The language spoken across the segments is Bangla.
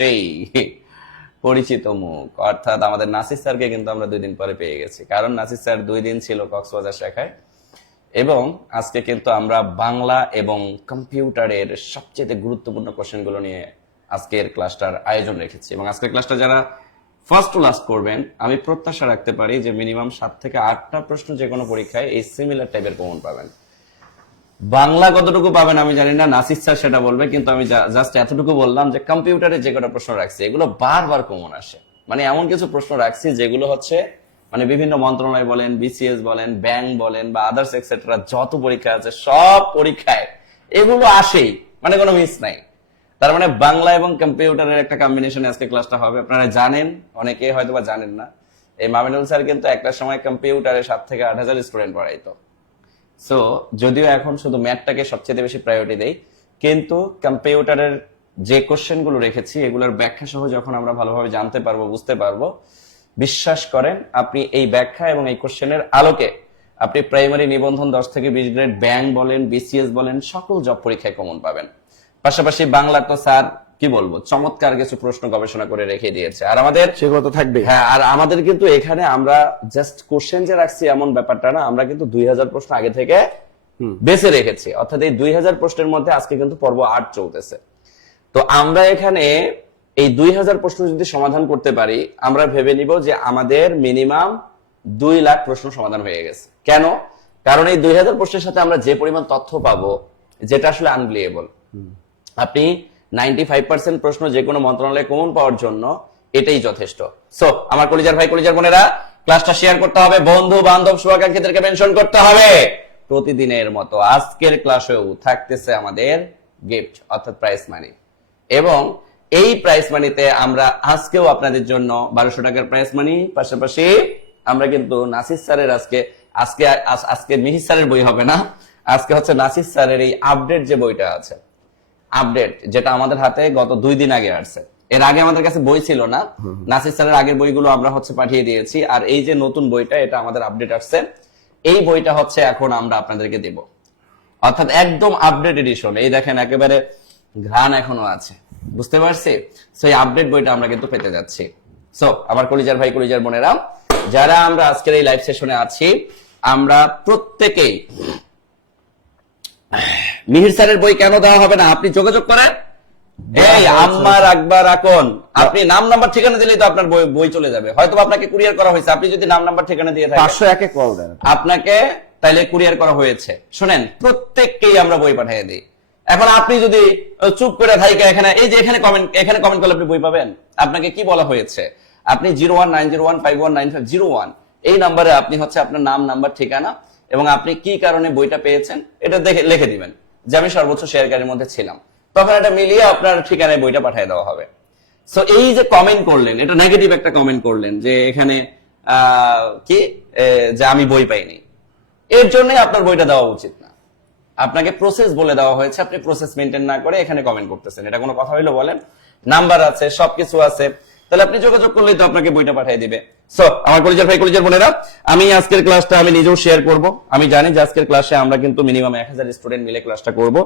সেই পরিচিত মুখ অর্থাৎ আমাদের নাসির স্যারকে কিন্তু আমরা 2 দিন পরে পেয়ে গেছি, কারণ নাসির স্যার 2 দিন ছিল কক্সবাজার শাখায়। এবং আজকে কিন্তু আমরা বাংলা এবং কম্পিউটারের সবচেয়ে গুরুত্বপূর্ণ কোশ্চেনগুলো নিয়ে আজকের ক্লাসটার আয়োজন রেখেছি। এবং আজকের ক্লাসটা যারা ফার্স্ট টু লাস্ট করবেন, আমি প্রত্যাশা রাখতে পারি যে মিনিমাম 7 থেকে 8টা প্রশ্ন যে কোনো পরীক্ষায় এই সিমিলার টাইপের কমন পাবেন। বাংলা কতটুকু পাবেন আমি জানি না, নাসির স্যার সেটা বলবে, কিন্তু আমি জাস্ট এতটুকু বললাম যে কম্পিউটারে যে কটা প্রশ্ন রাখছি এগুলো বারবার কমন আসে। মানে এমন কিছু প্রশ্ন রাখছি যেগুলো হচ্ছে মানে বিভিন্ন মন্ত্রণালয় বলেন, বিসিএস বলেন, ব্যাংক বলেন বা আদার্স এক্সেট্রা যত পরীক্ষা আছে সব পরীক্ষায় এগুলো আসেই, মানে কোনো মিস নাই। তার মানে বাংলা এবং কম্পিউটারের একটা কম্বিনেশনে আজকে ক্লাসটা হবে। আপনারা জানেন, অনেকে হয়তো বা জানেন না, এই মামিনুল স্যার কিন্তু একটা সময় কম্পিউটারে 7 থেকে 8,000 স্টুডেন্ট পড়াইতো। সো যদিও এখন শুধু ম্যাথটাকে সবচেয়ে বেশি প্রায়োরিটি দেই, কিন্তু কম্পিউটারের যে কোশ্চেন গুলো রেখেছি এগুলোর ব্যাখ্যা সহ যখন আমরা ভালোভাবে জানতে পারবো, বুঝতে পারবো, বিশ্বাস করেন আপনি এই ব্যাখ্যা এবং এই কোশ্চেনের আলোকে আপনি প্রাইমারি নিবন্ধন 10 থেকে 20 গ্রেড ব্যাংক বলেন, বিসিএস বলেন, সকল জব পরীক্ষায় কমন পাবেন। পাশাপাশি বাংলা তো স্যার কি বলবো, চমৎকার কিছু প্রশ্ন গবেষণা করে রেখে দিয়েছে। আর আমাদের সেগুলো তো থাকবে। হ্যাঁ, আর আমাদের কিন্তু এখানে আমরা জাস্ট কোশ্চেন যে রাখছি এমন ব্যাপারটা না, আমরা কিন্তু 2000 প্রশ্ন আগে থেকে বেছে রেখেছি। অর্থাৎ এই 2000 প্রশ্নের মধ্যে আজকে কিন্তু পর্ব 8 চলতেছে। তো আমরা এখানে এই 2000 প্রশ্ন যদি সমাধান করতে পারি, আমরা ভেবে নিব যে আমাদের মিনিমাম 2 লাখ প্রশ্ন সমাধান হয়ে গেছে। কেন? কারণ এই 2000 প্রশ্নের সাথে আমরা যে পরিমাণ তথ্য পাবো, যেটা আসলে আনবিলিয়েবল। আপনি 95% প্রশ্ন যে কোনো মন্ত্রণালয়ে কমন পাওয়ার জন্য এটাই যথেষ্ট। সো আমার কলিজার ভাই, কলিজার বোনেরা, ক্লাসটা শেয়ার করতে হবে, বন্ধু বান্ধব শুভাকাঙ্ক্ষীদেরকে মেনশন করতে হবে। প্রতিদিনের মতো আজকের ক্লাসেও থাকতেছে আমাদের গিফট, অর্থাৎ প্রাইজ মানি। এবং এই প্রাইজ মানিতে আমরা আজকেও আপনাদের জন্য 1200 টাকার প্রাইজ মানি, পাশাপাশি আমরা কিন্তু নাসির স্যারের আজকে মিহির স্যারের বই হবে না, আজকে হচ্ছে নাসির স্যারের এই আপডেট যে বইটা আছে, আপডেট যেটা আমাদের হাতে গত 2 দিন আগে আসছে। এর আগে আমাদের কাছে বই ছিল না, নাসির স্যারের আগের বইগুলো আমরা হচ্ছে পাঠিয়ে দিয়েছি। আর এই যে নতুন বইটা, এটা আমাদের আপডেট আসছে, এই বইটা হচ্ছে এখন আমরা আপনাদেরকে দেব, অর্থাৎ একদম আপডেট এডিশন। এই দেখেন একেবারে ঘ্রাণ এখনো আছে, বুঝতে পারছি। সো এই আপডেট বইটা আমরা কিন্তু পেতে যাচ্ছি। সো আমার কলিজার ভাই, কলিজার বোনেরা, যারা আমরা আজকের এই লাইভ সেশনে আছি, আমরা প্রত্যেকেই মিহির স্যারের বই কেন দেওয়া হবে না, আপনি যোগাযোগ করেন। এই আম্মার আকবর আকন, আপনি নাম নাম্বার ঠিকানা দিলেই তো আপনার বই চলে যাবে। হয়তো আপনাকে কুরিয়ার করা হয়েছে, আপনি যদি নাম নাম্বার ঠিকানা দিয়ে থাকেন 501 কল দেন, আপনাকে তাইলে কুরিয়ার করা হয়েছে। শুনেন, প্রত্যেককেই আমরা বই পাঠিয়ে দিই। এখন আপনি যদি চুপ করে থাইকা এখানে, এই যে এখানে কমেন্ট করলে আপনি বই পাবেন। আপনাকে কি বলা হয়েছে, আপনি 01901519501 এই নাম্বারে আপনি হচ্ছে আপনার নাম, নাম্বার, ঠিকানা এবং আপনি কি কারণে বইটা পেয়েছেন এটা দেখে লিখে দিবেন যে আমি সর্বোচ্চ শেয়ারকারীর মধ্যে ছিলাম। তখন এটা মিলিয়ে আপনার ঠিকানায় বইটা পাঠিয়ে দেওয়া হবে। সো এই যে কমেন্ট করলেন, এটা নেগেটিভ একটা কমেন্ট করলেন যে এখানে কি যে আমি বই পাইনি, এর জন্য আপনার বইটা দেওয়া উচিত না। আপনাকে প্রসেস বলে দেওয়া হয়েছে, আপনি প্রসেস মেনটেন না করে এখানে কমেন্ট করতেছেন, এটা কোনো কথা হইলো বলেন? নাম্বার আছে, সবকিছু আছে, তাহলে আপনি যোগাযোগ করলেই তো আপনাকে বইটা পাঠিয়ে দিবে। সো আমার কলিজার ভাই, কলিজার বোনেরা, আমি আজকের ক্লাসটা আমি নিজেও শেয়ার করব। আমি জানি যে আজকের ক্লাসে আমরা কিন্তু মিনিমাম 1000 স্টুডেন্ট মিলে ক্লাসটা করব,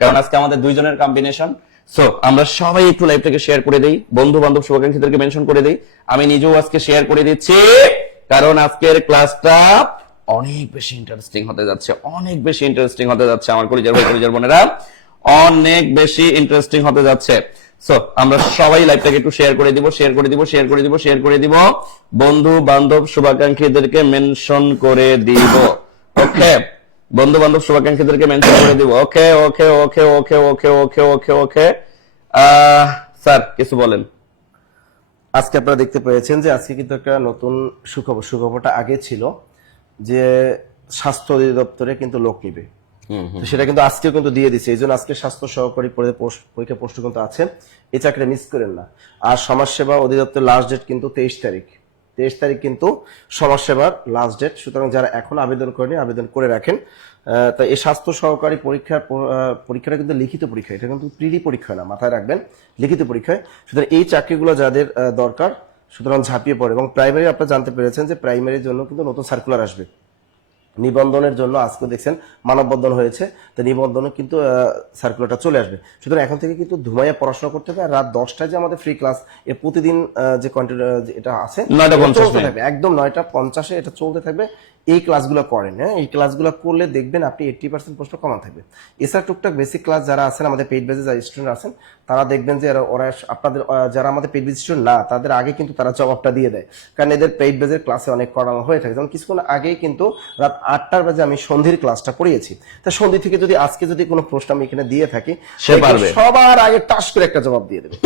কারণ আজকে আমাদের 2 জনের কম্বিনেশন। সো আমরা সবাই একটু লাইভটাকে শেয়ার করে দেই, বন্ধু বান্ধব শুভাকাঙ্ক্ষীদেরকে মেনশন করে দেই। আমি নিজেও আজকে শেয়ার করে দিচ্ছি, কারণ আজকের ক্লাসটা অনেক বেশি ইন্টারেস্টিং হতে যাচ্ছে, অনেক বেশি ইন্টারেস্টিং হতে যাচ্ছে আমার কলিজার ভাই, কলিজার বোনেরা, অনেক বেশি ইন্টারেস্টিং হতে যাচ্ছে। সো আমরা সবাই লাইভটাকে একটু শেয়ার করে দিব, শেয়ার করে দিব, শেয়ার করে দিব, শেয়ার করে দিব, বন্ধু বান্ধব শুভাকাঙ্ক্ষীদেরকে মেনশন করে দিব। ওকে, বন্ধু বান্ধব শুভাকাঙ্ক্ষীদেরকে মেনশন করে দিব। ওকে ওকে ওকে ওকে ওকে ওকে ওকে ওকে স্যার কিছু বলেন। আজকে আপনারা দেখতে পেয়েছেন যে আজকে কিন্তু একটা নতুন সুখবর। সুখবরটা আগে ছিল যে স্বাস্থ্য অধিদপ্তরে কিন্তু লোক নিবে, সেটা কিন্তু আজকেও কিন্তু দিয়ে দিচ্ছে। এই জন্য আজকে স্বাস্থ্য সহকারী পরীক্ষা প্রশ্ন কিন্তু আছে, এই চাকরিটা মিস করেন না। আর সমাজসেবা অধিদপ্তরের লাস্ট ডেট কিন্তু 23 তারিখ। 23 তারিখ কিন্তু সমাজসেবার লাস্ট ডেট। সুতরাং যারা এখন আবেদন করেনি, আবেদন করে রাখেন। তাই এই স্বাস্থ্য সহকারী পরীক্ষাটা কিন্তু লিখিত পরীক্ষা, এটা কিন্তু প্রিলি পরীক্ষা না, মাথায় রাখবেন, লিখিত পরীক্ষায়। সুতরাং এই চাকরিগুলো যাদের দরকার, সুতরাং ঝাঁপিয়ে পড়ে। এবং প্রাইমারি আপনারা জানতে পেরেছেন যে প্রাইমারির জন্য কিন্তু নতুন সার্কুলার আসবে। নিবন্ধনের জন্য আজকে দেখছেন মানববন্ধন হয়েছে, তো নিবন্ধনে কিন্তু সার্কুলারটা চলে আসবে। সুতরাং এখন থেকে কিন্তু ধুমাইয়া পড়াশোনা করতে হবে। আর রাত 10টায় যে আমাদের ফ্রি ক্লাস, এর প্রতিদিন যে কন্টেন্ট এটা আছে 9:50 চলতে থাকবে, একদম 9:50 এটা চলতে থাকবে। এই ক্লাসগুলো করেন, হ্যাঁ, এই ক্লাসগুলো করলে দেখবেন আপনি 80% প্রশ্ন কমান থাকবে। এছাড়া টুকটাক বেসিক ক্লাস যারা আছেন আমাদের পেইড বেসে যারা স্টুডেন্ট আছেন, তারা দেখবেন যে ওরা আপনাদের যারা আমাদের পেইড বেস স্টুডেন্ট না, তাদের আগে কিন্তু তারা জবাবটা দিয়ে দেয়, কারণ এদের পেইড বেসের ক্লাসে অনেক করানো হয়ে থাকে। যেমন কিছুক্ষণ আগেই কিন্তু রাত 8টার বাজে আমি সন্ধির ক্লাসটা করিয়েছি। তা সন্ধি থেকে যদি আজকে যদি কোনো প্রশ্ন আমি এখানে দিয়ে থাকি, সে পারবে সবার আগে টাস করে একটা জবাব দিয়ে দেবে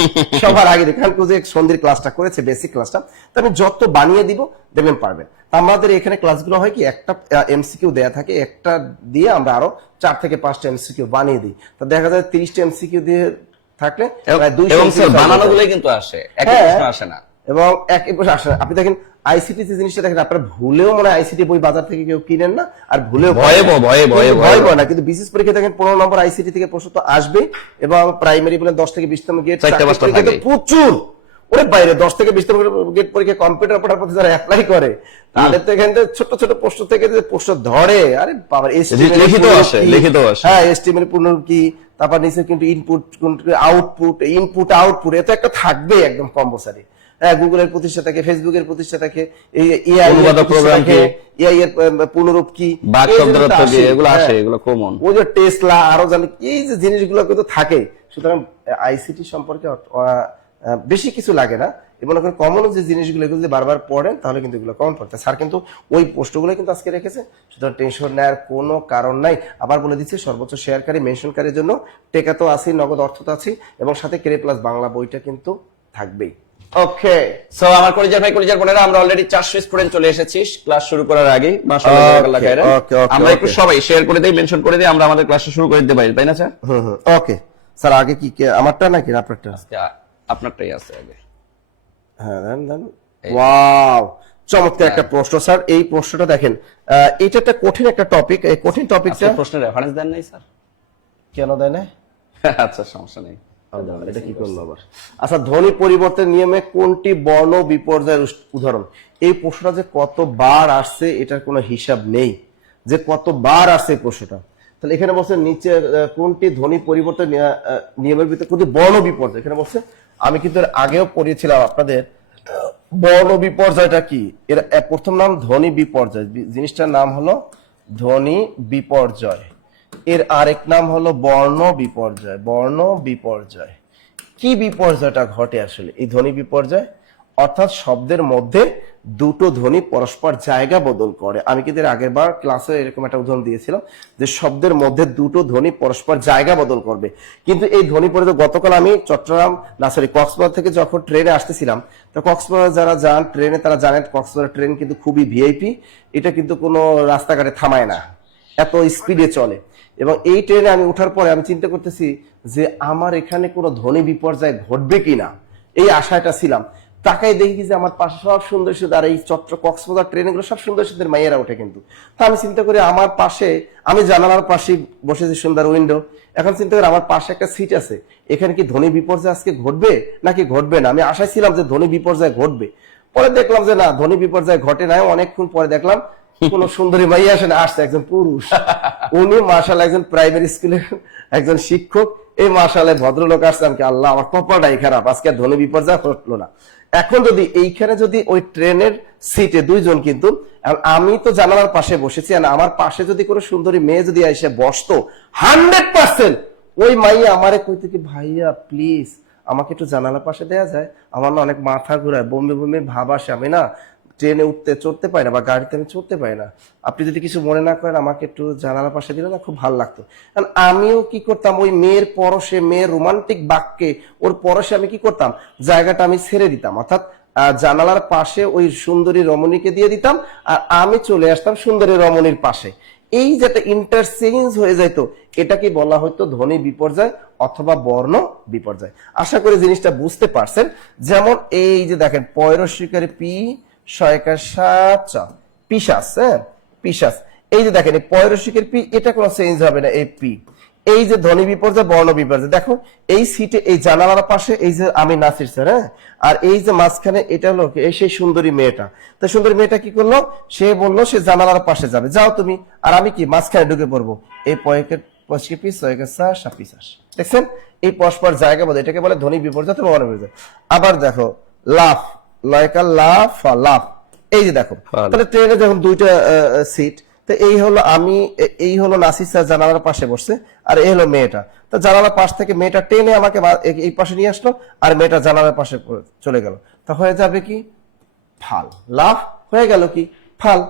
সবার আগে। দেখেন যে সন্ধির ক্লাসটা করেছে, বেসিক ক্লাসটা, তো আমি যত বানিয়ে দিব দেখবেন পারবেন। আমাদের এখানে ক্লাসগুলো হয় কি, একটা এমসিকিউ দেয়া থাকে, একটা দিয়ে আমরা আরো 4 থেকে 5টা এমসিকিউ বানিয়ে দিই। তো দেখা যায় 30টা এমসিকিউ দিয়ে থাকলে প্রায় 200 এবং স্যার বানানোগুলোই কিন্তু আসে, একই প্রশ্ন আসে না, এবং একই প্রশ্ন আসে না। আপনি দেখেন আইসিটি যে জিনিসটা দেখেন, আপনারা ভুলেও মনে হয় আইসিটি বই বাজার থেকে কেউ কিনেন না, আর ভুলেও ভয় না, কিন্তু বিশেষ পরীক্ষা দেখেন 15 নম্বর আইসিটি থেকে প্রশ্ন তো আসবেই, এবং প্রাইমারি বলে 10 থেকে 20তম গেট প্রচুর। ওরে বাইরে 10 থেকে 20তম গেট পরীক্ষা কম্পিউটার পড়ার পথে যারা অ্যাপ্লাই করে, তাদের তো এখান থেকে ছোট ছোট প্রশ্ন থেকে যে প্রশ্ন ধরে, আরে বাবা, লিখিত আসে। হ্যাঁ, এসটিএমএল পূর্ণ কি, তারপর নিচে কিন্তু ইনপুট আউটপুট, এত একটা থাকবে একদম কম্পালসারি। হ্যাঁ, গুগলের প্রতিষ্ঠা থাকে, ফেসবুকের প্রতিষ্ঠা থাকে, এআই এর পুনরূপ কি, এগুলো কমন, ওই যে টেসলা, আরো জানি এই যে জিনিসগুলো কিন্তু থাকে। সুতরাং আইসিটি সম্পর্কে বেশি কিছু লাগে না, এবং এখন কমন যে জিনিসগুলো এগুলো যদি বারবার পড়েন তাহলে কিন্তু এগুলো কমন পড়তে। স্যার কিন্তু ওই পোস্টগুলো কিন্তু আজকে রেখেছে, সুতরাং টেনশন নেওয়ার কোনো কারণ নাই। আবার বলে দিচ্ছি, সর্বোচ্চ শেয়ারকারী মেনশনকারীর জন্য টেকা তো আছেই, নগদ অর্থ তো আছে, এবং সাথে কেরে প্লাস বাংলা বইটা কিন্তু থাকবেই। ওকে, সো আমার কলিজার ভাই, কলিজার বোনেরা, আমরা অলরেডি 400 স্টুডেন্ট চলে এসেছি ক্লাস শুরু করার আগে। মাশাআল্লাহ, জাযাকাল্লাহ খাইরান। আমরা একটু সবাই শেয়ার করে দেই, মেনশন করে দেই, আমরা আমাদের ক্লাসটা শুরু করে দিতে পারি, তাই না স্যার? ওকে স্যার, আগে কি আমারটা নাকি আপনারটা? আপনারটাই আছে আগে। হ্যাঁ, দেন। ওয়াও, চমৎকার একটা প্রশ্ন স্যার। এই প্রশ্নটা দেখেন, এটা একটা কঠিন একটা টপিক। এই কঠিন টপিকটা প্রশ্নের রেফারেন্স দেন নাই স্যার? কেন দেয় না? আচ্ছা, সমস্যা নেই। এটা কি করলো আবার? আচ্ছা, ধ্বনি পরিবর্তন নিয়মে কোনটি বর্ণ বিপর্যয়ের উদাহরণ? এই প্রশ্নটা যে কতবার আসছে এটার কোনো হিসাব নেই, যে কতবার আসছে এই প্রশ্নটা। তাহলে এখানে বলছে নিচে কোনটি ধ্বনি পরিবর্তন নিয়মের ভিতরে কোনটি বর্ণ বিপর্যয়, এখানে বলছে। আমি কিন্তু এর আগেও পড়িয়েছিলাম আপনাদের বর্ণ বিপর্যয়টা কি। এর প্রথম নাম ধ্বনি বিপর্যয়, জিনিসটার নাম হলো ধ্বনি বিপর্যয়। এর আরেক নাম হলো বর্ণ বিপর্যয়। বর্ণ বিপর্যয় কি বিপর্যয়টা ঘটে আসলে? এই ধ্বনি বিপর্যয় অর্থাৎ শব্দের মধ্যে দুটো ধ্বনি পরস্পর জায়গা বদল করে। আমি কিন্তু এর আগের বার ক্লাসে এরকম একটা উদাহরণ দিয়েছিলাম যে শব্দের মধ্যে দুটো ধ্বনি পরস্পর জায়গা বদল করবে। কিন্তু এই ধ্বনি পরিবর্তন গতকাল আমি চট্টগ্রাম কক্সবাজার থেকে যখন ট্রেনে আসতেছিলাম, তো কক্সবাজার যারা যান ট্রেনে তারা জানেন কক্সবাজার ট্রেন কিন্তু খুবই ভিআইপি, এটা কিন্তু কোনো রাস্তাঘাটে থামায় না, এত স্পিডে চলে। এবং এই ট্রেনে আমি ওঠার পরে আমি চিন্তা করতেছি যে আমার এখানে কোনো ধ্বনি বিপর্যয় ঘটবে কিনা, এই আশাটা ছিলাম। তাকাই দেখি যে আমার পাশে সব সুন্দর সুন্দর, আর এই কক্সবাজার ট্রেনগুলো সব সুন্দর সুন্দর মাইয়েরা ওঠে কিন্তু। তা আমি চিন্তা করি আমার পাশে, আমি জানালার পাশে বসেছি, সুন্দর উইন্ডো, এখন চিন্তা করি আমার পাশে একটা সিট আছে, এখানে কি ধ্বনি বিপর্যয় আজকে ঘটবে নাকি ঘটবে না? আমি আশায় ছিলাম যে ধ্বনি বিপর্যয় ঘটবে, পরে দেখলাম যে না, ধ্বনি বিপর্যয় ঘটে নাই। অনেকক্ষণ পরে দেখলাম কোন সুন্দরী মাইয়া আসে না, আসছে একজন পুরুষ, উনি মাশাআল্লাহ একজন প্রাইমারি স্কুলের একজন শিক্ষক। এই মাশাআল্লাহ ভদ্রলোক আসছে, আমি আল্লাহ আমার কপালটাই খারাপ, আজকে ধ্বনি বিপর্যয় ঘটলো না। এখন যদি এইখানে যদি ওই ট্রেনের সিটে দুইজন, কিন্তু আমি তো জানালার পাশে বসেছি, আর আমার পাশে যদি কোনো সুন্দরী মেয়ে যদি এসে বসতো, 100% ওই মাইয়া আমারে কইতে কি, ভাইয়া প্লিজ আমাকে একটু জানালার পাশে দেয়া যায়, আমার না অনেক মাথা ঘুরায়, বমি বমি ভাব আসে, আমি না ট্রেনে চড়তে পারি না বা গাড়িতে আমি চড়তে পারি না, আপনি যদি কিছু মনে না করেন আমাকে একটু জানালার পাশে দিলে না খুব ভালো লাগতো। কারণ আমিও কি করতাম, ওই মেয়ের পরশে, মেয়ের রোমান্টিক বাক্যে, ওর পরশে আমি কি করতাম, জায়গাটা আমি ছেড়ে দিতাম, অর্থাৎ জানালার পাশে ওই সুন্দরী রমণীকে দিয়ে দিতাম, আর আমি চলে আসতাম সুন্দরী রমণীর পাশে। এই যেটা ইন্টারচেঞ্জ হয়ে যেত, এটাকে বলা হয়তো ধ্বনি বিপর্যয় অথবা বর্ণ বিপর্যয়। আশা করি জিনিসটা বুঝতে পারছেন। যেমন এই যে দেখেন, পয়রস্বীকারী পি পিশাস, হ্যাঁ পিশাস, এই যে দেখেন এই পয়রসিকের পি, এটা কোনো চেঞ্জ হবে না, এই পি। এই যে ধ্বনি বিপর্যয় বর্ণ বিপর্যয়, দেখো এই সিটে এই জানালার পাশে এই যে আমি নাসির স্যার, হ্যাঁ, আর এই যে মাঝখানে এটা হলো এই সেই সুন্দরী মেয়েটা। তো সুন্দরী মেয়েটা কি করলো, সে বললো সে জানালার পাশে যাবে, যাও তুমি, আর আমি কি মাঝখানে ঢুকে পড়বো। এই পয়েকের পশকে পিস হয়েছে সাপিসাস, দেখছেন এই পরস্পর জায়গা বলে, এটাকে বলে ধ্বনি বিপর্যয় অথবা বর্ণ বিপর্যয়। আবার দেখো লাফ, লয়কা লাফ লাফ, এই যে দেখো, তাহলে ট্রেনে যখন দুইটা সিট, তো এই হলো আমি, এই হলো নাসির স্যার জানালার পাশে বসছে, আর এই হলো মেয়েটা। তো জানালার পাশ থেকে মেয়েটা টেনে আমাকে এই পাশে নিয়ে আসলো, আর মেয়েটা জানালার পাশে চলে গেল। তা হয়ে যাবে কি ফাল, লাভ হয়ে গেল কি ফাল,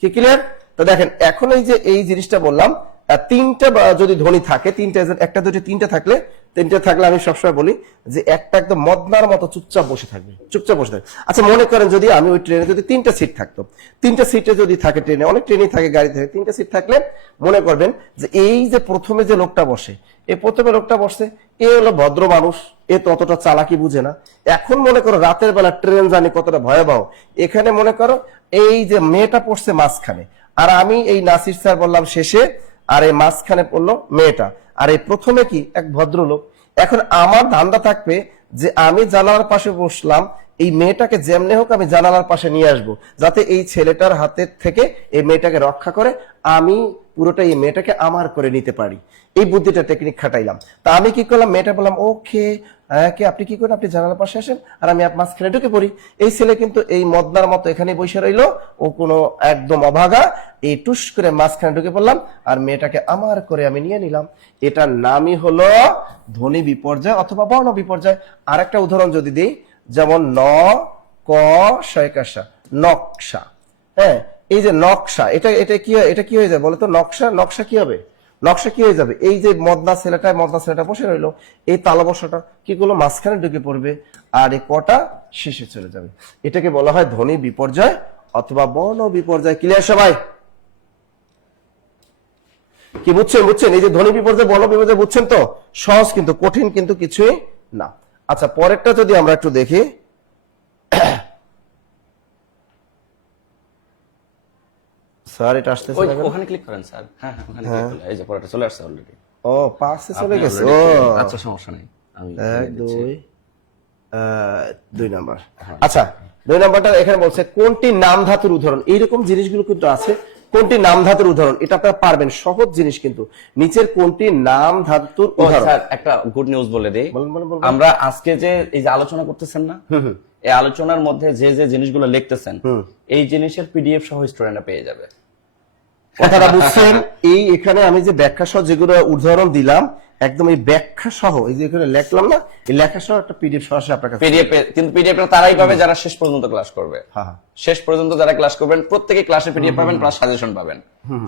কি ক্লিয়ার? তো দেখেন এখন এই যে এই জিনিসটা বললাম, তিনটা যদি ধ্বনি থাকে, তিনটা, একটা দুটো তিনটা থাকলে, তিনটা থাকলে আমি সবসময় বলি যে একটা একদম মদনার মতো চুপচাপ বসে থাকবে, চুপচাপ বসে থাকবে। আচ্ছা মনে করেন যদি আমি ওই ট্রেনে যদি তিনটা সিট থাকতো, তিনটা সিটে যদি থাকে, ট্রেনে অনেক ট্রেনই থাকে, গাড়ি থাকে, তিনটা সিট থাকলে মনে করবেন যে এই যে প্রথমে যে লোকটা বসে, এই প্রথমে লোকটা বসছে, এ হলো ভদ্র মানুষ, এ ততটা চালাকি বুঝে না। এখন মনে করো রাতের বেলা ট্রেন জানি কতটা ভয়াবহ, এখানে মনে করো এই যে মেয়েটা পড়ছে মাঝখানে, আর আমি এই নাসির স্যার বললাম শেষে, আর এই মাঝখানে পড়লো মেয়েটা, আর এই প্রথমে কি এক ভদ্রলোক। এখন আমার ধান্দা থাকবে যে আমি জানালার পাশে বসলাম, এই মেয়েটাকে যেমনে হোক আমি জানালার পাশে নিয়ে আসবো, যাতে এই ছেলেটার হাতের থেকে এই মেয়েটাকে রক্ষা করে আমি পুরোটা এই মেয়েটাকে আমার করে নিতে পারি। এই বুদ্ধিটা টেকনিক খাটাইলাম। তা আমি কি করলাম, মেয়েটা বললাম ওকে, কে আপনি কি করেন, আপনি জানালার পাশে আসেন, আর আমি মাঝখানে ঢুকে পড়ি। এই ছেলে কিন্তু এই মদনার মতো এখানে বসে রইলো, ও কোনো একদম অভাগা, এই টুস করে মাঝখানে ঢুকে পড়লাম, আর মেয়েটাকে আমার করে আমি নিয়ে নিলাম। এটার নামই হলো ধ্বনি বিপর্যয় অথবা বর্ণ বিপর্যয়। আর একটা উদাহরণ যদি দিই, যেমন ন ক শয়কাশা, নকশা, হ্যাঁ, এই যে নকশা, এটা কি হয়ে যাবে বলতো, নকশা, নকশা কি হবে, নকশা কি হয়ে যাবে, এই যে মদনা ছেলেটা বসে রইলো, এই তালবসাটা কি করলো মাঝখানে ঢুকে পড়বে, আর এই কটা শেষে চলে যাবে। এটাকে বলা হয় ধ্বনি বিপর্যয় অথবা বর্ণ বিপর্যয়। ক্লিয়ার সবাই? কি বুঝছেন এই যে ধ্বনি বিপর্যয় বর্ণ বিপর্যয়, বুঝছেন তো? সহজ কিন্তু, কঠিন কিন্তু কিছুই না। আচ্ছা পরেরটা যদি আমরা একটু দেখি, স্যার এটা আসতেছে না, ওখানে ক্লিক করেন স্যার। হ্যাঁ হ্যাঁ, ওখানে ক্লিক করলে এই যে পড়াটা চলে আসছে অলরেডি। ও পাশে চলে গেছে, ও আচ্ছা সমস্যা নেই, আমি 2 নাম্বার। আচ্ছা 2 নাম্বারটা এখানে বলছে কোনটি নাম ধাতুর উদাহরণ। এইরকম জিনিসগুলো কিন্তু আছে, কোনটি নাম ধাতুর উদাহরণ, এটা আপনারা পারবেন, সহজ জিনিস কিন্তু। নিচের কোনটি নাম ধাতুর উদাহরণ। স্যার একটা গুড নিউজ বলে দেই, আমরা আজকে যে এই যে আলোচনা করতেছেন না, এই আলোচনার মধ্যে যে যে জিনিসগুলো লিখতেছেন, এই জিনিসের পিডিএফ সহ স্টুডেন্টরা পেয়ে যাবে। কথাটা বুঝছেন? এই এখানে আমি যে ব্যাখ্যা সহ যেগুলো উদাহরণ দিলাম, একদম এই ব্যাখ্যা সহ, এই যে এখানে লেখলাম না, এই লেখা সহ একটা পিডিএফ সরাসরি আপনার কাছে। পিডিএফ, কিন্তু পিডিএফটা তারাই পাবে যারা শেষ পর্যন্ত ক্লাস করবে। হ্যাঁ, শেষ পর্যন্ত যারা ক্লাস করবেন প্রত্যেকে ক্লাসে পিডিএফ পাবেন, প্লাস সাজেশন পাবেন।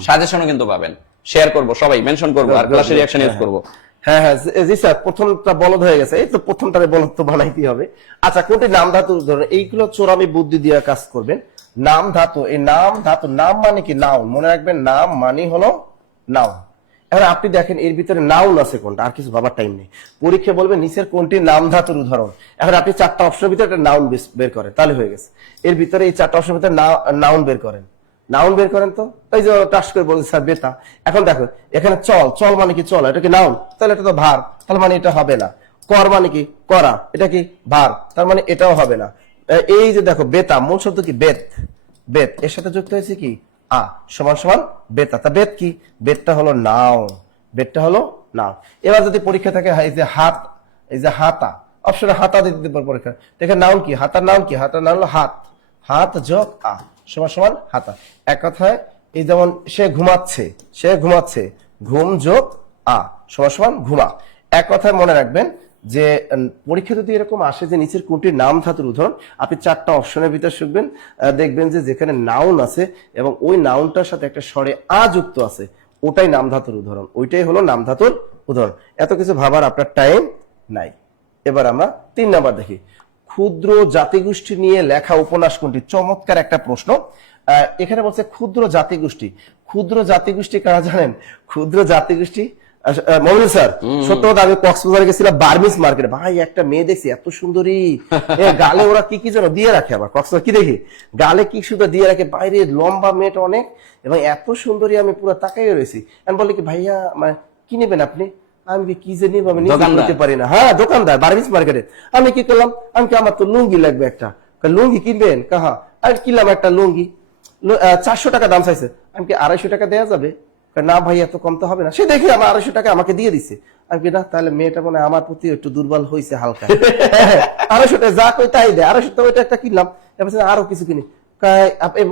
সাজেশনও কিন্তু পাবেন, শেয়ার করব, সবাই মেনশন করব, আর ক্লাসে রিঅ্যাকশন ইউজ করব। হ্যাঁ হ্যাঁ জি স্যার, প্রথমটা বলদ হয়ে গেছে, এই তো প্রথমটারে বলদ তো বানাইতেই হবে। আচ্ছা কোনটি নাম ধাতুর উদাহরণ, এইগুলো চোরামি বুদ্ধি দিয়ে কাজ করবেন। নাম ধাতু, এই নাম ধাতু, নাম মানে কি নাউন, মনে রাখবেন নাম মানে হলো নাউন। এখন আপনি দেখেন এর ভিতরে নাউন আছে কোনটা, আর কিছু ভাবার টাইম নেই। পরীক্ষা বলবে নিচের কোনটি নাম ধাতুর উদাহরণ। এখন আপনি 4টা অপশনের ভিতরে একটা নাউন বের করেন, তাহলে হয়ে গেছে। এর ভিতরে এই 4টা অপশনের ভিতরে নাউন বের করেন, নাউন বের করেন। তো এই যে টাস করে বলছে স্যার বেতা। এখন দেখো এখানে চল, চল মানে কি চল, এটা কি নাউন, তাহলে এটা তো ভার, তাহলে মানে এটা হবে না। কর মানে কি করা, এটা কি ভার, তার মানে এটাও হবে না। এই যে দেখো বেতা, মূল শব্দ কি বেত, বেত এর সাথে যুক্ত হয়েছে কি আ সমান সমান বেতা, তা বেত কি, বেতটা হলো নাউন, বেতটা হলো নাউন। এবার যদি পরীক্ষা থাকে এই যে হাত, এই যে হাতা, অপশনে হাতা দিতে পারবো পরীক্ষা, দেখেন নাউন কি, হাতার নাউন কি, হাতার নাউন হলো হাত, হাত যোগ আ সমান সমান হাতা। এক কথায় এই যেমন সে ঘুমাচ্ছে, সে ঘুমাচ্ছে, ঘুম যোগ আ সমান সমান ঘুমা। এক কথায় মনে রাখবেন যে পরীক্ষা যদি এরকম আসে যে নিচের কোনটি নাম ধাতুর উদাহরণ, আপনি 4টা অপশনের ভিতরে শুনবেন, দেখবেন যে যেখানে নাউন আছে এবং ওই নাউনটার সাথে একটা স্বরে আ যুক্ত আছে, ওটাই নাম ধাতুর উদাহরণ, ওইটাই হলো নাম ধাতুর উদাহরণ। এত কিছু ভাবার আপনার টাইম নাই। এবার আমরা 3 নাম্বার দেখি, ক্ষুদ্র জাতিগোষ্ঠী নিয়ে লেখা উপন্যাস কোনটি। চমৎকার একটা প্রশ্ন। এখানে বলছে ক্ষুদ্র জাতিগোষ্ঠী। ক্ষুদ্র জাতিগোষ্ঠী কারা জানেন? ক্ষুদ্র জাতিগোষ্ঠী মমিনুল স্যার, সত্য কথা, আমি কক্সবাজারে গেছিলাম বার্মিজ মার্কেটে, ভাই একটা মেয়ে দেখছি এত সুন্দরী, গালে ওরা কি কি যেন দিয়ে রাখে, আবার কক্সবাজার কি দেখি গালে কি সুন্দর দিয়ে রাখে, বাইরে লম্বা মেয়েটা অনেক এবং এত সুন্দরী, আমি পুরো তাকাই রয়েছি। আমি বলি কি ভাইয়া মানে কি নেবেন আপনি? আমি কি যে নিব আমি নিজে দোকানদার? বলতে পারি না। হ্যাঁ দোকানদার, বার্মিজ মার্কেটে। আমি কি করলাম, আমি কি আমার তো লুঙ্গি লাগবে একটা। লুঙ্গি কিনবেন? কাহা আমি কিনলাম একটা লুঙ্গি, 400 টাকা দাম চাইছে। আমি কি 250 টাকা দেওয়া যাবে? না ভাই এত কম তো হবে না। সে দেখে আমার 250 টাকা আমাকে দিয়ে দিছে। আমি কি না, তাহলে মেয়েটা মনে হয় আমার প্রতি একটু দুর্বল হয়েছে হালকা। 250 টাকা যা কই তাই দেয়। 250 টাকা ওইটা একটা কিনলাম, এবার আরো কিছু কিনি।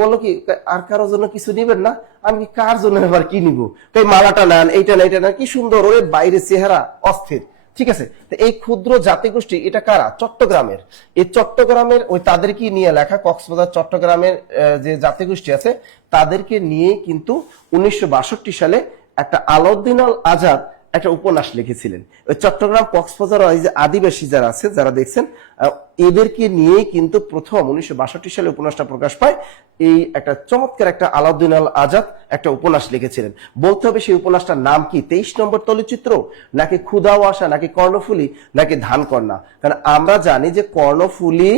বললো কি আর কারোর জন্য কিছু নিবেন না? আমি কি কার জন্য এবার কি নিবো? মালাটা নেন, এইটা না এইটা নেন, কি সুন্দর ওরে বাইরে চেহারা অস্থির। ঠিক আছে, তো এই ক্ষুদ্র জাতিগোষ্ঠী এটা কারা? চট্টগ্রামের। এই চট্টগ্রামের ওই তাদেরকে নিয়ে লেখা, কক্সবাজার চট্টগ্রামের যে জাতিগোষ্ঠী আছে তাদেরকে নিয়ে কিন্তু 1962 সালে একটা আলাউদ্দিন আল আজাদ একটা উপন্যাস লিখেছিলেন। ওই চট্টগ্রাম কক্সবাজার এই যে আদিবাসী যারা আছে, যারা দেখছেন, এদেরকে নিয়ে কিন্তু প্রথম 1962 সালে উপন্যাসটা প্রকাশ পায়। এই একটা চমৎকার একটা আলাউদ্দিন আল আজাদ একটা উপন্যাস লিখেছিলেন। বলতে হবে সেই উপন্যাসটার নাম কি? 23 নম্বর তলচিত্র, নাকি ক্ষুধা ও আশা, নাকি কর্ণফুলী, নাকি ধানকন্যা? কারণ আমরা জানি যে কর্ণফুলী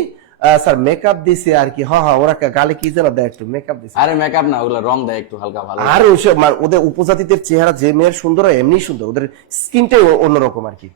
স্যার মেকআপ দিছে আর কি। হ্যাঁ হ্যাঁ, ওরা গালে কি যেন দেয়, একটু মেকআপ দিছে। আরে মেকআপ না, ওগুলো রং দেয় একটু হালকা ভালো। আর ওইসব ওদের উপজাতিদের চেহারা যে মেয়ের সুন্দর হয় এমনি সুন্দর, ওদের স্কিনটাই অন্যরকম আর কি।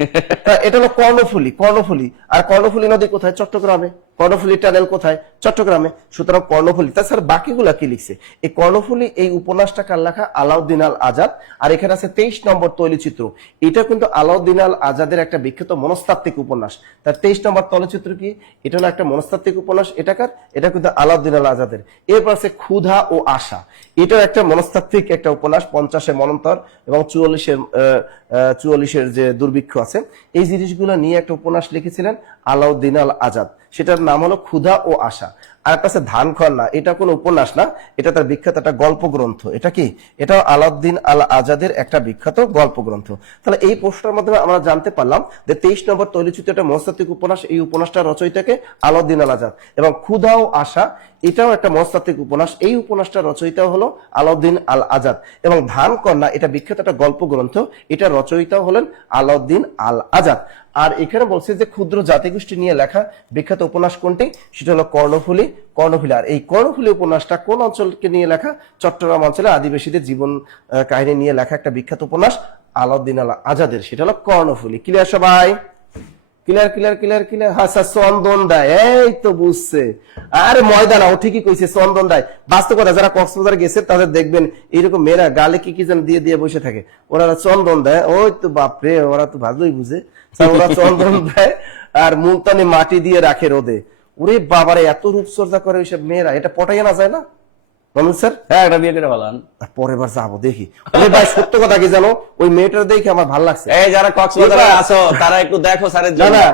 এটা হলো কর্ণফুলী। কর্ণফুলী, আর কর্ণফুলী নদী কোথায়? চট্টগ্রামে। কর্ণফুলী টানেল কোথায়? চট্টগ্রামে। সুতরাং কর্ণফুলী। তাছাড়া বাকিগুলা কি লিখছে? এই কর্ণফুলী এই উপন্যাসটা কার লেখা? আলাউদ্দিন আল আজাদ। আর এখানে আছে 23 নম্বর তৈলচিত্র। এটা কিন্তু আলাউদ্দিন আল আজাদের একটা বিখ্যাত মনস্তাত্ত্বিক উপন্যাস। তার 23 নম্বর তলচিত্র কি? এটা হলো একটা মনস্তাত্ত্বিক উপন্যাস। এটাকার, এটা কিন্তু আলাউদ্দিন আল আজাদের। এরপর আছে ক্ষুধা ও আশা। এটাও একটা মনস্তাত্ত্বিক একটা উপন্যাস। 50-এ মনন্তর এবং 44-এর যে দুর্ভিক্ষ আছে, এই জিনিসগুলো নিয়ে একটা উপন্যাস লিখেছিলেন আলাউদ্দিন আল আজাদ। সেটার নাম হলো ক্ষুধা ও আশা। আর একটা আছে ধানকন্যা। এটা কোনো উপন্যাস না, এটা তার বিখ্যাত একটা গল্প গ্রন্থ। এটা কি? এটাও আলাউদ্দিন আল আজাদের একটা বিখ্যাত গল্প গ্রন্থ। তাহলে এই প্রশ্নের মাধ্যমে আমরা জানতে পারলাম যে 23 নম্বর তৈলচিত্র একটা মনস্তাত্ত্বিক উপন্যাস। এই উপন্যাসটা রচয়িতাকে আলাউদ্দিন আল আজাদ। এবং ক্ষুধা ও আশা এটাও একটা মনস্তাত্ত্বিক উপন্যাস। এই উপন্যাসটা রচয়িতা হলো আলাউদ্দিন আল আজাদ। এবং ধানকন্যা এটা বিখ্যাত একটা গল্প গ্রন্থ, এটা রচয়িতা হলেন আলাউদ্দিন আল আজাদ। আর এখানে বলছে যে ক্ষুদ্র জাতিগোষ্ঠী নিয়ে লেখা বিখ্যাত উপন্যাস কোনটি? সেটা হলো কর্ণফুলী। কর্ণফুলী। আর এই কর্ণফুলী উপন্যাসটা কোন অঞ্চলকে নিয়ে লেখা? চট্টগ্রাম অঞ্চলে আদিবাসীদের জীবন কাহিনী নিয়ে লেখা একটা বিখ্যাত উপন্যাস আলাউদ্দিন আল আজাদের। সেটা হলো কর্ণফুলী। ক্লিয়ার সবাই? Clear clear clear clear. হ্যাঁ স্যার, চন্দন দেয়, এই তো বুঝছে। আরে ময়দান, ও ঠিকই কইছে, চন্দন দেয়। বাস্তব কথা, যারা কক্সবাজার গেছে তাদের দেখবেন এইরকম মেয়েরা গালে কি কি যেন দিয়ে দিয়ে বসে থাকে, ওরা চন্দন দেয়। ওই তো বাপরে, ওরা তো ভালোই বুঝে। ওরা চন্দন দেয় আর মুলতানি মাটি দিয়ে রাখে রোদে। ওরে বাবারে, এত রূপচর্চা করে ওইসব মেয়েরা, এটা পটাইয়া না যায় না? বলুন স্যার। হ্যাঁ, একটা বিয়ে করে বলেন। পরের বার যাবো দেখি। ভাই সত্য কথা কি জানো, ওই মেয়েটার দেখে আমার ভালো লাগছে। এই যারা কক্সবাজারে আছো তারা একটু দেখো স্যারের না জন্য। না,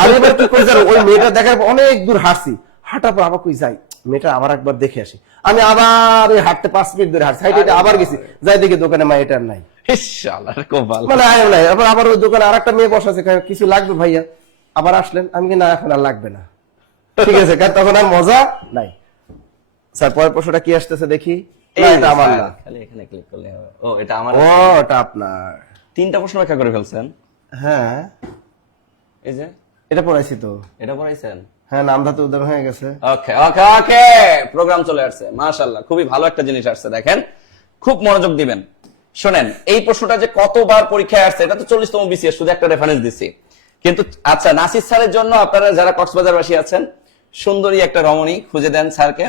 আমি এবার কি করে জানো, ওই মেয়েটা দেখার পর অনেক দূর হাঁটছি, হাঁটার পর আবার কই যাই মেয়েটা আবার একবার দেখে আসি। আমি আবার ওই হাঁটতে 5 মিনিট ধরে হাঁটছি, হাইটে আবার গেছি, যাই দেখি দোকানে মা এটা নাই। ইনশাআল্লাহ কপাল। মানে আয় নাই। আবার ওই দোকানে আরেকটা মেয়ে বসে আছে, কিছু লাগবে ভাইয়া? আবার আসলেন, আমি কি না এখন আর লাগবে না, ঠিক আছে। তখন আর মজা নাই। স্যার পরের প্রশ্নটা কি আসতেছে দেখি। এটা আমার না, খালি এখানে ক্লিক করলে হবে। ও এটা আমার। ও এটা আপনার। 3টা প্রশ্ন ব্যাখ্যা করে ফেলছেন। হ্যাঁ এই যে এটা পড়াইছি তো। এটা পড়াইছেন? হ্যাঁ, নাম ধাতু উদাহরণ হয়ে গেছে। ওকে ওকে ওকে, প্রোগ্রাম চলে আসছে। মাশাআল্লাহ, খুবই ভালো একটা জিনিস আসছে। দেখেন, খুব মনোযোগ দিবেন, শোনেন। এই প্রশ্নটা যে কতবার পরীক্ষায় আসছে, এটা তো 40তম বিসিএস, শুধু একটা রেফারেন্স দিছি। কিন্তু আচ্ছা, নাসির স্যারের জন্য আপনারা যারা কক্সবাজারবাসী আছেন, সুন্দরী একটা রমণী খুঁজে দেন স্যারকে।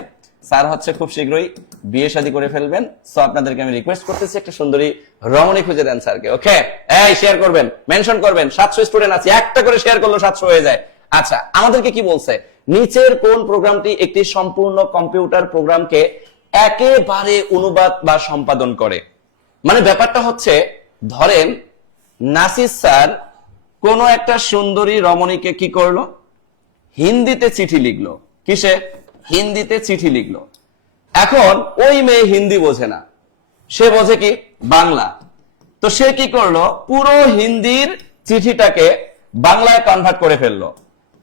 স্যার হচ্ছে খুব শীঘ্রই বিয়ে শাদী করে ফেলবেন। সো আপনাদেরকে আমি রিকোয়েস্ট করতেছি, একটা সুন্দরী রমণী খুঁজে দেন স্যারকে। ওকে, এই শেয়ার করবেন, মেনশন করবেন। 700 স্টুডেন্ট আছে, একটা করে শেয়ার করলে 700 হয়ে যায়। আচ্ছা, আমাদেরকে কি বলছে? নিচের কোন প্রোগ্রামটি একটি সম্পূর্ণ কম্পিউটার প্রোগ্রামকে একেবারে অনুবাদ বা সম্পাদন করে? মানে ব্যাপারটা হচ্ছে, ধরেন নাসির স্যার কোন একটা সুন্দরী রমণীকে কি করলো? হিন্দিতে চিঠি লিখলো। কিসে? হিন্দিতে চিঠি লিখলো। এখন ওই মেয়ে হিন্দি বোঝে না, সে বোঝে কি? বাংলা। তো সে কি করলো? পুরো হিন্দির চিঠিটাকে বাংলায় কনভার্ট করে ফেললো।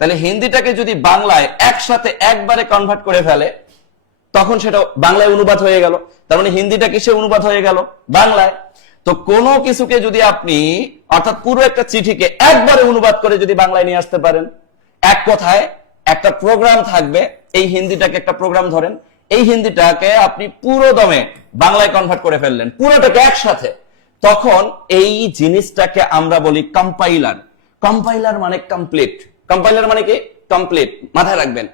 তাহলে হিন্দিটাকে যদি বাংলায় একসাথে একবারে কনভার্ট করে ফেলে, তখন সেটা বাংলায় অনুবাদ হয়ে গেল। তার মানে হিন্দিটা কিসে অনুবাদ হয়ে গেল? বাংলায়। তো কোনো কিছুকে যদি আপনি, অর্থাৎ পুরো একটা চিঠিকে একবারে অনুবাদ করে যদি বাংলায় নিয়ে আসতে পারেন, এক কথায় একটা প্রোগ্রাম থাকবে। এই হিন্দিটাকে একটা প্রোগ্রাম ধরেন, এই হিন্দিটাকে আপনি পুরো দমে বাংলায় কনভার্ট করে ফেললেন, পুরোটাকে একসাথে। তখন এই জিনিসটাকে আমরা বলি কম্পাইলার। কম্পাইলার মানে কমপ্লিট। কম্পাইলার মানে কি? কমপ্লিট। মাথায় রাখবেন,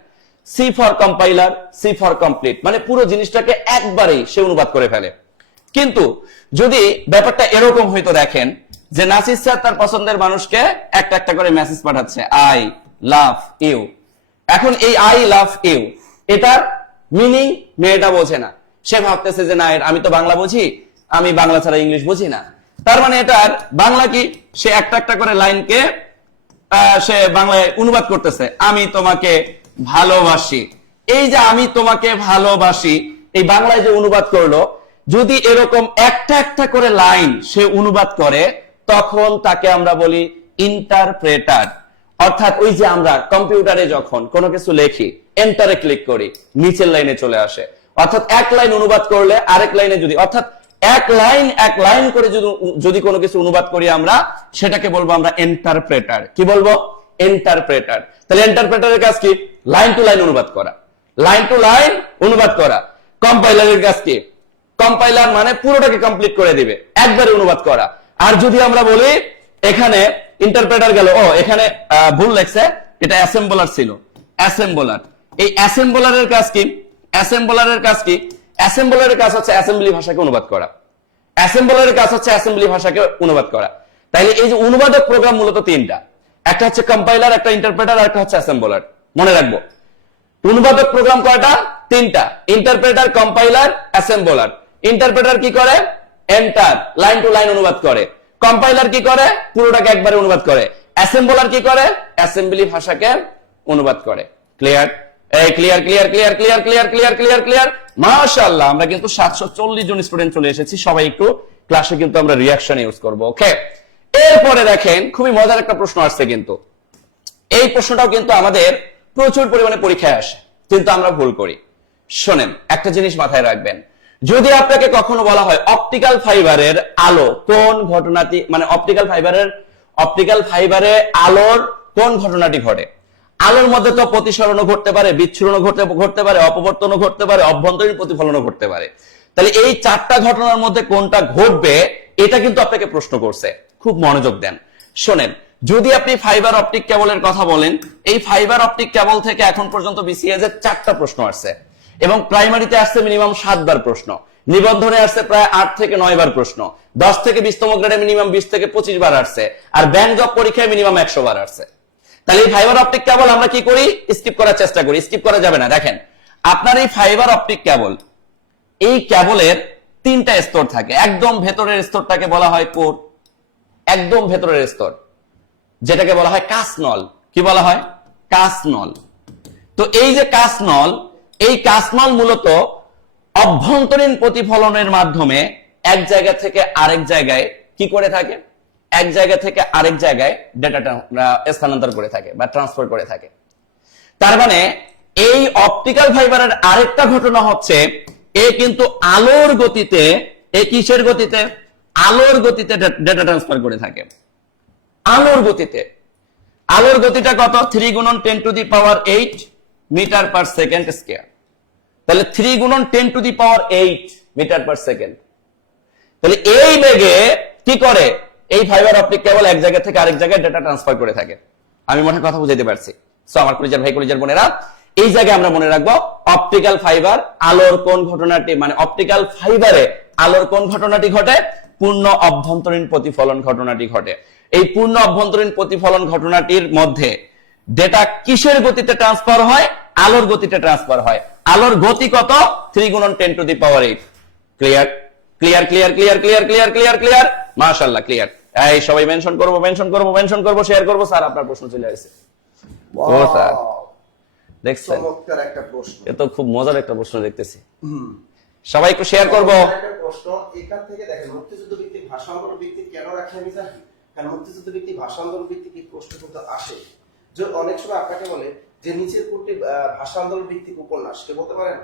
C for compiler, C for complete, মানে পুরো জিনিসটাকে একবারেই সে অনুবাদ করে ফেলে। কিন্তু যদি ব্যাপারটা এরকম হইতো, দেখেন যে নাসির স্যার তার পছন্দের মানুষকে একটা একটা করে মেসেজ পাঠাচ্ছে, আই লাভ ইউ। এখন এই আই লাভ ইউ এটার মিনিং মেয়েটা বোঝে না, সে ভাবতেছে যে না, আমি তো বাংলা বুঝি, আমি বাংলা ছাড়া ইংলিশ বুঝি না। তার মানে এটার বাংলা কি? সে একটা একটা করে লাইনকে সে বাংলায় অনুবাদ করতেছে, আমি তোমাকে ভালোবাসি। এই যে আমি তোমাকে ভালোবাসি, এই বাংলায় যে অনুবাদ করলো, যদি এরকম একটা একটা করে লাইন সে অনুবাদ করে, তখন তাকে আমরা বলি ইন্টারপ্রেটার। অর্থাৎ ওই যে আমরা কম্পিউটারে যখন কোনো কিছু লেখি, এন্টারে ক্লিক করি, নিচের লাইনে চলে আসে। অর্থাৎ এক লাইন অনুবাদ করলে আরেক লাইনে যদি, অর্থাৎ এক লাইন করে যদি কোনো কিছু অনুবাদ করি আমরা, সেটাকে বলবো আমরা ইন্টারপ্রেটার। কি বলবো? ইন্টারপ্রেটার। তাহলে ইন্টারপ্রেটারের কাজ কি? লাইন টু লাইন অনুবাদ করা, লাইন টু লাইন অনুবাদ করা। কম্পাইলারের কাজ কি? কম্পাইলার মানে পুরোটাকে কমপ্লিট করে দিবে, একবারে অনুবাদ করা। আর যদি আমরা বলি এখানে ইন্টারপ্রেটার গেল, ও এখানে ভুল লেখছে, এটা অ্যাসেম্বলার ছিল, অ্যাসেম্বলার। এই অ্যাসেম্বলারের কাজ কি? অ্যাসেম্বলারের কাজ কি? অ্যাসেম্বলারের কাজ হচ্ছে অ্যাসেম্বলি ভাষাকে অনুবাদ করা। অ্যাসেম্বলারের কাজ হচ্ছে অ্যাসেম্বলি ভাষাকে অনুবাদ করা। তাইলে এই যে অনুবাদক প্রোগ্রাম মূলত তিনটা, একটা হচ্ছে কম্পাইলার, একটা ইন্টারপ্রেটার, আর একটা হচ্ছে অ্যাসেম্বলার। মনে রাখবো, অনুবাদক প্রোগ্রাম কয়টা? তিনটা, ইন্টারপ্রেটার, কম্পাইলার, অ্যাসেম্বলার। ইন্টারপ্রেটার কি করে? এন্টার, লাইন টু লাইন অনুবাদ করে। কম্পাইলার কি করে? পুরোটাকে একবারে অনুবাদ করে। অ্যাসেম্বলার কি করে? অ্যাসেম্বলি ভাষাকে অনুবাদ করে। ক্লিয়ার? এই clear clear clear clear clear clear clear clear. মাশাআল্লাহ, আমরা কিন্তু 740 জন স্টুডেন্ট চলে এসেছি। সবাই একটু ক্লাসে কিন্তু আমরা রিঅ্যাকশন ইউজ করব। ওকে, এরপরে দেখেন খুবই মজার একটা প্রশ্ন আসছে, কিন্তু এই প্রশ্নটাও কিন্তু আমাদের প্রচুর পরিমাণে পরীক্ষায় আসে, কিন্তু আমরা ভুল করি। শোনেন, একটা জিনিস মাথায় রাখবেন, যদি আপনাকে কখনো বলা হয় অপটিক্যাল ফাইবারের আলো কোন ঘটনাটি, মানে অপটিক্যাল ফাইবারে আলোর কোন ঘটনাটি ঘটে? আলোর মধ্যে তো প্রতিসরণও ঘটতে পারে, বিচ্ছুরণও ঘটতে পারে, অপবর্তনও ঘটতে পারে, অভ্যন্তরীণ প্রতিফলনও ঘটতে পারে। তাহলে এই চারটা ঘটনার মধ্যে কোনটা ঘটবে, এটা কিন্তু আপনাকে প্রশ্ন করছে। খুব মনোযোগ দেন, শোনেন। যদি আপনি ফাইবার অপটিক কেবলের কথা বলেন, এই ফাইবার অপটিক কেবল থেকে এখন পর্যন্ত বিসিএস এর 4টা প্রশ্ন আসছে, এবং প্রাইমারিতে আসছে মিনিমাম 7 বার প্রশ্ন, নিবন্ধনে আসছে প্রায় 8 থেকে 9 বার প্রশ্ন, 10 থেকে 20তম গ্রেডে মিনিমাম 20 থেকে 25 বার আসছে, আর ব্যাংক জব পরীক্ষায় মিনিমাম 100 বার আসছে। তাহলে এই ফাইবার অপটিক কেবল আমরা কি করি? স্কিপ করার চেষ্টা করি। স্কিপ করা যাবে না। দেখেন, আপনার এই ফাইবার অপটিক কেবল, এই কেবলের 3টা স্তর থাকে। একদম ভেতরের স্তরটাকে বলা হয় কোর, একদম ভেতরের স্তর, যেটাকে বলা হয় কাঁচনল। কি বলা হয়? কাঁচনল। তো এই যে কাঁচনল, এই কাঁচনল মূলত অভ্যন্তরীণ প্রতিফলনের মাধ্যমে এক জায়গা থেকে আরেক জায়গায় কি করে থাকে? এক জায়গা থেকে আরেক জায়গায় ডেটাটা স্থানান্তর করে থাকে বা ট্রান্সফার করে থাকে। তার মানে এই অপটিক্যাল ফাইবারের আরেকটা ঘটনা হচ্ছে, এ কিন্তু আলোর গতিতে, এ কিসের গতিতে? আলোর গতিতে ডেটা ট্রান্সফার করে থাকে। আলোর গতিতে। আলোর গতিটা কত? 3 গুণন 10 to the power 8 metre per second square. তাহলে 3 গুণন 10 to the power 8 metre per second. তাহলে এই বেগে কি করে এই ফাইবার অপটিক কেবল এক জায়গা থেকে আরেক জায়গায় ডেটা ট্রান্সফার করে থাকে। আমি মনে কথা বুঝাইতে পারছি? সো আমার কলিজার ভাই, কলিজার বোনেরা, এই জায়গায় আমরা মনে রাখবো অপটিক্যাল ফাইবার আলোর কোন ঘটনাটি, মানে অপটিক্যাল ফাইবারে আলোর কোন ঘটনাটি ঘটে? পূর্ণ অভ্যন্তরীণ প্রতিফলন ঘটনাটি ঘটে। এই পূর্ণ অভ্যন্তরীণ প্রতিফলন ঘটনাটির মধ্যে ডেটা কিসের গতিতে ট্রান্সফার হয়? আলোর গতিতে ট্রান্সফার হয়। আলোর গতি কত? 3 গুণন 10 to the power 8। Clear clear clear clear clear clear clear clear. মাশাআল্লাহ, ক্লিয়ার। এই সবাই মেনশন করব, মেনশন করব, মেনশন করব, শেয়ার করব। স্যার আপনার প্রশ্ন চলে আসছে। ও স্যার, দেখছেন? চমৎকার একটা প্রশ্ন। এ তো খুব মজার একটা প্রশ্ন দেখতেছি। সবাই একটু শেয়ার করব। একটা প্রশ্ন এখান থেকে দেখেন, মুক্তিযুদ্ধ ভিত্তিক ভাষা আন্দোলন ভিত্তিক কেন রাখি আমি জানি, কারণ মুক্তিযুদ্ধ ভিত্তিক ভাষা আন্দোলন ভিত্তিক এই প্রশ্ন কিন্তু আসে। যে অনেক সময় আপনাকে বলে যে নিচের কোনটি ভাষা আন্দোলন ভিত্তিক উপন্যাস, কে বলতে পারেন?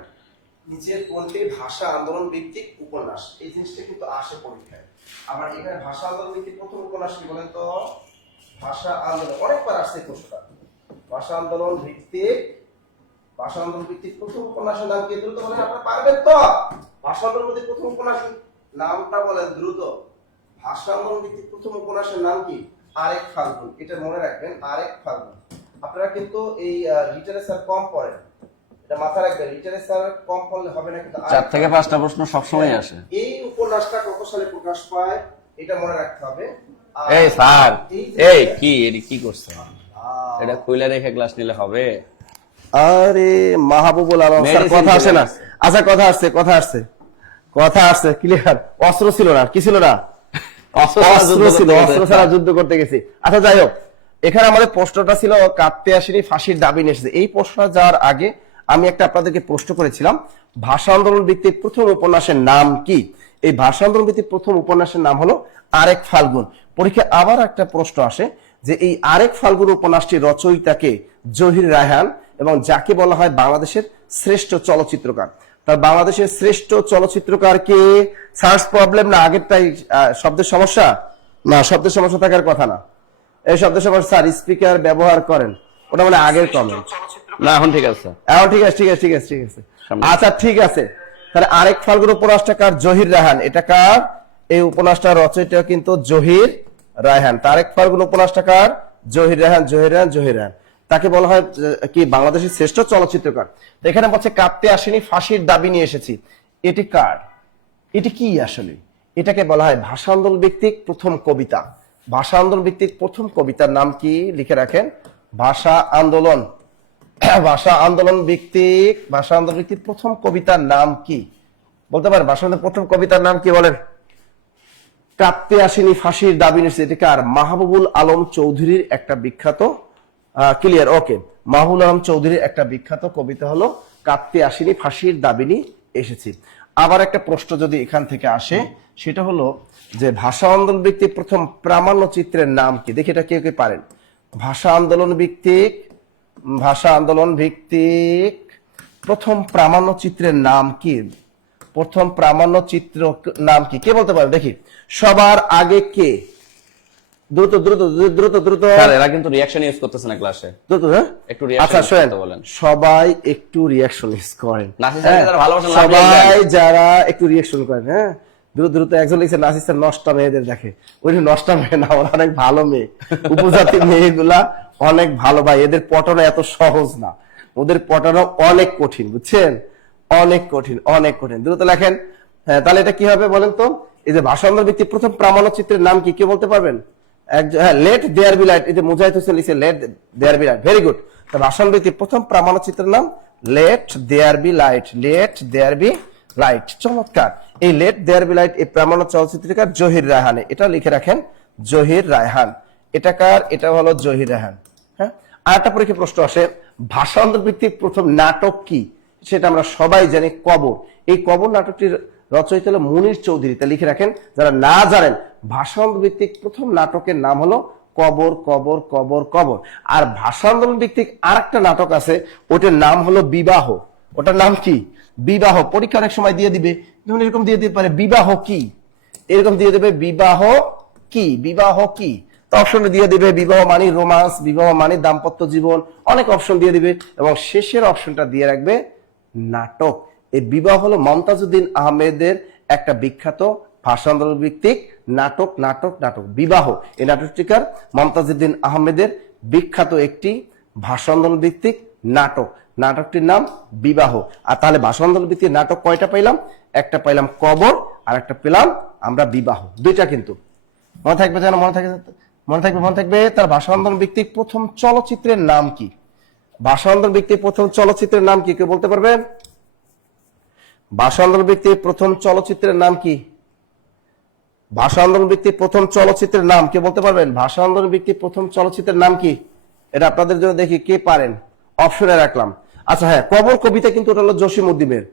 নিচের কোনটি ভাষা আন্দোলন ভিত্তিক উপন্যাস, এই জিনিসটা কিন্তু আসে পরীক্ষায়। আবার এখানে ভাষা আন্দোলন ভিত্তিক প্রথম উপন্যাস কি বলেন তো? ভাষা আন্দোলন, অনেকবার আসছে প্রশ্নটা। ভাষা আন্দোলন ভিত্তিক প্রথম উপন্যাসের নাম কি? দ্রুত বলেন, আপনারা পারবেন তো? ভাষা আন্দোলন ভিত্তিক প্রথম উপন্যাসের নামটা বলেন দ্রুত। ভাষা আন্দোলন ভিত্তিক প্রথম উপন্যাসের নাম কি? আরেক ফাল্গুন। এটা মনে রাখবেন, আরেক ফাল্গুন। আপনারা কিন্তু এই লিটারেচার কম পড়েন, এটা মাথায় রাখবেন। লিটারেচার কম পড়লে হবে না, কিন্তু 4 থেকে 5টা প্রশ্ন সবসময় আসে। এই উপন্যাসটা কত সালে প্রকাশ পায় এটা মনে রাখতে হবে। এই স্যার, এই কি এডি কি করছেন? এটা কইলা রেখে ক্লাস নিলে হবে? আরে মাহবুবুল আলম স্যার, কথা আসে না। আচ্ছা, কথা আসছে ক্লিয়ার। অস্ত্র ছিল না, কি ছিল না? অস্ত্র ছিল, অস্ত্র ছাড়া যুদ্ধ করতে গেছি। আচ্ছা যাই হোক, এখানে আমাদের প্রশ্নটা ছিল কাঁদতে আসেনি, ফাঁসির দাবি নিয়ে এসেছে। এই প্রশ্নটা যাওয়ার আগে আমি একটা আপনাদেরকে প্রশ্ন করেছিলাম, ভাষা আন্দোলন ভিত্তিক প্রথম উপন্যাসের নাম কি? এই ভাষা আন্দোলন ভিত্তিক প্রথম উপন্যাসের নাম হলো আরেক ফাল্গুন। পরীক্ষায় আবার একটা প্রশ্ন আসে যে এই আরেক ফাল্গুন উপন্যাসটির রচয়িতাকে জহির রায়হান, এবং যাকে বলা হয় বাংলাদেশের শ্রেষ্ঠ চলচ্চিত্রকার। তার বাংলাদেশের শ্রেষ্ঠ চলচ্চিত্রকার কে? সার্চ প্রবলেম না আগেরটাই? শব্দের সমস্যা না, শব্দের সমস্যা থাকার কথা না। এই শব্দের সমস্যা স্যার স্পিকার ব্যবহার করেন, ওটা মানে আগের কমেন্ট না, এখন ঠিক আছে, এখন ঠিক আছে, আচ্ছা ঠিক আছে। তাহলে আরেক ফাল্গুন উপন্যাসটা কার? জহির রায়হান। এটা কার? এই উপন্যাসটা রচয়িতা কিন্তু জহির রায়হান। আরেক ফাল্গুন উপন্যাসটা কার? জহির রায়হান। তাকে বলা হয় কি বাংলাদেশের শ্রেষ্ঠ চলচ্চিত্রকার। এখানে বলছে কাঁদতে আসেনি, ফাঁসির দাবি নিয়ে এসেছি। এটি কার? এটি কি আসলে? এটাকে বলা হয় ভাষা আন্দোলন ভিত্তিক প্রথম কবিতা। ভাষা আন্দোলন ভিত্তিক প্রথম কবিতার নাম কি? লিখে রাখেন, ভাষা আন্দোলন ভিত্তিক প্রথম কবিতার নাম কি বলতে পারেন? ভাষা আন্দোলন প্রথম কবিতার নাম কি বলেন? কাঁদতে আসেনি, ফাঁসির দাবি নিয়েছে। এটি কার? মাহবুবুল আলম চৌধুরীর একটা বিখ্যাত, ক্লিয়ার, ওকে। মাহবুবুল আলম চৌধুরীর একটা বিখ্যাত কবিতা হলো কাঁদতে আসেনি, ফাঁসির দাবি নিয়ে এসেছি। আবার একটা প্রশ্ন যদি এখান থেকে আসে, সেটা হলো যে ভাষা আন্দোলন ভিত্তিক প্রথম প্রামাণ্য চিত্রের নাম কি? দেখি এটা কেউ পারেন? ভাষা আন্দোলন ভিত্তিক প্রথম প্রামাণ্য চিত্রের নাম কি? প্রথম প্রামাণ্য চিত্র নাম কি? কে বলতে পারে? দেখি সবার আগে কে? দ্রুত দ্রুত দ্রুত দ্রুত। এরা কিন্তু রিঅ্যাকশন ইউজ করতেছে না ক্লাসে, দ্রুত। হ্যাঁ, একটু রিঅ্যাকশন বলেন। সবাই একটু রিঅ্যাকশন করেন, সবাই যারা একটু রিঅ্যাকশন করেন। হ্যাঁ, দ্রুত দ্রুত। একজন লিখছে নাসির স্যার নষ্টা মেয়েদের দেখে। ওই নষ্টা মেয়ে না, ওরা অনেক ভালো মেয়ে। উপজাতি মেয়েগুলা অনেক ভালো ভাই, এদের পটানো এত সহজ না, ওদের পটানো অনেক কঠিন, বুঝছেন? অনেক কঠিন। দ্রুত লেখেন। হ্যাঁ, তাহলে এটা কি হবে বলেন তো? এই যে ভাষা আন্দোলন ভিত্তিক প্রথম প্রামাণ্য চিত্রের নাম কি? কে বলতে পারবেন? হ্যাঁ, লেট দেয়ার বি লাইট। এই যে মুজাহিদ হোসেন লিখছে let there be light, very good. ভাষা আন্দোলন ভিত্তিক প্রথম প্রামাণ্য চিত্রের নাম লেট দেয়ার বি লাইট। চমৎকার। এই লেট দেয়ার বি লাইট এই প্রামাণ্য চলচ্চিত্রকার জহির রায়হান। এটা লিখে রাখেন, জহির রায়হান। এটা কার? এটা হলো জহির রায়হান। হ্যাঁ, আর একটা পরীক্ষা প্রশ্ন আসে, ভাষা আন্দোলন ভিত্তিক প্রথম নাটক কি? সেটা আমরা সবাই জানি, কবর। এই কবর নাটকটির রচয়িতা হলো মুনির চৌধুরী। তা লিখে রাখেন, যারা না জানেন, ভাষা আন্দোলন ভিত্তিক প্রথম নাটকের নাম হলো কবর। আর ভাষা আন্দোলন ভিত্তিক আর একটা নাটক আছে, ওটার নাম হলো বিবাহ। ওটার নাম কি? বিবাহ। পরীক্ষা অনেক সময় দিয়ে দিবে, যেমন এরকম দিয়ে দিতে পারে বিবাহ কি, এরকম দিয়ে দেবে বিবাহ কি। তো অপশন দিয়ে দিবে বিবাহ মানে রোমান্স, বিবাহ মানে দাম্পত্য জীবন, অনেক অপশন দিয়ে দিবে, এবং শেষের অপশনটা দিয়ে রাখবে নাটক। এই বিবাহ হলো মমতাজউদ্দিন আহমেদের একটা বিখ্যাত ভাষা আন্দোলন ভিত্তিক নাটক। বিবাহ এই নাটকটিকার মমতাজউদ্দিন আহমেদের বিখ্যাত একটি ভাষা আন্দোলন ভিত্তিক নাটক। নাটকটির নাম বিবাহ। আর তাহলে ভাষা আন্দোলন ভিত্তিক নাটক কয়টা পাইলাম? একটা পাইলাম কবর, আর একটা পেলাম আমরা বিবাহ। দুইটা কিন্তু মনে থাকবে, যেন মনে থাকবে। তার ভাষা আন্দোলন ভিত্তিক প্রথম চলচ্চিত্রের নাম কি? ভাষা আন্দোলন ভিত্তিক প্রথম চলচ্চিত্রের নাম কি? কেউ বলতে পারবেন? ভাষা আন্দোলন ভিত্তিক প্রথম চলচ্চিত্রের নাম কি? ভাষা আন্দোলন ভিত্তিক প্রথম চলচ্চিত্রের নাম কে বলতে পারবেন? ভাষা আন্দোলন ভিত্তিক প্রথম চলচ্চিত্রের নাম কি? এটা আপনাদের জন্য দেখি কে পারেন, অপশনে রাখলাম। আচ্ছা হ্যাঁ, কবর কবিতা কিন্তু ওটা হলো জসিমউদ্দিনের,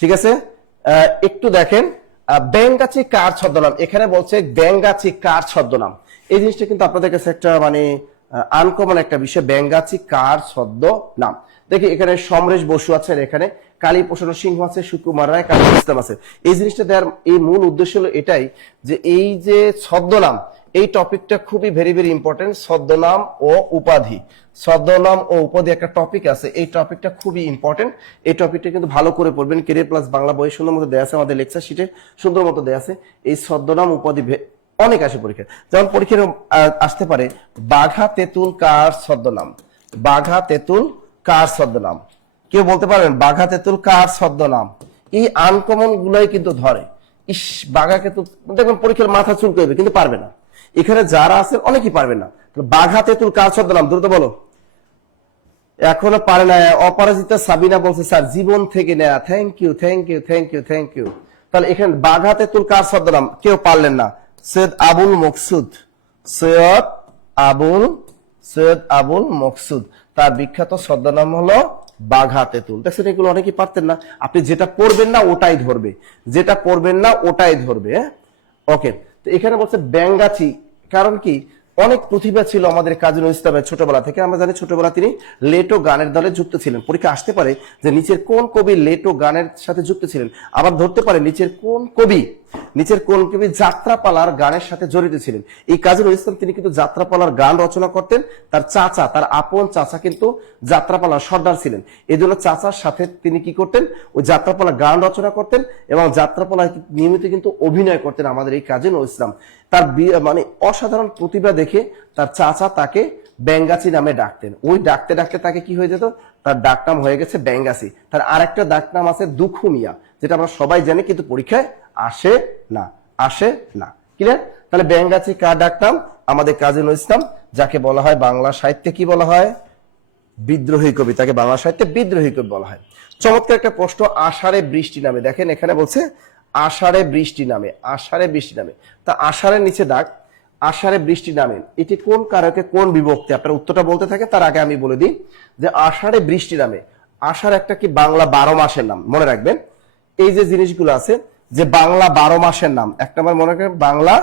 ঠিক আছে। একটু দেখেন, ব্যাঙগাছি কার ছদ্মনাম। এখানে বলছে ব্যাঙগাছি কার ছদ্মনাম। এই জিনিসটা কিন্তু আপনাদের কাছে একটা মানে আনকমন একটা বিষয়, ব্যাঙগাছি কার ছদ্মনাম। দেখি এখানে সমরেশ বসু আছে, এখানে কালীপ্রসন্ন সিংহ আছে, সুকুমার রায়, কাজী ইসলাম আছে। এই জিনিসটা দেওয়ার এই মূল উদ্দেশ্য হলো এটাই যে এই যে ছদ্মনাম, এই টপিকটা খুবই ভেরি ভেরি ইম্পর্টেন্ট। ছদ্মনাম ও উপাধি, ছদ্মনাম ও উপাধি একটা টপিক আছে, এই টপিকটা খুবই ইম্পর্টেন্ট। এই টপিকটা কিন্তু ভালো করে পড়বেন। ক্যারিয়ার প্লাস বাংলা বই সুন্দর মতো দেয়া আছে, আমাদের লেকচার শিটে সুন্দর মতো দেয়া আছে। এই ছদ্মনাম উপাধি অনেক আসে পরীক্ষা। যেমন পরীক্ষায় আসতে পারে বাঘা তেঁতুল কার ছদ্মনাম, বাঘা তেঁতুল কার ছদ্মনাম, কেউ বলতে পারবেন বাঘা তেঁতুল কার ছদ্মনাম। এই আনকমন গুলাই কিন্তু ধরে, ইস বাঘা তেঁতুল, দেখবেন পরীক্ষার মাথা চুলকাইবে কিন্তু পারবে না। এখানে যারা আছেন অনেকেই পারবেন না। বাঘা তেঁতুল কার ছদ্মনাম, দ্রুত বলো। এখনো পারে না। অপরাজিতা সাবিনা বলছে স্যার জীবন থেকে নেয়া। Thank you, thank you, thank you, thank you. তাহলে এখানে বাঘা তেঁতুল কার ছদ্মনাম কেউ পারলেন না। সৈয়দ আবুল মকসুদ, সৈয়দ আবুল মকসুদ, তার বিখ্যাত ছদ্মনাম হলো বাঘা তেঁতুল। দেখছেন এগুলো অনেকেই পারতেন না। আপনি যেটা পড়বেন না ওটাই ধরবে, যেটা পড়বেন না ওটাই ধরবে। ওকে, তো এখানে বলছে ব্যাঙ্গাচি, কারণ কি অনেক প্রতিভা ছিল আমাদের কাজী নজরুল ইসলামের ছোটবেলা থেকে। আমরা জানি ছোটবেলা তিনি লেটো গানের দলে যুক্ত ছিলেন। পরীক্ষা আসতে পারে যে নিচের কোন কবি লেটো গানের সাথে যুক্ত ছিলেন, আবার ধরতে পারে নিচের কোন কবি যাত্রাপালার গানের সাথে জড়িত ছিলেন। এই কাজী নজরুল ইসলাম তিনি কিন্তু যাত্রাপালার গান রচনা করতেন। তার চাচা, তার আপন চাচা কিন্তু যাত্রাপালার সর্দার ছিলেন। এই জন্য চাচার সাথে তিনি কি করতেন, ওই যাত্রাপালা গান রচনা করতেন এবং যাত্রাপালায় নিয়মিত কিন্তু অভিনয় করতেন আমাদের এই কাজী নজরুল ইসলাম। তার মানে অসাধারণ প্রতিভা দেখে তার চাচা তাকে ব্যাঙ্গাচি নামে ডাকতেন। ওই ডাকতে ডাকতে তাকে কি হয়ে যেত, তার ডাকনাম হয়ে গেছে ব্যাঙ্গাচি। তার আরেকটা ডাকনাম আছে দুখু মিয়া, যেটা আমরা সবাই জানি কিন্তু পরীক্ষায় আসে না, আসে না। ক্লিয়ার? তাহলে ব্যাঙ্গাচি কার ডাকনাম, আমাদের কাজী নজরুল ইসলাম, যাকে বলা হয় বাংলা সাহিত্যে কি বলা হয়, বিদ্রোহী কবি। তাকে বাংলা সাহিত্যে বিদ্রোহী কবি বলা হয়। চমৎকার একটা প্রশ্ন, আষাঢ়ে বৃষ্টি নামে। দেখেন এখানে বলছে আষাঢ়ে বৃষ্টি নামে, আষাঢ়ে বৃষ্টি নামে। তা আষাঢ়ের নিচে দাগ, আষাঢ়ে বৃষ্টি নামে, এটি কোন কারকে কোন বিভক্তি? আপনার উত্তরটা বলতে থাকে তার আগে আমি বলে দিই যে আষাঢ়ে বৃষ্টি নামে, আষাঢ় একটা কি বাংলা 12 মাসের নাম, মনে রাখবেন। এই যে জিনিসগুলো আছে যে বাংলা 12 মাসের নাম, এক নম্বর মনে রাখবেন বাংলা,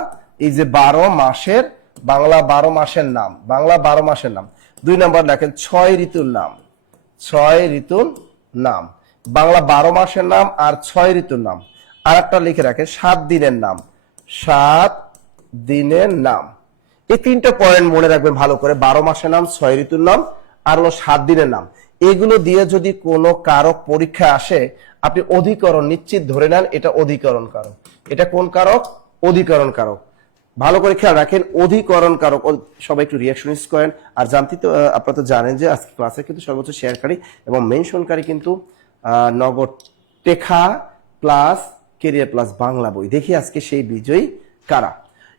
এই যে 12 মাসের, বাংলা 12 মাসের নাম, বাংলা 12 মাসের নাম। 2 নম্বর লেখেন 6 ঋতুর নাম, 6 ঋতুর নাম, বাংলা 12 মাসের নাম আর 6 ঋতুর নাম। আর একটা লিখে রাখেন 7 দিনের নাম, 7 দিনের নাম। এই 3টা পয়েন্ট মনে রাখবেন ভালো করে, 12 মাসের নাম, 6 ঋতুর নাম আর হলো 7 দিনের নাম। এগুলো দিয়ে যদি কোনো কারক পরীক্ষা আসে, আপনি অধিকরণ নিশ্চিত ধরে নেন এটা অধিকরণ কারক। এটা কোন কারক? অধিকরণ কারক। ভালো করে খেয়াল রাখেন, অধিকরণ কারক। সবাই একটু রিয়াকশনিস করেন। আর জানতে তো আপনারা তো জানেন যে আজকে ক্লাসে কিন্তু সর্বোচ্চ শেয়ারকারী এবং মেনশনকারী কিন্তু নগদ টেখা প্লাস কেরিয়ার প্লাস বাংলা বই। দেখি আজকে সেই বিজয়ী কারা।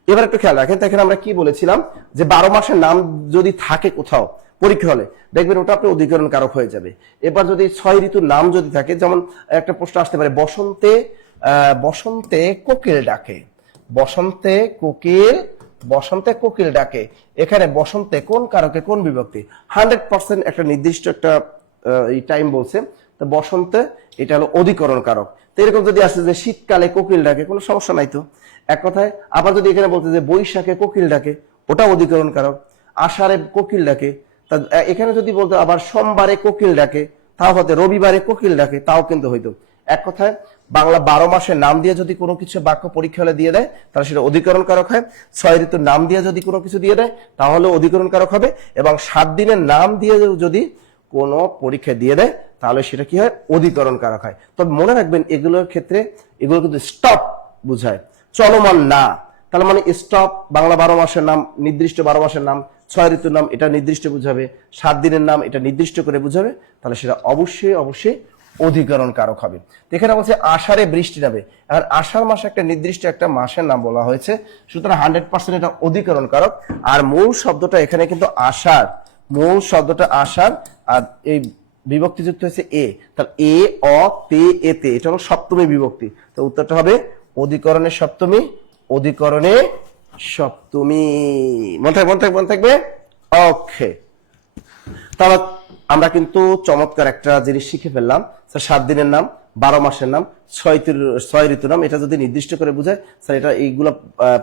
এবার একটু খেয়াল রাখেন, দেখেন আমরা কি বলেছিলাম যে 12 মাসের নাম যদি থাকে কোথাও পরীক্ষা হলে, দেখবেন ওটা আপনি অধিকরণ কারক হয়ে যাবে। এবার যদি 6 ঋতুর নাম যদি থাকে, যেমন একটা প্রশ্ন আসতে পারে বসন্তে, বসন্তে কোকিল ডাকে, বসন্তে কোকিল, বসন্তে কোকিল ডাকে। এখানে বসন্তে কোন কারকে কোন বিভক্তি? 100% একটা নির্দিষ্ট একটা টাইম বলছে, তো বসন্তে এটা হলো অধিকরণ কারক। তো এরকম যদি আসে যে শীতকালে কোকিল ডাকে, কোনো সমস্যা নাই তো, এক কথায়। আবার যদি এখানে বলতে যে বৈশাখে কোকিল ডাকে, ওটা অধিকরণ কারক। আষাঢ়ে কোকিল ডাকে, তা এখানে যদি বলতো আবার সোমবারে কোকিল ডাকে, তাও হতে, রবিবারে কোকিল ডাকে, তাও কিন্তু হইতো। এক কথায় বাংলা 12 মাসের নাম দিয়ে যদি কোনো কিছু বাক্য পরীক্ষা হলে দিয়ে দেয় তাহলে সেটা অধিকরণ কারক হয়। 6 ঋতুর নাম দিয়ে যদি কোনো কিছু দিয়ে দেয় তাহলে অধিকরণ কারক হবে। এবং 7 দিনের নাম দিয়ে যদি কোনো পরীক্ষা দিয়ে দেয় তাহলে সেটা কি হয়? অধিকরণ কারক হয়। তবে মনে রাখবেন এগুলোর ক্ষেত্রে এগুলো কিন্তু স্টপ বুঝায়, চলমান না। তাহলে মানে স্টপ, বাংলা 12 মাসের নাম, নির্দিষ্ট 12 মাসের নাম, 6 ঋতুর নাম এটা নির্দিষ্ট বুঝাবে, 7 দিনের নাম এটা নির্দিষ্ট করে বুঝাবে, তাহলে সেটা অবশ্যই অবশ্যই অধিকরণ কারক হবে। এখানে বলছে আষাঢ়ে বৃষ্টি নামে। এখন আষাঢ় মাস একটা নির্দিষ্ট একটা মাসের নাম বলা হয়েছে, সুতরাং 100% এটা অধিকরণ কারক। আর মূল শব্দটা এখানে কিন্তু আষাঢ়, মূল শব্দটা আষাঢ়, আর এই বিভক্তি যুক্ত হয়েছে এ, তাহলে এ অ তে এতে, এটা হলো সপ্তমী বিভক্তি। তো উত্তরটা হবে অধিকরণের সপ্তমী, অধিকরণে সপ্তমী। মনে থাকবে। ওকে, তাহলে আমরা কিন্তু চমৎকার একটা জিনিস শিখে ফেললাম। 7 দিনের নাম, 12 মাসের নাম, 6 ঋতুর নাম, এটা যদি নির্দিষ্ট করে বোঝায় স্যার, এটা এইগুলো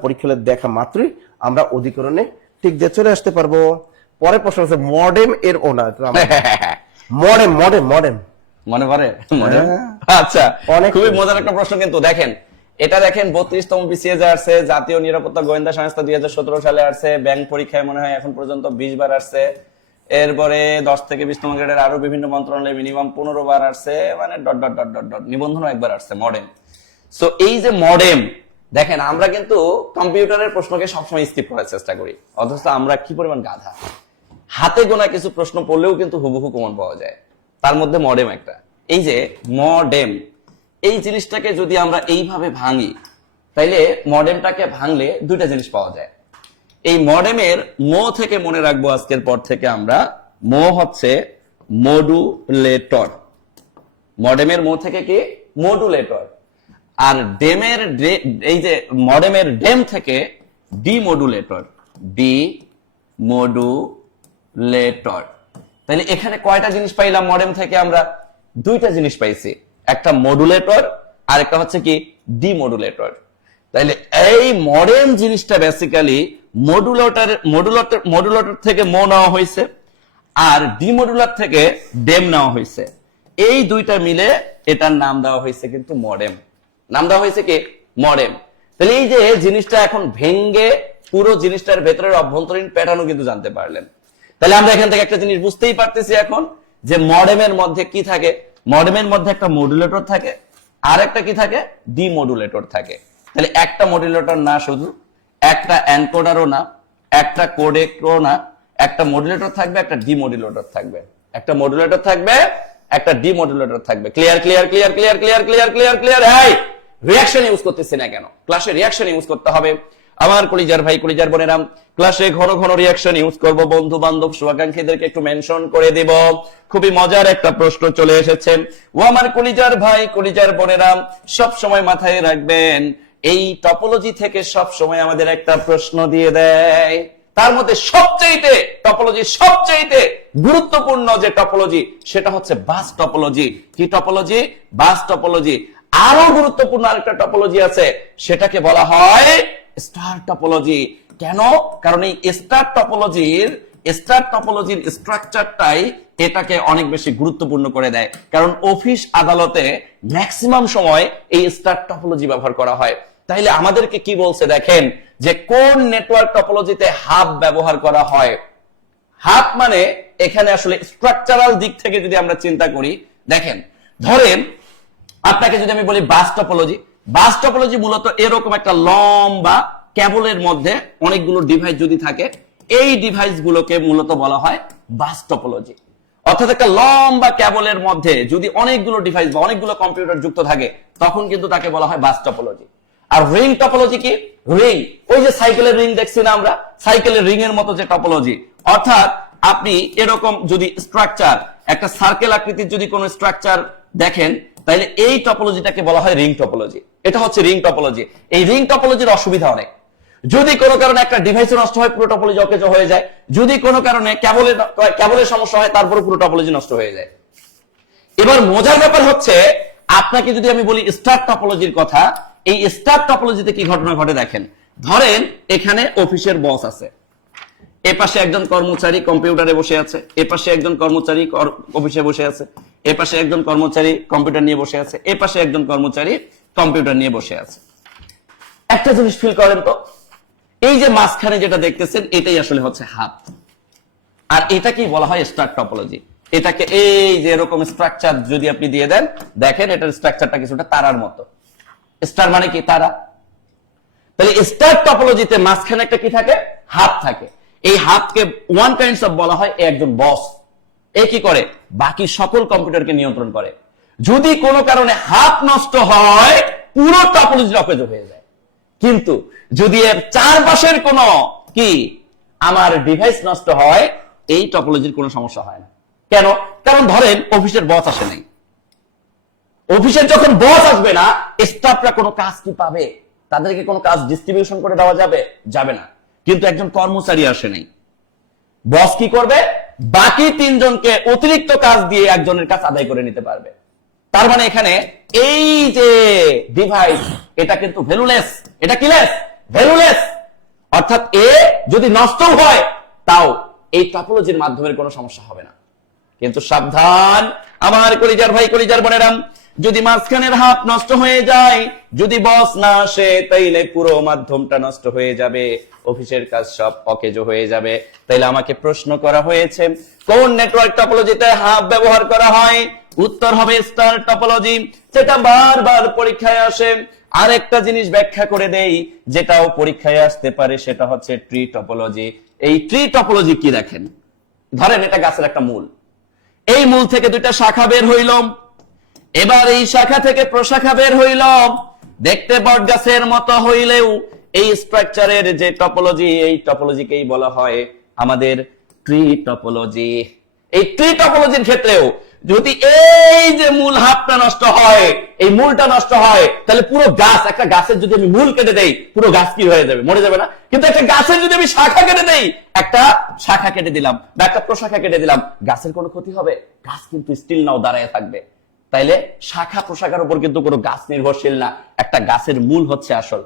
পরীক্ষা দেখা মাত্রই আমরা অধিকরণে ঠিক দিয়ে চলে আসতে পারবো। পরের প্রশ্ন হচ্ছে মডেম এর ওনার। মডেম মডেম মডেম মনে পড়ে? আচ্ছা, খুবই মজার একটা প্রশ্ন কিন্তু। দেখেন এটা, দেখেন 32তম বিসিএস আসছে, জাতীয় নিরাপত্তা গোয়েন্দা সংস্থা 2017 সালে আসছে, ব্যাংক পরীক্ষায় মনে হয় এখন পর্যন্ত 20 বার আসছে, এরপরে 10 থেকে 20তম গ্রেডের আরো বিভিন্ন মন্ত্রণালয়ে মিনিমাম 15 বার আসছে, মানে dot dot dot dot dot নিবন্ধন একবার আসছে মডেম। সো এই যে মডেম, দেখেন আমরা কিন্তু কম্পিউটারের প্রশ্নকে সবসময় স্কিপ করার চেষ্টা করি, অথচ আমরা কি পরিমাণ গাধা। হাতে গোনা কিছু প্রশ্ন পড়লেও কিন্তু হুবহু কমন পাওয়া যায়, তার মধ্যে মডেম একটা। এই যে মডেম, এই জিনিসটাকে যদি আমরা এইভাবে ভাঙি, তাইলে মডেমটাকে ভাঙলে দুইটা জিনিস পাওয়া যায়। এই মডেমের মো থেকে মনে রাখবো আজকের পর থেকে আমরা, মো হচ্ছে মডুলেটর। মডেমের মো থেকে কি মডুলেটর, আর ডেমের এই যে মডেমের ডেম থেকে ডিমডুলেটর, ডিমডুলেটর। তাহলে এখানে কয়টা জিনিস পাইলাম মডেম থেকে? আমরা দুইটা জিনিস পাইছি, একটা মডুলেটর আর একটা হচ্ছে কি ডিমডুলেটর। তাইলে এই মডেম জিনিসটা বেসিক্যালি মডুলেটর থেকে মো নেওয়া হয়েছে, আর ডিমডুলার থেকে ডেম নেওয়া হয়েছে। এই দুইটা মিলে এটার নাম দেওয়া হয়েছে কিন্তু মডেম, নাম দেওয়া হয়েছে কি মডেম। তাহলে এই যে জিনিসটা এখন ভেঙ্গে পুরো জিনিসটার ভেতরের অভ্যন্তরীণ প্যাটার্নও কিন্তু জানতে পারলেন। তাহলে আমরা এখান থেকে একটা জিনিস বুঝতেই পারতেছি এখন যে মডেমের মধ্যে কি থাকে। মডেমের মধ্যে একটা মডুলেটর থাকে, আর একটা কি থাকে ডিমডুলেটর থাকে। তাহলে একটা মডুলেটর না, শুধু একটা এনকোডারও না, একটা কোডেকও না, একটা মডুলেটর থাকবে, একটা ডিমডুলেটর থাকবে, একটা মডুলেটর থাকবে, একটা ডিমডুলেটর থাকবে। Clear clear clear clear clear clear clear clear. এই রিঅ্যাকশন ইউজ করতেছি না কেন? ক্লাসে রিঅ্যাকশন ইউজ করতে হবে আমার কলিজার ভাই কলিজার বোনেরা। ক্লাসে ঘন ঘন রিঅ্যাকশন ইউজ করব, বন্ধু বান্ধব শুভাকাঙ্ক্ষীদেরকে একটু মেনশন করে দিব। খুবই মজার একটা প্রশ্ন চলে এসেছে। ও আমার কলিজার ভাই কলিজার বোনেরা, সব সময় মাথায় রাখবেন, এই টপোলজি থেকে সব সময় আমাদের একটা প্রশ্ন দিয়ে দেয়। তার মধ্যে সবচেয়ে টপোলজি সবচেয়ে গুরুত্বপূর্ণ যে টপোলজি সেটা হচ্ছে বাস টপোলজি। কি টপোলজি? Bus topology. আরো গুরুত্বপূর্ণ আরেকটা টপোলজি আছে, সেটাকে বলা হয় স্টার টপোলজি। কেন? কারণ এই স্টার টপোলজির স্ট্রাকচারটাই এটাকে অনেক বেশি গুরুত্বপূর্ণ করে দেয়। কারণ অফিস আদালতে ম্যাক্সিমাম সময় এই স্টার টপোলজি ব্যবহার করা হয়। তাইলে আমাদেরকে কি বলছে দেখেন, যে কোন নেটওয়ার্ক টপোলজিতে হাব ব্যবহার করা হয়। হাব মানে এখানে আসলে স্ট্রাকচারাল দিক থেকে যদি আমরা চিন্তা করি, দেখেন ধরেন আপনাকে যদি আমি বলি বাস টপোলজি, বাস টপোলজি মূলত এরকম একটা লম্বা কেবলের মধ্যে অনেকগুলো ডিভাইস যদি থাকে, এই ডিভাইস গুলোকে মূলত বলা হয় বাস টপোলজি। অর্থাৎ একটা লম্বা কেবলের মধ্যে যদি অনেকগুলো ডিভাইস বা অনেকগুলো কম্পিউটার যুক্ত থাকে, তখন কিন্তু তাকে বলা হয় বাস টপোলজি। আর রিং টপোলজি কি? রিং, ওই যে সাইকেলের রিং দেখছি না আমরা, সাইকেলের রিং এর মতো যে টপোলজি। অর্থাৎ আপনি এরকম যদি স্ট্রাকচার, একটা সার্কেল আকৃতির যদি কোনো স্ট্রাকচার দেখেন, তাহলে এই টপোলজিটাকে বলা হয় রিং টপোলজি। এটা হচ্ছে রিং টপোলজি। এই রিং টপোলজির অসুবিধা অনেক। যদি কোনো কারণে একটা ডিভাইস নষ্ট হয়, পুরো টপোলজি অকেজো হয়ে যায়। যদি কোনো কারণে কেবলের সমস্যা হয়, তারপরে পুরো টপোলজি নষ্ট হয়ে যায়। এবার মজার ব্যাপার হচ্ছে, আপনাকে যদি আমি বলি স্টার টপোলজির কথা, এই স্টার টপোলজিতে কি ঘটনা ঘটে দেখেন। ধরেন এখানে অফিসের বস আছে, এপাশে একজন কর্মচারী কম্পিউটারে বসে আছে, এপাশে একজন কর্মচারী অফিসে বসে আছে, এপাশে একজন কর্মচারী কম্পিউটার নিয়ে বসে আছে, এপাশে একজন কর্মচারী কম্পিউটার নিয়ে বসে আছে। একটা জিনিস ফিল করেন তো, এই যে মাঝখানে যেটা দেখতেছেন, এটাই আসলে হচ্ছে হাত। আর এটাকেই বলা হয় স্টার টপোলজি। এটাকে এই যে এরকম স্ট্রাকচার যদি আপনি দিয়ে দেন, দেখেন এটার স্ট্রাকচারটা কিছুটা তারার মতো। স্টার মানে কি? তারা। তাহলে স্টার টপোলজিতে মাঝখানে একটা কি থাকে? হাত থাকে। এই হাতকে ওয়ান কাইন্ডস অফ বলা হয় একজন বস। এ কি করে? বাকি সকল কম্পিউটারকে নিয়ন্ত্রণ করে। যদি কোনো কারণে হাত নষ্ট হয়, পুরো টপোলজি অকেজো হয়ে যায়। কিন্তু যদি এর চারপাশের কোনো কি আমার ডিভাইস নষ্ট হয়, এই টপোলজির কোনো সমস্যা হয় না। কেন? কারণ ধরেন অফিসের বস আসে নাই, অফিসের যখন বস আসবে না, স্টাফরা কোনো কাজ কি পাবে? তাদেরকে কোনো কাজ ডিস্ট্রিবিউশন করে দেওয়া যাবে? যাবে না। কিন্তু একজন কর্মচারী আসে নাই, বস কি করবে? বাকি তিনজনকে অতিরিক্ত কাজ দিয়ে একজনের কাজ আদায় করে নিতে পারবে। তার মানে এখানে এই যে ডিভাইস, এটা কিন্তু ভ্যালুলেস। এটা কি লেস? ভ্যালুলেস। অর্থাৎ এ যদি নষ্ট হয়, তাও এই টপোলজির মাধ্যমে কোনো সমস্যা হবে না। কিন্তু সাবধান আমার কলিজার ভাই কলিজার বোনেরা, যদি মাঝখানের হাত নষ্ট হয়ে যায়, যদি বস না আসে, তাইলে পুরো মাধ্যমটা নষ্ট হয়ে যাবে, অফিসের কাজ সব অকেজো হয়ে যাবে। তাইলে আমাকে প্রশ্ন করা হয়েছে, কোন নেটওয়ার্ক টপোলজিতে হাব ব্যবহার করা হয়? উত্তর হবে স্টার টপোলজি, যেটা বারবার পরীক্ষায় আসে। আরেকটা জিনিস ব্যাখ্যা করে দেই, যেটাও পরীক্ষায় আসতে পারে, সেটা হচ্ছে ট্রি টপোলজি। এই ট্রি টপোলজি কি দেখেন, ধরেন এটা গাছের একটা মূল, এই মূল থেকে দুইটা শাখা বের হইল, এবার এই শাখা থেকে প্রশাখা বের হইল, দেখতে বট গাছের মতো হইলেও এই স্ট্রাকচারের যে টপোলজি, এই টপোলজিকেই বলা হয় আমাদের ট্রি টপোলজি। এই ট্রি টপোলজির ক্ষেত্রেও যদি এই যে মূল হাফটা নষ্ট হয়, এই মূলটা নষ্ট হয়, তাহলে পুরো গাছ, একটা গাছের যদি আমি মূল কেটে দেই, পুরো গাছ কি হয়ে যাবে, মরে যাবে না? কিন্তু একটা গাছের যদি আমি শাখা কেটে দেই, একটা শাখা কেটে দিলাম বা একটা প্রশাখা কেটে দিলাম, গাছের কোনো ক্ষতি হবে? গাছ কিন্তু স্টিল নাও দাঁড়ায় থাকবে। তাইলে শাখা প্রশাখার উপর কিন্তু কোনো গাছ নির্ভরশীল না, একটা গাছের মূল হচ্ছে আসল।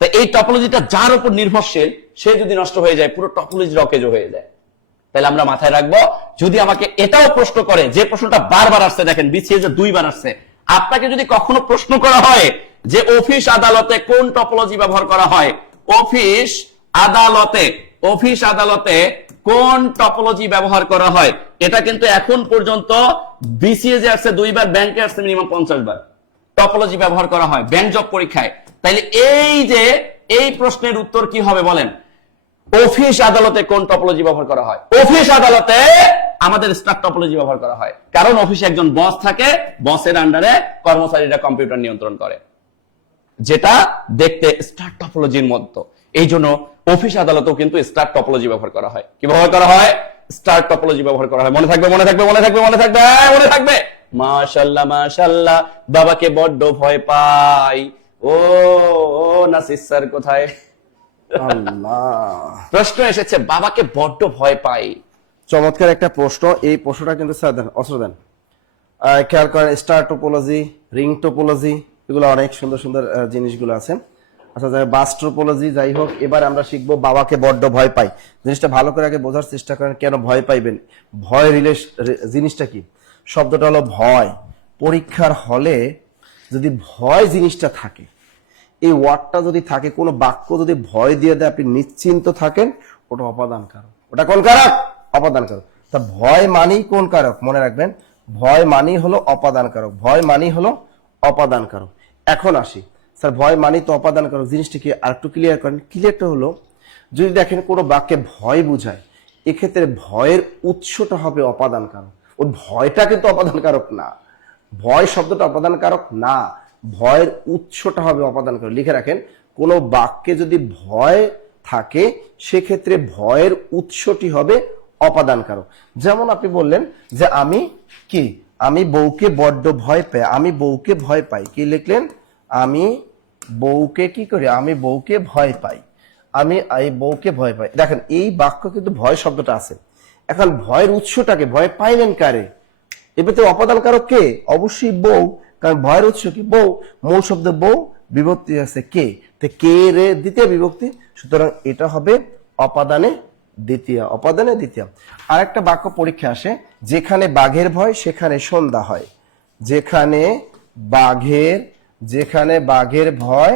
তো এই টপোলজিটা যার উপর নির্ভরশীল, সে যদি নষ্ট হয়ে যায়, পুরো টপোলজি রকেজ হয়ে যায়। তাহলে আমরা মাথায় রাখবো, যদি আমাকে এটাও প্রশ্ন করে, যে প্রশ্নটা বারবার আসছে, দেখেন বিসিএস এ 2 বার আসছে, আপনাকে যদি কখনো প্রশ্ন করা হয় যে অফিস আদালতে কোন টপোলজি ব্যবহার করা হয়, অফিস আদালতে কোন টপোলজি ব্যবহার করা হয়, এটা কিন্তু এখন পর্যন্ত বিসিএস এ আসছে 2 বার, ব্যাংকে আসছে মিনিমাম 50 বার টপোলজি ব্যবহার করা হয় ব্যাংক জব পরীক্ষায়। তাইলে এই যে এই প্রশ্নের উত্তর কি হবে বলেন? অফিস আদালতে কোন টপোলজি ব্যবহার করা হয়? অফিস আদালতে আমাদের স্টার টপোলজি ব্যবহার করা হয়, কারণ অফিসে একজন বস থাকে, বসের আন্ডারে কর্মচারীরা কম্পিউটার নিয়ন্ত্রণ করে, যেটা দেখতে স্টার টপোলজির মতো। এই জন্য অফিস আদালতেও কিন্তু স্টার টপোলজি ব্যবহার করা হয়। কি ব্যবহার করা হয়? স্টার টপোলজি ব্যবহার করা হয়। মনে থাকবে, মনে থাকবে, মনে থাকবে, মনে থাকবে, মনে থাকবে। মাশাআল্লাহ মাশাআল্লাহ, বাবাকে বড্ড ভয় পাই। ও নাসির স্যার কোথায়? আল্লাহ, প্রশ্ন এসেছে, বাবাকে বড্ড ভয় পাই। চমৎকার একটা প্রশ্ন। এই প্রশ্নটা কিন্তু স্যার দেন, অস্ত্র দেন, খেয়াল করেন, স্টার টোপোলজি, রিং টোপোলজি, এগুলো অনেক সুন্দর সুন্দর জিনিসগুলো আছে। আচ্ছা, যাই বাস টোপোলজি, যাই হোক, এবার আমরা শিখবো বাবাকে বড্ড ভয় পাই। জিনিসটা ভালো করে আগে বোঝার চেষ্টা করেন, কেন ভয় পাইবেন, ভয় জিনিসটা কি? শব্দটা হলো ভয়। পরীক্ষার হলে যদি ভয় জিনিসটা থাকে, এই ওয়ার্ডটা যদি থাকে, কোনো বাক্য যদি ভয় দিয়ে দেয়, আপনি নিশ্চিন্ত থাকেন, ওটা অপাদান কারক। ওটা কোন কারক? অপাদান কারক। তা ভয় মানেই কোন কারক? মনে রাখবেন, ভয় মানেই হলো অপাদান কারক, ভয় মানেই হলো অপাদান কারক। এখন আসি, স্যার ভয় মানেই তো অপাদান কারক, জিনিসটা কি আর একটু ক্লিয়ার করেন। ক্লিয়ারটা হলো, যদি দেখেন কোনো বাক্যে ভয় বুঝায়, এক্ষেত্রে ভয়ের উৎসটা হবে অপাদান কারক। ওই ভয়টা কিন্তু অপাদান কারক না, ভয় শব্দটা অপাদান কারক না, ভয়ের উৎসটা হবে অপাদান কারক। লিখে রাখেন, কোনো বাক্যে যদি ভয় থাকে, সেক্ষেত্রে ভয়ের উৎসটি হবে অপাদান কারক। যেমন আপনি বললেন যে আমি বউকে বড্ড ভয় পাই, আমি বউকে ভয় পাই। কি লিখলেন? আমি বউকে কি করি? আমি বউকে ভয় পাই, আমি এই বউকে ভয় পাই। দেখেন, এই বাক্য কিন্তু ভয় শব্দটা আছে। এখন ভয়ের উৎসটাকে, ভয় পাইলেন কারে? এবারে অপাদান কারক কে? অবশ্যই বউ, কারণ ভয়ের উৎস কি? বউ। মূল শব্দ বউ, বিভক্তি আছে কে, তো কে রে দ্বিতীয় বিভক্তি, সুতরাং এটা হবে অপাদানে দ্বিতীয়, অপাদানে দ্বিতীয়। আরেকটা বাক্য পরীক্ষা আসে, যেখানে বাঘের ভয় সেখানে সন্ধ্যা হয়। যেখানে বাঘের ভয়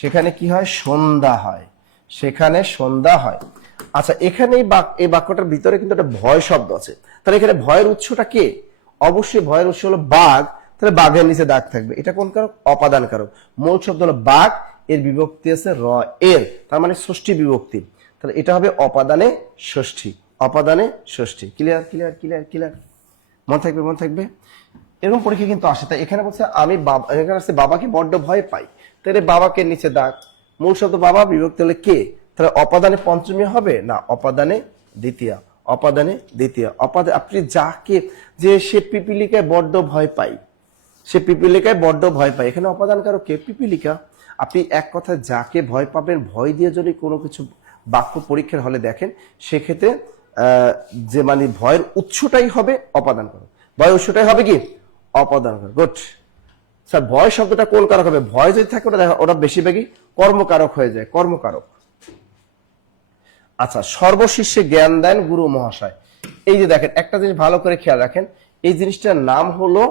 সেখানে কি হয়? সন্ধ্যা হয়, সেখানে সন্ধ্যা হয়। আচ্ছা, এখানে এই বাক্যটার ভিতরে কিন্তু একটা ভয় শব্দ আছে, তাহলে এখানে ভয়ের উৎসটা কে? অবশ্যই ভয়ের উৎস হলো বাঘ, তাহলে বাঘের নিচে দাগ থাকবে। এটা কোন কারক? অপাদান কারক। মূল শব্দ হলো বাঘ, এর বিভক্তি আছে র এর, তার মানে ষষ্ঠী বিভক্তি, তাহলে এটা হবে অপাদানে ষষ্ঠী, অপাদানে ষষ্ঠী। ক্লিয়ার ক্লিয়ার ক্লিয়ার ক্লিয়ার, মনে থাকবে, মনে থাকবে। এরকম পরীক্ষা কিন্তু আসে। তাই এখানে বলছে এখানে আসছে বাবাকে বড্ড ভয় পাই, তাহলে বাবাকে নিচে দাগ, মূল শব্দ বাবা, বিভক্তি হলে কে, তাহলে অপাদানে পঞ্চমী হবে না, অপাদানে দ্বিতীয়, অপাদানে দ্বিতীয়। আপনি যাকে, যে সে পিপিলিকায় বড্ড ভয় পাই, সে পিপিলিকায় বড্ড ভয় পায়, এখানে অপাদান কারক কে? পিপিলিকা। আপনি এক কথায় যাকে ভয় পাবেন, ভয় দিয়ে যদি কোনো কিছু বাক্য পরীক্ষার হলে দেখেন, সেক্ষেত্রে যে মানে ভয়ের উৎসটাই হবে অপাদান কারক, ভয়ের উৎসটাই হবে কি? অপাদান কারক। গুড স্যার, ভয় শব্দটা কোন কারক হবে? ভয় যদি থাকে, ওটা বেশিরভাগই কর্মকারক হয়ে যায়, কর্মকারক। আচ্ছা, সর্বশিষ্যে জ্ঞান দেন গুরু মহাশয়। এই যে দেখেন, একটা জিনিস ভালো করে খেয়াল রাখেন, এই জিনিসটার নাম হলো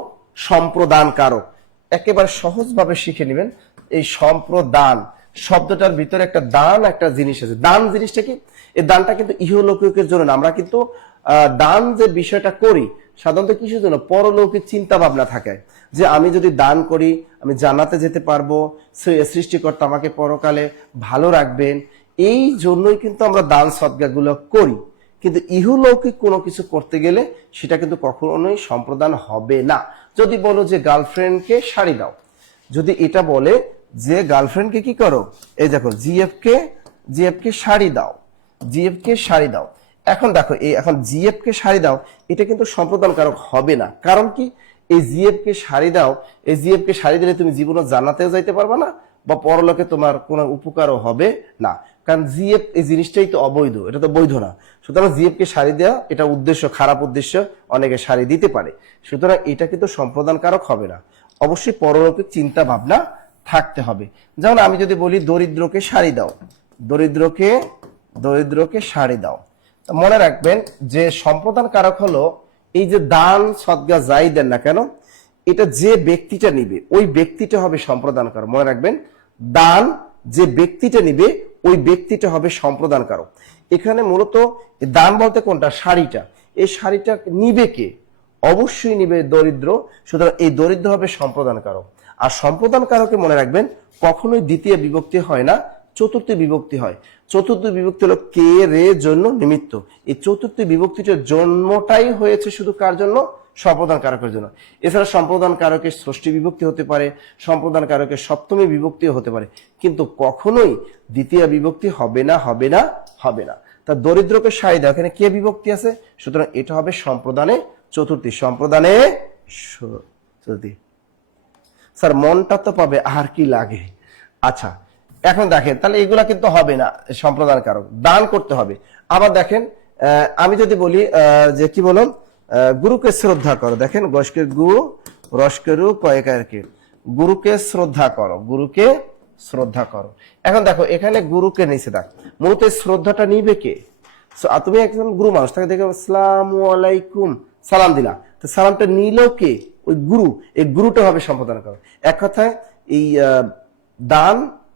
সম্প্রদান কারক। একেবারে সহজভাবে শিখে নেবেন। এই সম্প্রদান শব্দটার ভিতরে একটা দান, একটা জিনিস আছে। দান জিনিসটা কি? এই দানটা কিন্তু ইহলৌকিকের জন্য না, আমরা কিন্তু দান যে বিষয়টা করি, সাধারণত কিসের জন্য? পরলৌকিক চিন্তা ভাবনা থাকে যে আমি যদি দান করি আমি জান্নাতে যেতে পারবো, সৃষ্টিকর্তা আমাকে পরকালে ভালো রাখবেন, এই জন্যই কিন্তু আমরা দান সদকা গুলো করি। কিন্তু ইহলৌকিক কোনো কিছু করতে গেলে সেটা কিন্তু কখনোই সম্প্রদান হবে না। যদি বলো যে গার্লফ্রেন্ডকে শাড়ি দাও, যদি এটা বলে যে গার্লফ্রেন্ডকে কি করো, এই দেখো জিএফ কে শাড়ি দাও, জিএফ কে শাড়ি দাও, এখন দেখো এখন জিএফ কে শাড়ি দাও, এটা কিন্তু সম্প্রদান কারক হবে না। কারণ কি, এই জিএফ কে শাড়ি দাও, এই জিএফ কে শাড়ি দিলে তুমি জীবনে জান্নাতেও যাইতে পারবে না বা পরলোকে তোমার কোনো উপকারও হবে না। কারণ জিএফ এই জিনিসটাই তো অবৈধ, এটা তো বৈধ না। সুতরাং জিএফ কে শাড়ি দেওয়া এটা উদ্দেশ্য, খারাপ উদ্দেশ্য, অনেকে শাড়ি দিতে পারে। সুতরাং এটা কিন্তু সম্প্রদান কারক হবে না। অবশ্যই পরলৌকিক চিন্তা ভাবনা থাকতে হবে। যেমন আমি যদি বলি দরিদ্রকে শাড়ি দাও, দরিদ্রকে শাড়ি দাও, মনে রাখবেন যে সম্প্রদান কারক হলো এই যে দান সদকা যাই দেন না কেন, এটা যে ব্যক্তিটা নিবে ওই ব্যক্তিটা হবে সম্প্রদান কারক। মনে রাখবেন, দান যে ব্যক্তিটা নিবে ওই ব্যক্তিটা হবে সম্প্রদান কারক। এখানে মূলত দান বলতে কোনটা, শাড়িটা, এই শাড়িটা নিবে কে? অবশ্যই নিবে দরিদ্র। সুতরাং এই দরিদ্র হবে সম্প্রদান কারক। আর সম্প্রদান কারকে মনে রাখবেন কখনোই দ্বিতীয় বিভক্তি হয় না, চতুর্থ বিভক্তি হয়। চতুর্থ বিভক্তি হলো কে রে জন্য নিমিত্ত। এই চতুর্থ বিভক্তিটার জন্মটাই হয়েছে শুধু কার জন্য? সম্প্রদান কারকের জন্য। এছাড়া সম্প্রদান কারকের ষষ্ঠী বিভক্তি হতে পারে, সম্প্রদান কারকের সপ্তমী বিভক্তিও হতে পারে, কিন্তু কখনোই দ্বিতীয় বিভক্তি হবে না, হবে না, হবে না। তা দরিদ্রকে শাড়ি দাও, এখানে কে বিভক্তি আছে, সুতরাং এটা হবে সম্প্রদানে চতুর্থী, সম্প্রদানে চতুর্থী। স্যার মনটা তো পাবে, আর কি লাগে? আচ্ছা, এখন দেখেন তাহলে এগুলা কিন্তু হবে না সম্প্রদান কারক, দান করতে হবে। আবার দেখেন আমি যদি বলি যে কি বলুন, গুরুকে শ্রদ্ধা করো, দেখেন গসকে গু রসকে রু কয়েকারকে, গুরুকে শ্রদ্ধা করো, গুরুকে শ্রদ্ধা করো। এখন দেখো এখানে গুরুকে নিচে দেখ, মূলত শ্রদ্ধাটা নিবে কে? তুমি একজন গুরু মানুষ, তাকে দেখে আসসালামু আলাইকুম সালাম দিলা, তো সালামটা নিল কে? ওই গুরু। এই গুরুটা হবে সম্প্রদান কারক। এক কথায় এই দান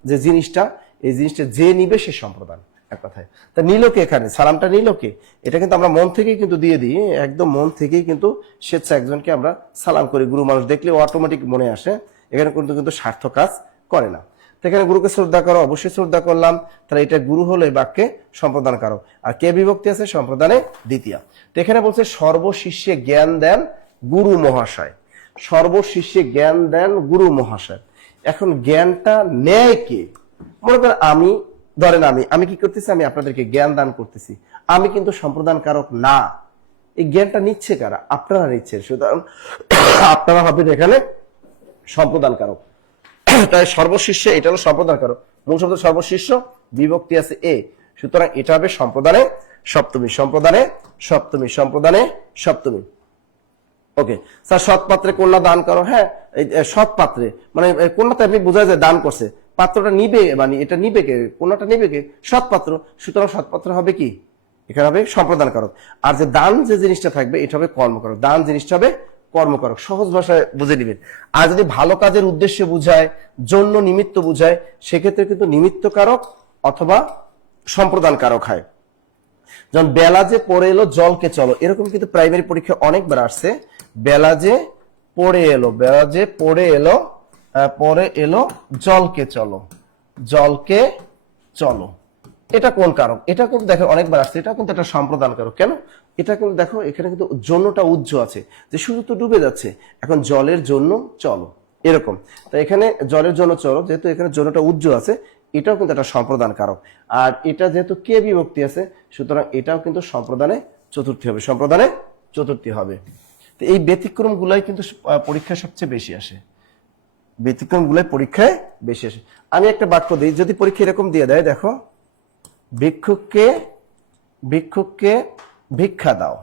যে জিনিসটা, এই জিনিসটা যে নিবে সে সম্প্রদান, এক কথায়। তা নিল কে? এখানে সালামটা নিল কে? এটা কিন্তু আমরা মন থেকেই কিন্তু দিয়ে দিই, একদম মন থেকেই কিন্তু স্বেচ্ছা একজনকে আমরা সালাম করি। গুরু মানুষ দেখলে অটোমেটিক মনে আসে, এখানে কিন্তু স্বার্থ কাজ করে না। তো এখানে গুরুকে শ্রদ্ধা করো, অবশ্যই শ্রদ্ধা করলাম, তাহলে এটা গুরু হলো এই বাক্যে সম্প্রদান কারক। আর কে বিভক্তি আছে? সম্প্রদানে দ্বিতীয়। তো এখানে বলছে সর্বশিষ্যে জ্ঞান দেন গুরু মহাশয়, সর্বশিষ্যে জ্ঞান দেন গুরু মহাশয়। এখন জ্ঞানটা নেয় কে? মনে করেন ধরেন আমি কি করতেছি, আমি আপনাদেরকে জ্ঞান দান করতেছি, আমি কিন্তু সম্প্রদান কারক না। এই জ্ঞানটা নিচ্ছে কারা? আপনারা নিচ্ছেন। সুতরাং আপনারা হবেন এখানে সম্প্রদান কারক। তাই সর্বশিষ্যে এটা হলো সম্প্রদান কারক। মূল শব্দ সর্বশিষ্য, বিভক্তি আছে এ, সুতরাং এটা হবে সম্প্রদানে সপ্তমী, সম্প্রদানে সপ্তমী, সম্প্রদানে সপ্তমী। ওকে স্যার, সৎ পাত্রে কন্যা দান করো। হ্যাঁ, সৎ পাত্রে মানে কন্যাতে আপনি বোঝা যায় দান করছে, পাত্রটা নিবে, মানে এটা নিবে কে? কন্যাটা নিবে কে? সৎ পাত্র। সুতরাং সৎ পাত্র হবে কি? এখানে হবে সম্প্রদান কারক। আর যে দান যে জিনিসটা থাকবে এটা হবে কর্মকারক, দান জিনিসটা হবে কর্মকারক। সহজ ভাষায় বুঝে নিবেন। আর যদি ভালো কাজের উদ্দেশ্য বুঝায়, জন্য নিমিত্ত বুঝায়, সেক্ষেত্রে কিন্তু নিমিত্ত কারক অথবা সম্প্রদান কারক হয়। যেমন বেলা যে পড়ে এলো জলকে চলো, এরকম কিন্তু প্রাইমারি পরীক্ষা অনেকবার আসছে। বেলা যে পড়ে এলো, বেলা যে পড়ে এলো জলকে চলো, জলকে চলো, এটা কোন কারক? এটা কিন্তু দেখো অনেকবার আসছে, এটা কিন্তু একটা সম্প্রদান কারক। কেন? এটা কিন্তু দেখো এখানে কিন্তু জন্যটা উজ্জ্ব আছে, যে শুধু তো ডুবে যাচ্ছে, এখন জলের জন্য চলো, এরকম। তো এখানে জলের জন্য চলো, যেহেতু এখানে জন্যটা উজ্জ্ব আছে, এটাও কিন্তু একটা সম্প্রদান কারক। আর এটা যেহেতু কে বিভক্তি আছে, সুতরাং এটাও কিন্তু সম্প্রদানে চতুর্থী হবে, সম্প্রদানে চতুর্থী হবে। তো এই ব্যতিক্রম গুলাই কিন্তু পরীক্ষায় সবচেয়ে বেশি আসে, ব্যতিক্রম গুলাই পরীক্ষায় বেশি আসে। আমি একটা বাক্য দিই, যদি পরীক্ষা এরকম দিয়ে দেয়, দেখো ভিক্ষুককে ভিক্ষা দাও,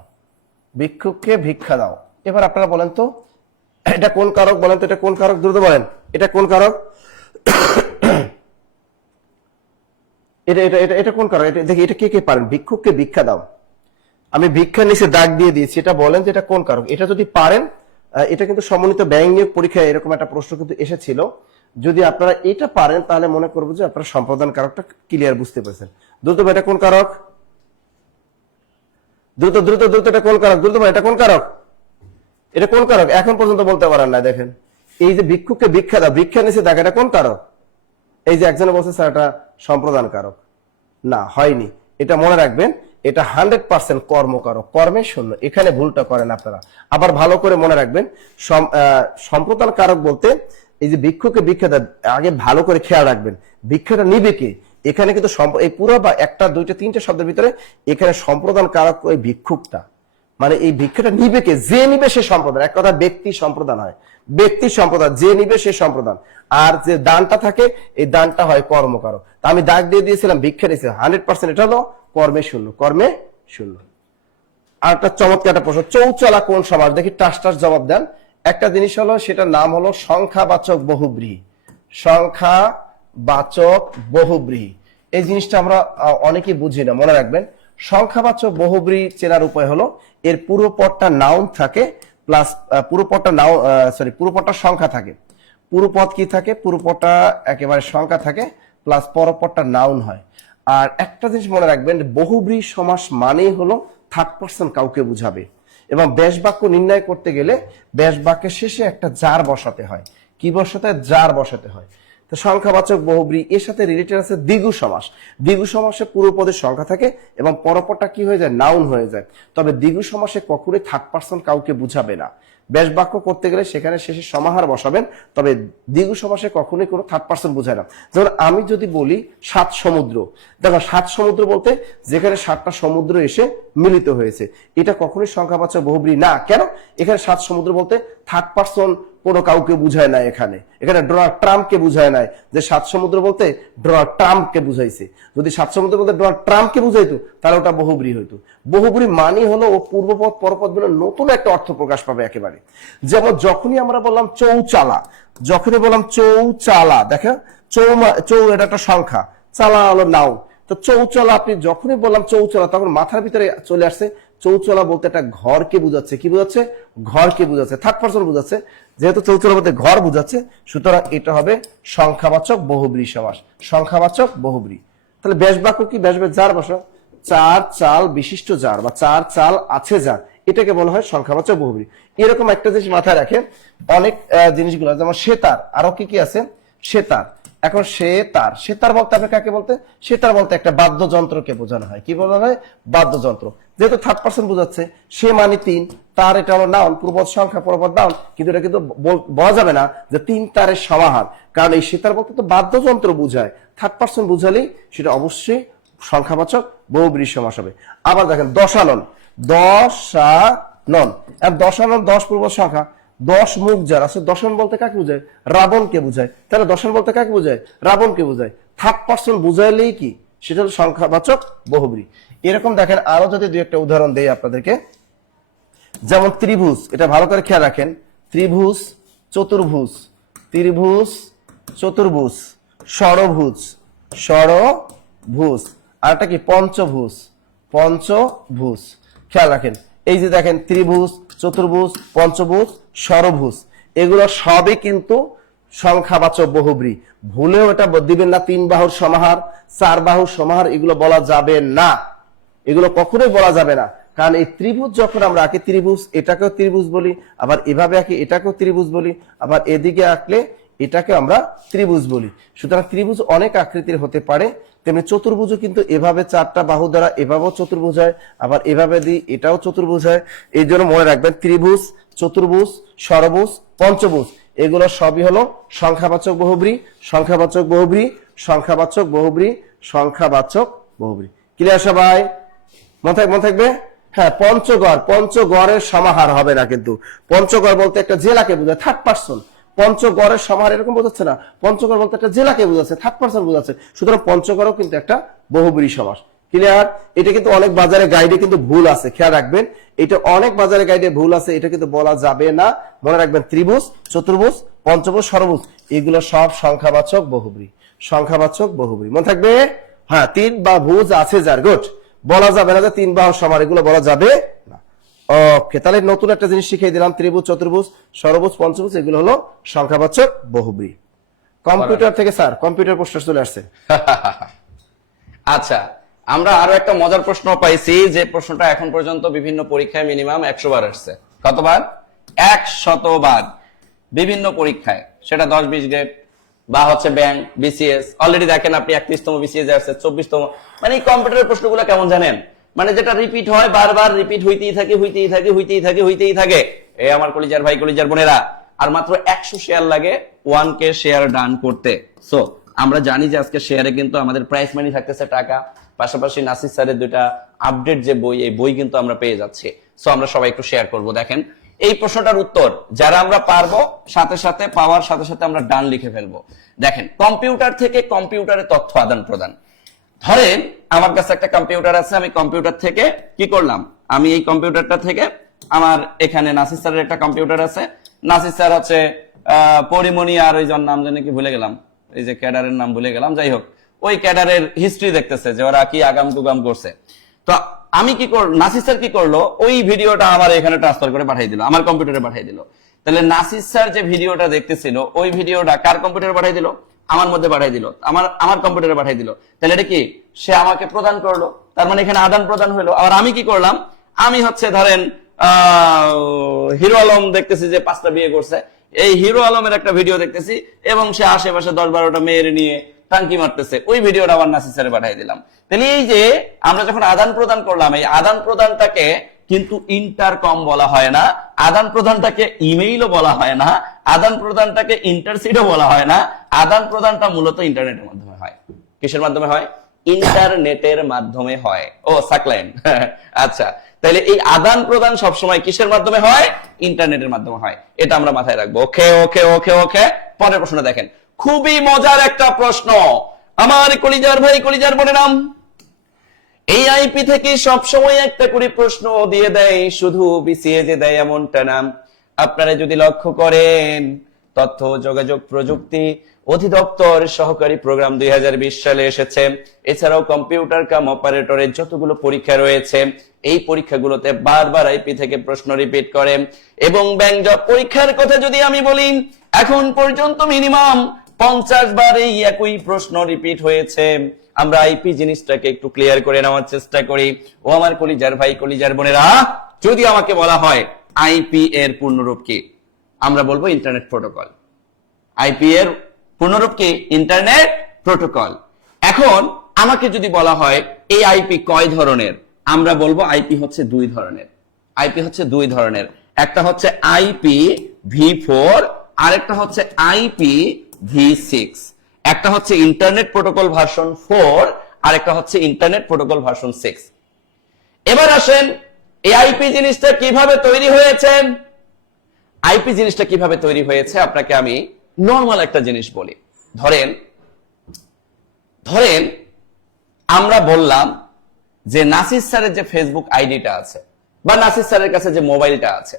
ভিক্ষুককে ভিক্ষা দাও। এবার আপনারা বলেন তো এটা কোন কারক? বলেন তো এটা কোন কারক? দ্রুত বলেন, এটা কোন কারক? এটা এটা এটা এটা কোন কারক? এটা দেখি, এটা কে কে পারেন? ভিক্ষুককে ভিক্ষা দাও, আমি ভিক্ষা নিচে দাগ দিয়ে দিয়েছি, এটা বলেন যে এটা কোন কারক? এটা যদি পারেন, এটা কিন্তু সমন্বিত ব্যাংক নিয়োগ পরীক্ষায় এরকম একটা প্রশ্ন কিন্তু এসেছিল। যদি আপনারা এটা পারেন তাহলে মনে করবো যে আপনারা সম্প্রদান কারকটা ক্লিয়ার বুঝতে পেরেছেন। দ্রুত এটা কোন কারক? দ্রুত দ্রুত দ্রুত এটা কোন কারক? দ্রুত এটা কোন কারক? এটা কোন কারক এখন পর্যন্ত বলতে পারেন না। দেখেন এই যে ভিক্ষুককে ভিক্ষা দাও, ভিক্ষা নিচে দেখে এটা কোন কারক? এই যে একজনে বলছে স্যার এটা সম্প্রদান কারক, না হয়নি। এটা মনে রাখবেন, এটা 100% কর্মকারক, কর্মের শূন্য। এখানে ভুলটা করেন আপনারা। আবার ভালো করে মনে রাখবেন, সম্প্রদান কারক বলতে এই যে ভিক্ষুকে ভিক্ষা দেয়, আগে ভালো করে খেয়াল রাখবেন ভিক্ষাটা নিবে কে। এখানে কিন্তু এই পুরো বা একটা দুইটা তিনটা শব্দের ভিতরে এখানে সম্প্রদান কারক ওই ভিক্ষুকটা, মানে এই ভিক্ষাটা নিবে কে, যে নিবে সে সম্প্রদান। এক কথা ব্যক্তি সম্প্রদান হয়, ব্যক্তি সম্প্রদান, যে নিবে সে সম্প্রদান। আর যে দানটা থাকে এই দানটা হয় কর্মকারক। তা আমি দাগ দিয়ে দিয়েছিলাম ভিক্ষা নিয়েছে 100%, এটা হলো কর্মে শূন্য, কর্মে শূন্য। আর একটা চমৎকার একটা প্রশ্ন, চৌচালা কোন সমাস? দেখি টাস টাস জবাব দেন। একটা জিনিস হলো, সেটার নাম হলো সংখ্যাবাচক বহুব্রীহি। সংখ্যাবাচক বহুব্রীহি এই জিনিসটা আমরা অনেকেই বুঝি না, মনে রাখবেন। সংখ্যাবাচক বহুব্রীহি চেনার উপায় হলো, এর পুরো পদটা নাউন থাকে প্লাস পুরো পদটা পুরো পদটা সংখ্যা থাকে। পুরো পদ কি থাকে? পুরো পদটা একেবারে সংখ্যা থাকে প্লাস পরপদটা নাউন হয়। আর একটা জিনিস মনে রাখবেন, বহুব্রীহি সমাস মানেই হলো থার্ড পারসন কাউকে বুঝাবে। এবং ব্যাস বাক্য নির্ণয় করতে গেলে ব্যাস বাক্যের শেষে একটা জার বসাতে হয়। কি বসাতে হয়? জার বসাতে হয়। তো সংখ্যাবাচক বহুব্রীহি এর সাথে রিলেটেড আছে দ্বিগু সমাস। দ্বিগু সমাসে পুরো পদের সংখ্যা থাকে এবং পরপরটা কি হয়ে যায়? নাউন হয়ে যায়। তবে দ্বিগু সমাসে কখনোই থার্ড পারসন কাউকে বুঝাবে না। ব্যাস বাক্য করতে গেলে সেখানে শেষে সমাহার বসাবেন, তবে দ্বিগু সমাসে কখনোই কোনো থার্ড পারসন বোঝায় না। যেমন আমি যদি বলি 7 সমুদ্র, দেখো 7 সমুদ্র বলতে যেখানে 7টা সমুদ্র এসে মিলিত হয়েছে, এটা কখনোই সংখ্যাবাচক বহুব্রীহি না। কেন? এখানে 7 সমুদ্র বলতে থার্ড পারসন কোনো কাউকে বুঝায় না। এখানে ডোনাল্ড ট্রাম্পকে বুঝায় নাই যে 7 সমুদ্র বলতে ডোনাল্ড ট্রাম্পকে বুঝাইছে। যদি 7 সমুদ্র বলতে ডোনাল্ড ট্রাম্পকে বুঝাইতো তাহলে ওটা বহুব্রীহি হইতো। বহুব্রীহি মানি হলো ও পূর্বপদ পরপদ মিলে নতুন একটা অর্থ প্রকাশ পাবে একেবারে। যেমন যখনই আমরা বললাম চৌচালা, যখনই বললাম চৌচালা, দেখো চৌ এটা একটা সংখ্যা, চালা হলো নাউন। তো চৌচালা আপনি যখনই বললাম চৌচালা, তখন মাথার ভিতরে চলে আসছে চৌচালা বলতে একটা ঘরকে বুঝাচ্ছে। কি বুঝাচ্ছে? ঘরকে বুঝাচ্ছে, থার্ড পারসন বুঝাচ্ছে। যেহেতু চৌচালা বলতে ঘর বুঝাচ্ছে, সুতরাং এটা হবে সংখ্যাবাচক বহুব্রীহি সমাস। সংখ্যাবাচক বহুব্রীহি। তাহলে ব্যাস বাক্য কি? ব্যাস জার বসা, 4 চাল বিশিষ্ট জার বা 4 চাল আছে জার, এটাকে বলা হয় সংখ্যাবাচক বহুব্রীহি। এরকম একটা জিনিস মাথায় রাখেন, অনেক জিনিসগুলো, যেমন সেতার, আরো কি কি আছে? সেতার। এখন সেতার, সেতার বলতে আপনি কাকে বলতে? সেতার বলতে একটা বাদ্যযন্ত্রকে বোঝানো হয়। কি বলা হয়? বাদ্যযন্ত্র। যেহেতু থার্ড পারসন বোঝাচ্ছে, সে মানে 3, তার এটা হলো নাউন, পূর্বপদ সংখ্যা পরপদ নাউন, কিন্তু এটা কিন্তু বলা যাবে না যে 3 তারের সমাহার, কারণ এই সেতার বলতে তো বাদ্যযন্ত্র বুঝায়। থার্ড পারসন বুঝালেই সেটা অবশ্যই সংখ্যাবাচক বহুব্রীহি সমাস হবে। আবার দেখেন দশানন, দশানন, আর দশানন 10 পূর্বপদ সংখ্যা, 10 মুখ যার আছে। দশানন বলতে কাকে বোঝায়? রাবণকে বোঝায়। তাহলে দশানন বলতে কাকে বোঝায়? রাবণকে বোঝায়। থার্ড পারসন বুঝাইলেই কি সেটা হলো সংখ্যাবাচক বহুব্রীহি। এরকম দেখেন আরো যদি দুই একটা উদাহরণ দেই আপনাদেরকে, যেমন ত্রিভুজ, এটা ভালো করে খেয়াল রাখেন। ত্রিভুজ, চতুর্ভুজ, ত্রিভুজ, চতুর্ভুজ, ষড়ভুজ, ষড়ভুজ, আর একটা কি? পঞ্চভুজ, পঞ্চভুজ। খেয়াল রাখেন, এই যে দেখেন ত্রিভুজ, চতুর্ভুজ, পঞ্চভুজ, ষড়ভুজ, এগুলো সবই কিন্তু সংখ্যাবাচক বহুব্রীহি। ভুলেও এটা দিবেন না 3 বাহুর সমাহার, 4 বাহুর সমাহার, এগুলো বলা যাবে না। এগুলো কখনোই বলা যাবে না। কারণ এই ত্রিভুজ যখন আমরা আঁকি, ত্রিভুজ এটাকেও ত্রিভুজ বলি, আবার এভাবে আঁকি এটাকেও ত্রিভুজ বলি, আবার এদিকে আঁকলে এটাকে আমরা ত্রিভুজ বলি। সুতরাং ত্রিভুজ অনেক আকৃতির হতে পারে। তেমনি চতুর্ভুজও কিন্তু এভাবে 4টা বাহু দ্বারা এভাবেও চতুর্ভুজ হয়, আবার এভাবে দিই এটাও চতুর্ভুজ হয়। এই জন্য মনে রাখবেন ত্রিভুজ, চতুর্ভুজ, ষড়ভুজ, পঞ্চভুজ, এগুলো সবই হলো সংখ্যাবাচক বহুব্রীহি, সংখ্যাবাচক বহুব্রীহি, সংখ্যাবাচক বহুব্রীহি, সংখ্যাবাচক বহুব্রীহি। ক্লিয়ার সবাই? মনে থাকবে? হ্যাঁ, পঞ্চগড়, পঞ্চগড়ের সমাহার হবে না কিন্তু। পঞ্চগড় বলতে একটা জেলাকে বোঝায়, থার্ড পারসন। পঞ্চগড়ের সমাহার এরকম বোঝাচ্ছে না। পঞ্চগড় বলতে একটা জেলাকে বোঝাচ্ছে, থার্ড পারসন বোঝাচ্ছে। সুতরাং পঞ্চগড়ও কিন্তু একটা বহুব্রীহি সমাস। ক্লিয়ার? এটা কিন্তু অনেক বাজারে গাইডে কিন্তু ভুল আছে, খেয়াল রাখবেন। এটা অনেক বাজারে গাইডে ভুল আছে, এটা কিন্তু বলা যাবে না। মনে রাখবেন ত্রিভুজ, চতুর্ভুজ, পঞ্চভুজ, ষড়ভুজ, এগুলো সব সংখ্যাবাচক বহুব্রীহি। সংখ্যাবাচক বহুব্রীহি মনে থাকবে। হ্যাঁ, 3 বা ভুজ আছে যার, গুড। বলা যাবে না যে 3 বাহুর সমাহার, এগুলো বলা যাবে না। ওকে, তাহলে নতুন একটা জিনিস শিখিয়ে দিলাম। ত্রিভুজ, চতুর্ভুজ, ষড়ভুজ, পঞ্চভুজ, এগুলো হলো সংখ্যাবাচক বহুব্রীহি। কম্পিউটার থেকে স্যার, কম্পিউটার প্রশ্ন চলে আসছে। আচ্ছা, আমরা আরো একটা মজার প্রশ্ন পাইছি, যে প্রশ্নটা এখন পর্যন্ত বিভিন্ন পরীক্ষায় মিনিমাম 100 বার আসছে। কতবার? 100 বার বিভিন্ন পরীক্ষায়, সেটা 10-20 গ্রেড বা হচ্ছে ব্যাংক, বিসিএস, অলরেডি দেখেন আপনি 31তম বিসিএস আসছে, 24তম, মানে এই কম্পিউটারের প্রশ্নগুলো কেমন জানেন, মানে যেটা রিপিট হয়, বারবার রিপিট হইতেই থাকে। এই আমার কলিজার ভাই কলিজার বোনেরা, আর মাত্র 100 শেয়ার লাগে 1K শেয়ার ডান করতে। সো আমরা জানি যে আজকে শেয়ারে কিন্তু আমাদের প্রাইস মানি থাকতেছে টাকা, পাশাপাশি নাসির স্যারের 2টা আপডেট যে বই, এই বই কিন্তু আমরা পেয়ে যাচ্ছি। সো আমরা সবাই একটু শেয়ার করব। দেখেন এই প্রশ্নটার উত্তর যারা আমরা পারবো, সাথে সাথে পাওয়ার সাথে সাথে আমরা ডান লিখে ফেলবো। দেখেন কম্পিউটার থেকে কম্পিউটারে তথ্য আদান প্রদান। ধরেন আমার কাছে একটা কম্পিউটার আছে, আমি কম্পিউটার থেকে কি করলাম, আমি এই কম্পিউটারটা থেকে আমার এখানে নাসির স্যারের একটা কম্পিউটার আছে, নাসির স্যার হচ্ছে পরিমণি আর ওই জন নাম জানি কি ভুলে গেলাম, এই যে ক্যাডারের নাম ভুলে গেলাম, যাই হোক ওই ক্যাডারের হিস্ট্রি দেখতেছে যে ওরা কি আগাম কুগাম করছে। তো আমি কি করব, নাসির স্যার কি করলো, ওই ভিডিওটা আমার এখানে ট্রান্সফার করে পাঠিয়ে দিল, আমার কম্পিউটারে পাঠিয়ে দিল। তাহলে নাসির স্যার যে ভিডিওটা দেখতেছিল ওই ভিডিওটা কার কম্পিউটারে পাঠিয়ে দিল, আমার মধ্যে পাঠিয়ে দিল, আমার কম্পিউটারে পাঠিয়ে দিল। তাহলে এটা কি, সে আমাকে প্রদান করলো, তার মানে এখানে আদান প্রদান হলো। আর আমি কি করলাম, আমি হচ্ছে ধরেন হিরো আলম দেখতেছি যে 5টা বিয়ে করছে, এই হিরো আলমের একটা ভিডিও দেখতেছি এবং সে আশেপাশে 10-12টা মেয়ের নিয়ে টাঙ্কি মারতেছে, ওই ভিডিওটা আবার নাসির স্যারে পাঠিয়ে দিলাম। তাহলে এই যে আমরা যখন আদান প্রদান করলাম, এই আদান প্রদানটাকে কিন্তু ইন্টারকম বলা হয় না, আদান প্রদানটাকে ইমেইলও বলা হয় না, আদান প্রদানটাকে ইন্টারসিডও বলা হয় না, আদান প্রদানটা মূলত ইন্টারনেটের মাধ্যমে হয়। কিসের মাধ্যমে হয়? ইন্টারনেটের মাধ্যমে হয়। ও সাকলাইন, আচ্ছা, তাহলে এই আদান প্রদান সবসময় কিসের মাধ্যমে হয়? ইন্টারনেটের মাধ্যমে হয়। এটা আমরা মাথায় রাখবো। ওকে ওকে ওকে ওকে। পরের প্রশ্ন দেখেন, খুবই মজার একটা প্রশ্ন আমার কলিজার ভাই কলিজার বোনেরাম। এই আইপি থেকে সবসময় একটা করে প্রশ্ন দিয়ে দেয়, শুধু বিসিএ যে দেয় এমনটা না। আপনারা যদি লক্ষ্য করেন, তথ্য যোগাযোগ প্রযুক্তি অধিদপ্তর সহকারী প্রোগ্রাম 2020 সালে এসেছে। এছাড়াও কম্পিউটার কাম অপারেটরের যতগুলো পরীক্ষা রয়েছে, এই পরীক্ষাগুলোতে বারবার আইপি থেকে প্রশ্ন রিপিট করে। এবং ব্যাংক জব পরীক্ষার কথা যদি আমি বলি, এখন পর্যন্ত মিনিমাম 50 বার এই একই প্রশ্ন রিপিট হয়েছে। আমরা আইপি জিনিসটাকে একটু ক্লিয়ার করে নেওয়ার চেষ্টা করি। ও আমার কলিজার ভাই কলিজার বোনেরা, যদি আমাকে বলা হয় আইপি এর পূর্ণরূপ কি, আমরা বলবো ইন্টারনেট প্রোটোকল। আইপি এর পূর্ণরূপ কি? Internet protocol. এখন আমাকে যদি বলা হয় এই আইপি কয় ধরনের, আমরা বলবো আইপি হচ্ছে 2 ধরনের। আইপি হচ্ছে 2 ধরনের, একটা হচ্ছে আইপি V4 আর একটা হচ্ছে আইপি V6। একটা হচ্ছে ইন্টারনেট প্রোটোকল ভার্সন 4 আর একটা হচ্ছে ইন্টারনেট প্রোটোকল ভার্সন 6। এবার আসেন এই আইপি জিনিসটা কিভাবে তৈরি হয়েছে। আইপি জিনিসটা কিভাবে তৈরি হয়েছে আপনাকে আমি নরমাল একটা জিনিস বলি। ধরেন আমরা বললাম যে নাসির স্যারের যে ফেসবুক আইডিটা আছে বা নাসির স্যারের কাছে যে মোবাইলটা আছে,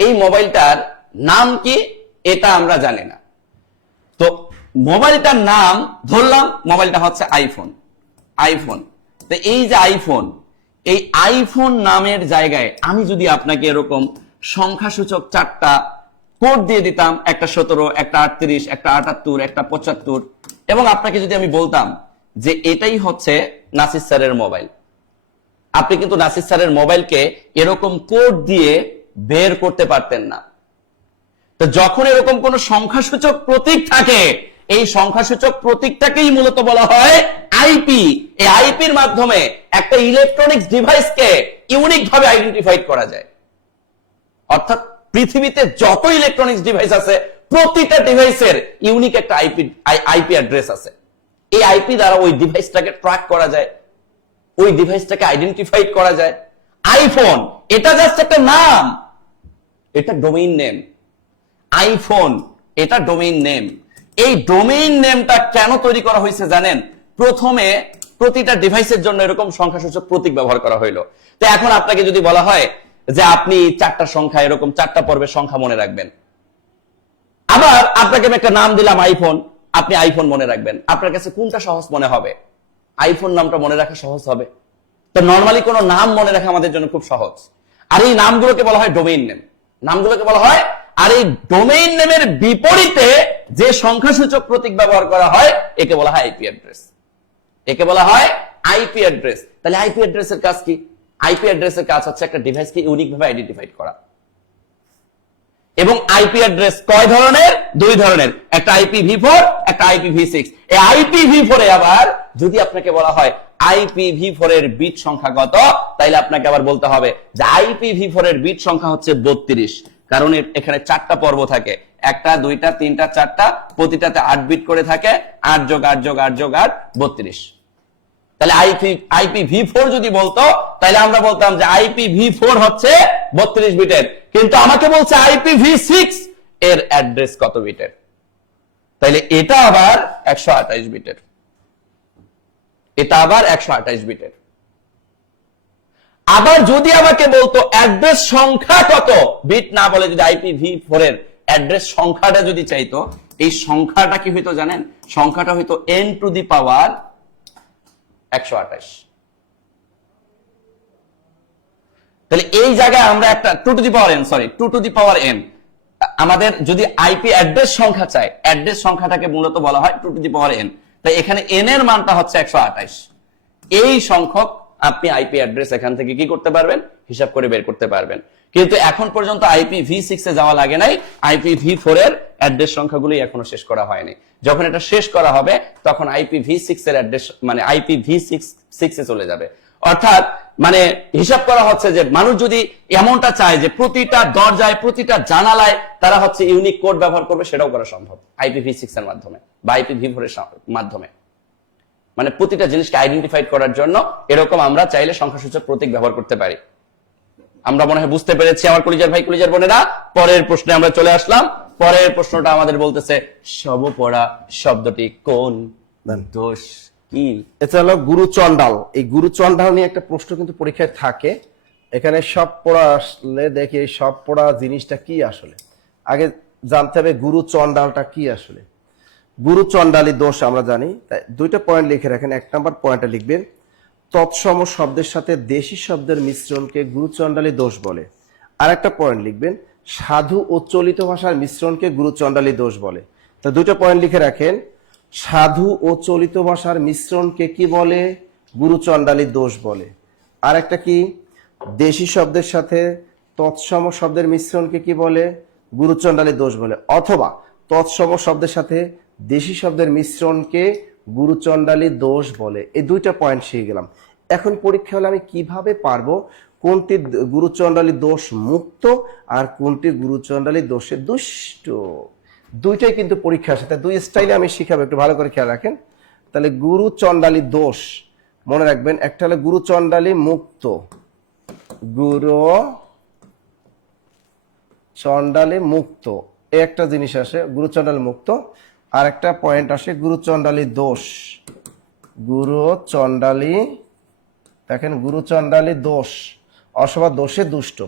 এই মোবাইলটার নাম কি এটা আমরা জানি না। তো মোবাইলটার নাম ধরলাম, মোবাইলটা হচ্ছে আইফোন। তো এই যে আইফোন, এই আইফোন নামের জায়গায় আমি যদি আপনাকে এরকম সংখ্যাসূচক 4টা কোড দিয়ে দিতাম, একটা 17, একটা 38, একটা 78, একটা 75, এবং আপনাকে যদি আমি বলতাম যে এটাই হচ্ছে নাসির স্যারের মোবাইল, আপনি কিন্তু নাসির স্যারের মোবাইলকে এরকম কোড দিয়ে বের করতে পারতেন না। তো যখন এরকম কোন সংখ্যাসূচক প্রতীক থাকে, এই সংখ্যাসূচক প্রতীকটাকেই মূলত বলা হয় আইপি। এই আইপির মাধ্যমে একটা ইলেকট্রনিক্স ডিভাইসকে ইউনিক ভাবে আইডেন্টিফাই করা যায়। অর্থাৎ পৃথিবীতে যত ইলেকট্রনিক্স ডিভাইস আছে, প্রতিটা ডিভাইসের ইউনিক একটা আইপি অ্যাড্রেস আছে। এই আইপি দ্বারা ওই ডিভাইসটাকে ট্র্যাক করা যায়, ওই ডিভাইসটাকে আইডেন্টিফাই করা যায়। আইফোন এটা জাস্ট একটা নাম, এটা ডোমেইন নেম। আইফোন এটা ডোমেইন নেম। এই ডোমেইন নেমটা কেন তৈরি করা হয়েছে জানেন? প্রথমে প্রতিটা ডিভাইসের জন্য এরকম সংখ্যাসূচক প্রতীক ব্যবহার করা হইলো। তো এখন আপনাকে যদি বলা হয় যে আপনি 4টা সংখ্যা, এরকম 4টা পর্বের সংখ্যা মনে রাখবেন, আবার আপনাকে আমি একটা নাম দিলাম আইফোন, আপনি আইফোন মনে রাখবেন, আপনার কাছে কোনটা সহজ মনে হবে? আইফোন নামটা মনে রাখা সহজ হবে। তো নরমালি কোনো নাম মনে রাখা আমাদের জন্য খুব সহজ, আর এই নামগুলোকে বলা হয় ডোমেইন নেম। নামগুলোকে বলা হয়, আর এই ডোমেইন নেমের বিপরীতে যে সংখ্যাসূচক প্রতীক ব্যবহার করা হয় একে বলা হয় আইপি অ্যাড্রেস। একে বলা হয় আইপি অ্যাড্রেস। তাহলে আইপি অ্যাড্রেসের কাজ কি? আইপি অ্যাড্রেসের কাজ হচ্ছে একটা ডিভাইসকে ইউনিক ভাবে আইডেন্টিফাই করা। এবং আইপি অ্যাড্রেস কয় ধরনের? 2 ধরনের, একটা IPv4, একটা IPv6। এই IPv4 এ আবার যদি আপনাকে বলা হয় IPv4 এর বিট সংখ্যা কত, তাইলে আপনাকে আবার বলতে হবে যে IPv4 এর বিট সংখ্যা হচ্ছে 32, কারণ এখানে 4টা পর্ব থাকে, 1টা 2টা 3টা 4টা, প্রতিটাতে 8 বিট করে থাকে, 8 যোগ 8 যোগ 8 যোগ 8 32। তাহলে IPv4 যদি বলতো তাহলে আমরা বলতাম যে IPv4 হচ্ছে 32 বিটের, কিন্তু আমাকে বলছে IPv6 এর অ্যাড্রেস কত বিটের, তাহলে এটা আবার 128 বিটের, এটা আবার 128 বিটের। আবার যদি আমাকে বলতো অ্যাড্রেস সংখ্যা কত, বিট না বলে যদি IPv4 এর অ্যাড্রেস সংখ্যাটা যদি চাইতো, এই সংখ্যাটা কি হইতো জানেন? সংখ্যাটা হইতো n টু দি পাওয়ার 128। তাহলে এই জায়গায় আমরা একটা 2 টু দি পাওয়ার n, আমাদের যদি আইপি অ্যাড্রেস সংখ্যা চাই, অ্যাড্রেস সংখ্যাটাকে মূলত বলা হয় 2 টু দি পাওয়ার n। তাই এখানে n এর মানটা হচ্ছে 128। এই সংখ্যক আপনি আইপি অ্যাড্রেস এখান থেকে কি করতে পারবেন? হিসাব করে বের করতে পারবেন। কিন্তু এখন পর্যন্ত IPv6 এ যাওয়া লাগে নাই, IPv4 এর অ্যাড্রেস সংখ্যাগুলোই এখনো শেষ করা হয়নি। যখন এটা শেষ করা হবে তখন IPv6 এর অ্যাড্রেস মানে IPv6 এ চলে যাবে। অর্থাৎ মানে হিসাব করা হচ্ছে যে মানুষ যদি এমনটা চায় যে প্রতিটা দরজায় প্রতিটা জানালায় তারা হচ্ছে ইউনিক কোড ব্যবহার করবে, সেটাও করা সম্ভব IPv6 এর মাধ্যমে বা IPv4 এর মাধ্যমে। মানে প্রতিটা জিনিসকে আইডেন্টিফাইড করার জন্য এরকম আমরা চাইলে সংখ্যাসূচক প্রতীক ব্যবহার করতে পারি। আমরা মনে হয় বুঝতে পেরেছি আমার কলিজার ভাই কলিজার বোনেরা। পরের প্রশ্নে আমরা চলে আসলাম। পরের প্রশ্নটা আমাদের বলতেছে সর্বপরা শব্দটি কোন দোষ কি? এটা হলো গুরু চন্ডাল। এই গুরু চন্ডাল নিয়ে একটা প্রশ্ন কিন্তু পরীক্ষায় থাকে। এখানে সব পড়া আসলে দেখি এই সব পড়া জিনিসটা কি আসলে আগে জানতে হবে গুরু চন্ডালটা কি আসলে। গুরু চন্ডালী দোষ আমরা জানি, তাই 2টা পয়েন্ট লিখে রাখেন। 1 নম্বর পয়েন্টে লিখবেন তৎসম শব্দের সাথে দেশি শব্দের মিশ্রণকে গুরু চন্ডালী দোষ বলে। আর একটা পয়েন্ট লিখবেন সাধু ও চলিত ভাষার মিশ্রণকে গুরু চন্ডালী দোষ বলে। তো 2টা পয়েন্ট লিখে রাখেন, সাধু ও চলিত ভাষার মিশ্রণকে কি বলে? গুরু চন্ডালী দোষ বলে। আর একটা কি, দেশি শব্দের সাথে তৎসম শব্দের মিশ্রণকে কি বলে? গুরু চন্ডালী দোষ বলে। অথবা তৎসম শব্দের সাথে দেশি শব্দের মিশ্রণকে গুরু চন্ডালী দোষ বলে। এই 2টা পয়েন্ট শিখে গেলাম। এখন পরীক্ষা হলে আমি কিভাবে পারবো কোনটি গুরু চন্ডালী দোষ মুক্ত আর কোনটি গুরু চন্ডালী দোষে দুষ্ট? 2টাই কিন্তু পরীক্ষা আসে, তাই 2 স্টাইলে আমি শিখাবো, একটু ভালো করে খেয়াল রাখেন। তাহলে গুরু চন্ডালী দোষ মনে রাখবেন, একটা হলো গুরু চন্ডালী মুক্ত, গুরু চন্ডালী মুক্ত এই একটা জিনিস আসে গুরু চন্ডালী মুক্ত। আর একটা পয়েন্ট আসে গুরু চন্ডালী দোষ। গুরু চন্ডালী দেখেন গুরু চন্ডালী দোষ অথবা দোষে দুষ্ট।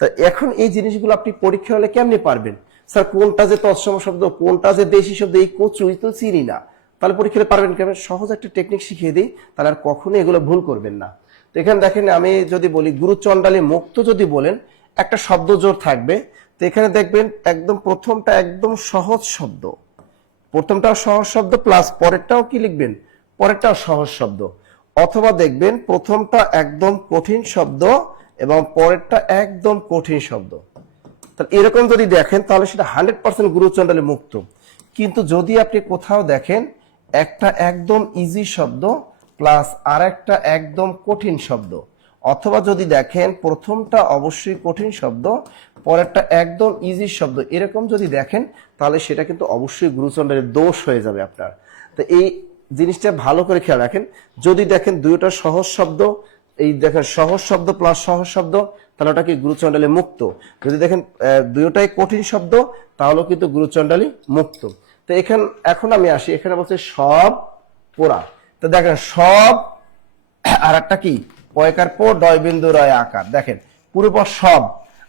তা এখন এই জিনিসগুলো আপনি পরীক্ষা হলে কেমনে পারবেন? স্যার কোনটা যে তৎসম শব্দ কোনটা যে দেশি শব্দ এই কচুই তো চিনি না, তাহলে পরীক্ষা পারবেন কেমন? সহজ একটা টেকনিক শিখিয়ে দিই, তাহলে আর কখনো এগুলো ভুল করবেন না। তো এখানে দেখেন আমি যদি বলি গুরু চন্ডালী মুক্ত যদি বলেন একটা শব্দ জোর থাকবে। তো এখানে দেখবেন একদম প্রথমটা একদম সহজ শব্দ, প্রথমটাও সহজ শব্দ প্লাস পরেরটাও কি লিখবেন? পরেরটাও সহজ শব্দ। অথবা দেখবেন প্রথমটা একদম কঠিন শব্দ এবং পরেরটা একদম কঠিন শব্দ। তাহলে এরকম যদি দেখেন তাহলে সেটা 100% গুরু চন্ডালী মুক্ত। কিন্তু যদি আপনি কোথাও দেখেন একটা একদম ইজি শব্দ প্লাস আর একটা একদম কঠিন শব্দ, অথবা যদি দেখেন প্রথমটা অবশ্যই কঠিন শব্দ পরেরটা একদম ইজি শব্দ, এরকম যদি দেখেন তাহলে সেটা কিন্তু অবশ্যই গুরু চন্ডালী দোষ হয়ে যাবে আপনার। তো এই জিনিসটা ভালো করে খেয়াল রাখেন। যদি দেখেন 2টা সহজ শব্দ, এই দেখেন সহজ শব্দ প্লাস সহজ শব্দ, তাহলে ওটা কি গুরু চন্ডালী মুক্ত। যদি দেখেন 2টাই কঠিন শব্দ তাহলেও কিন্তু গুরু চন্ডালী মুক্ত। তো এখন আমি আসি, এখানে বলছে সব পোড়া। তো দেখেন সব আর একটা কি পয়কার পো ডয় বিন্দু রয় আকার। দেখেন পুরো পর সব,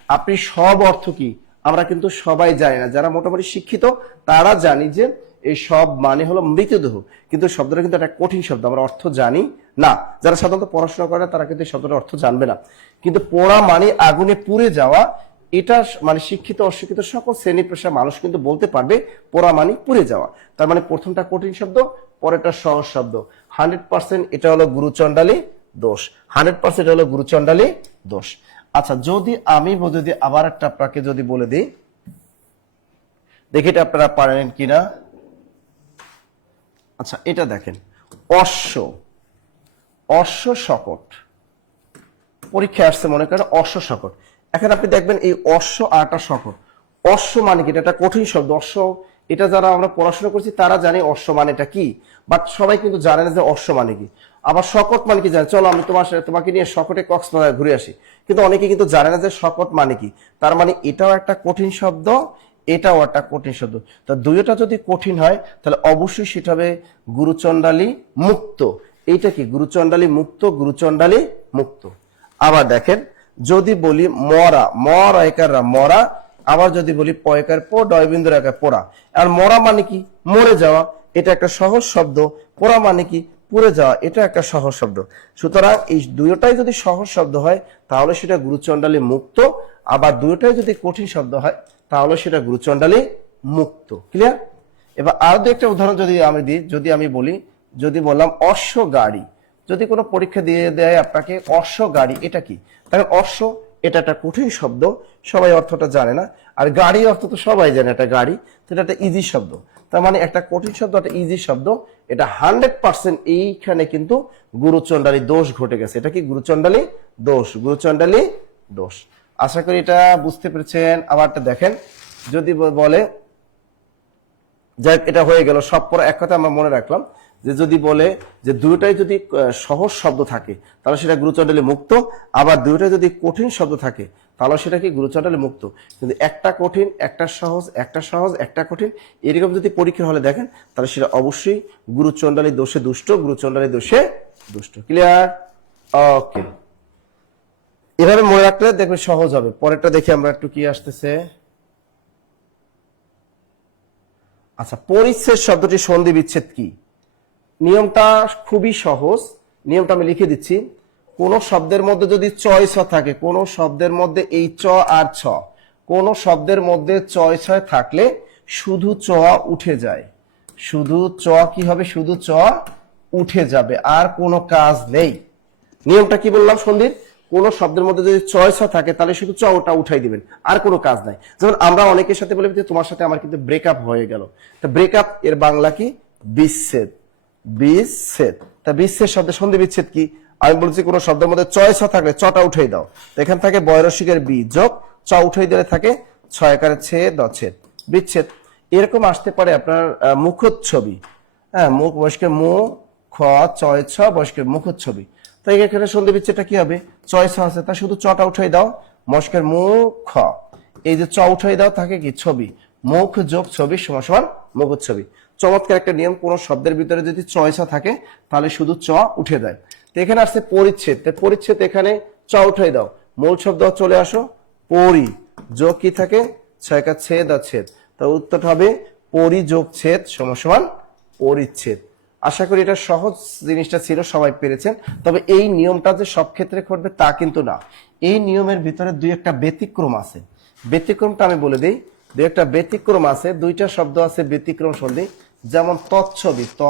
আপনি সব অর্থ কি আমরা কিন্তু সবাই জানি না, যারা মোটামুটি শিক্ষিত তারা জানি যে এই সব মানে হলো মৃতদেহ, কিন্তু শব্দটা কিন্তু একটা কঠিন শব্দ, আমরা অর্থ জানি না। যারা সাধারণত পড়াশোনা করে তারা কিন্তু এই শব্দটার অর্থ জানবে না। কিন্তু পোড়া মানে আগুনে পুড়ে যাওয়া, এটা মানে শিক্ষিত অশিক্ষিত সকল শ্রেণী পেশার মানুষ কিন্তু বলতে পারবে পোড়া মানে পুড়ে যাওয়া। তার মানে প্রথমটা কঠিন শব্দ পরেরটা সহজ শব্দ। 100% এটা হলো গুরু চন্ডালী দোষ, 100% হলো গুরু চন্ডালী দোষ। আচ্ছা যদি আমি যদি আবার একটা আপনাকে যদি বলে দিই দেখি এটা আপনারা পারেন কিনা। আচ্ছা, এটা দেখেন, অশ্ব, অশ্ব শকট, পরীক্ষায় আসছে মনে করেন অশ্ব শকট। এখন আপনি দেখবেন এই অশ্ব আরটা শকট, অশ্ব মানে কি? এটা একটা কঠিন শব্দ। অশ্ব, এটা যারা আমরা পড়াশোনা করছি তারা জানি অশ্ব মানেটা কি, বাট সবাই কিন্তু জানে না যে অশ্ব মানে কি। আবার শকট মানে কি জানে, চলো আমি তোমাকে নিয়ে শকটে কক্সবাজার ঘুরে আসি, কিন্তু অনেকে কিন্তু জানে না যে শকট মানে কি। তার মানে এটাও একটা কঠিন শব্দ, এটাও একটা কঠিন শব্দ। তো দুইটা যদি কঠিন হয় তাহলে অবশ্যই সেটা হবে গুরুচণ্ডালী মুক্ত। এইটা কি? গুরুচণ্ডালী মুক্ত, গুরুচণ্ডালী মুক্ত। আবার দেখেন, যদি বলি মরা, মরা একাররা মরা, আবার যদি বলি পয়কার পো ডয়বিন্দুর একার পোড়া। আর মরা মানে কি? মরে যাওয়া, এটা একটা সহজ শব্দ। পোড়া মানে কি? পুড়ে যাওয়া, এটা একটা সহজ শব্দ। সুতরাং এই দুইটাই যদি সহজ শব্দ হয় তাহলে সেটা গুরুচণ্ডালী মুক্ত, আবার দুইটাই যদি কঠিন শব্দ হয় তাহলে সেটা গুরুচণ্ডালী মুক্ত। ক্লিয়ার? এবার আরো একটা উদাহরণ যদি আমি দিই, যদি আমি বলি, যদি বললাম অশ্ব গাড়ি, যদি কোনো পরীক্ষা দিয়ে দেয় আপনাকে অশ্ব গাড়ি, এটা কি? কারণ অশ্ব এটা একটা কঠিন শব্দ, সবাই অর্থটা জানে না, আর গাড়ি অর্থ তো সবাই জানে, এটা গাড়ি, তো এটা একটা ইজি শব্দ। তার মানে একটা কঠিন শব্দ, একটা ইজি শব্দ, এটা 100% এইখানে কিন্তু গুরুচণ্ডালী দোষ ঘটে গেছে। এটা কি? গুরুচণ্ডালী দোষ, গুরুচণ্ডালী দোষ। আশা করি এটা বুঝতে পেরেছেন। আবারটা দেখেন, যদি বলে, যাই এটা হয়ে গেল সব পর, এক কথা আমরা মনে রাখলাম যে যদি বলে যে দুইটাই যদি সহজ শব্দ থাকে তাহলে সেটা গুরুচণ্ডালী মুক্ত, আবার দুইটাই যদি কঠিন শব্দ থাকে তাহলে সেটা কি? গুরুচণ্ডালী মুক্ত। কিন্তু একটা কঠিন, একটা সহজ, একটা সহজ, একটা কঠিন, এরকম যদি পরীক্ষা হলে দেখেন তাহলে সেটা অবশ্যই গুরুচণ্ডালী দোষে দুষ্ট, গুরুচণ্ডালী দোষে দুষ্ট। ক্লিয়ার? ওকে, এভাবে মনে রাখলে দেখবেন সহজ হবে। পরেরটা দেখি আমরা একটু কি আসতেছে। আচ্ছা, পরিচ্ছেদ শব্দটি সন্ধি বিচ্ছেদ কি? নিয়মটা খুবই সহজ, নিয়মটা আমি লিখে দিচ্ছি। কোন শব্দের মধ্যে যদি চয় ছ থাকে, কোন শব্দের মধ্যে এই চ আর ছ, কোন শব্দের মধ্যে চয় ছয় থাকলে শুধু চ উঠে যায়। শুধু চ কি হবে? শুধু চ উঠে যাবে, আর কোনো কাজ নেই। নিয়মটা কি বললাম সন্ধির? কোন শব্দের মধ্যে যদি চয় ছ থাকে তাহলে শুধু চ ওটা উঠাই দিবেন, আর কোনো কাজ নাই। যেমন আমরা অনেকের সাথে বলি যে তোমার সাথে আমার কিন্তু ব্রেকআপ হয়ে গেল, তা ব্রেকআপ এর বাংলা কি? বিচ্ছেদ, বিচ্ছেদ। তা বিচ্ছেদ শব্দের সন্ধি বিচ্ছেদ কি? আমি বলছি কোন শব্দের মধ্যে চয় ছ থাকলে চটা উঠাই দাও। এখান থেকে বয়রসিকের বি যোগ চ উঠাই দিলে থাকে ছয়কারে ছেদ অছেদ, বিচ্ছেদ। এরকম আসতে পারে আপনার মুখোচ্ছবি, হ্যাঁ, মুখ বয়স্কের মু, খ চয় ছ বয়স্কের মুখোচ্ছবি। তাই এখানে সন্ধি বিচ্ছেদটা কি হবে? চয় ছ আছে, তা শুধু চটা উঠাই দাও, মস্কের মুখ খ, এই যে চ উঠাই দাও থাকে কি? ছবি, মুখ যোগ ছবি সমান সমান মুখোচ্ছবি। চমৎকার একটা নিয়ম, কোন শব্দের ভিতরে যদি চয়সা থাকে তাহলে শুধু চ উঠে যায়। তো এখানে আসছে পরিচ্ছেদ, পরিচ্ছেদ এখানে চ উঠাই দাও, মূল শব্দ চলে আসো, পরি যোগ কি থাকে? ছয়কা ছেদ আর ছেদ, তা উত্তর হবে পরি যোগ ছেদ সমান সমান পরিচ্ছেদ। আশা করি এটা সহজ জিনিসটা ছিল, সবাই পেরেছেন। তবে এই নিয়মটা যে সব ক্ষেত্রে করবে তা কিন্তু না, এই নিয়মের ভিতরে দুই একটা ব্যতিক্রম আছে। ব্যতিক্রমটা আমি বলে দিই, দুই একটা ব্যতিক্রম আছে, দুইটা শব্দ আছে ব্যতিক্রম সন্ধি। যেমন তৎছবি, ত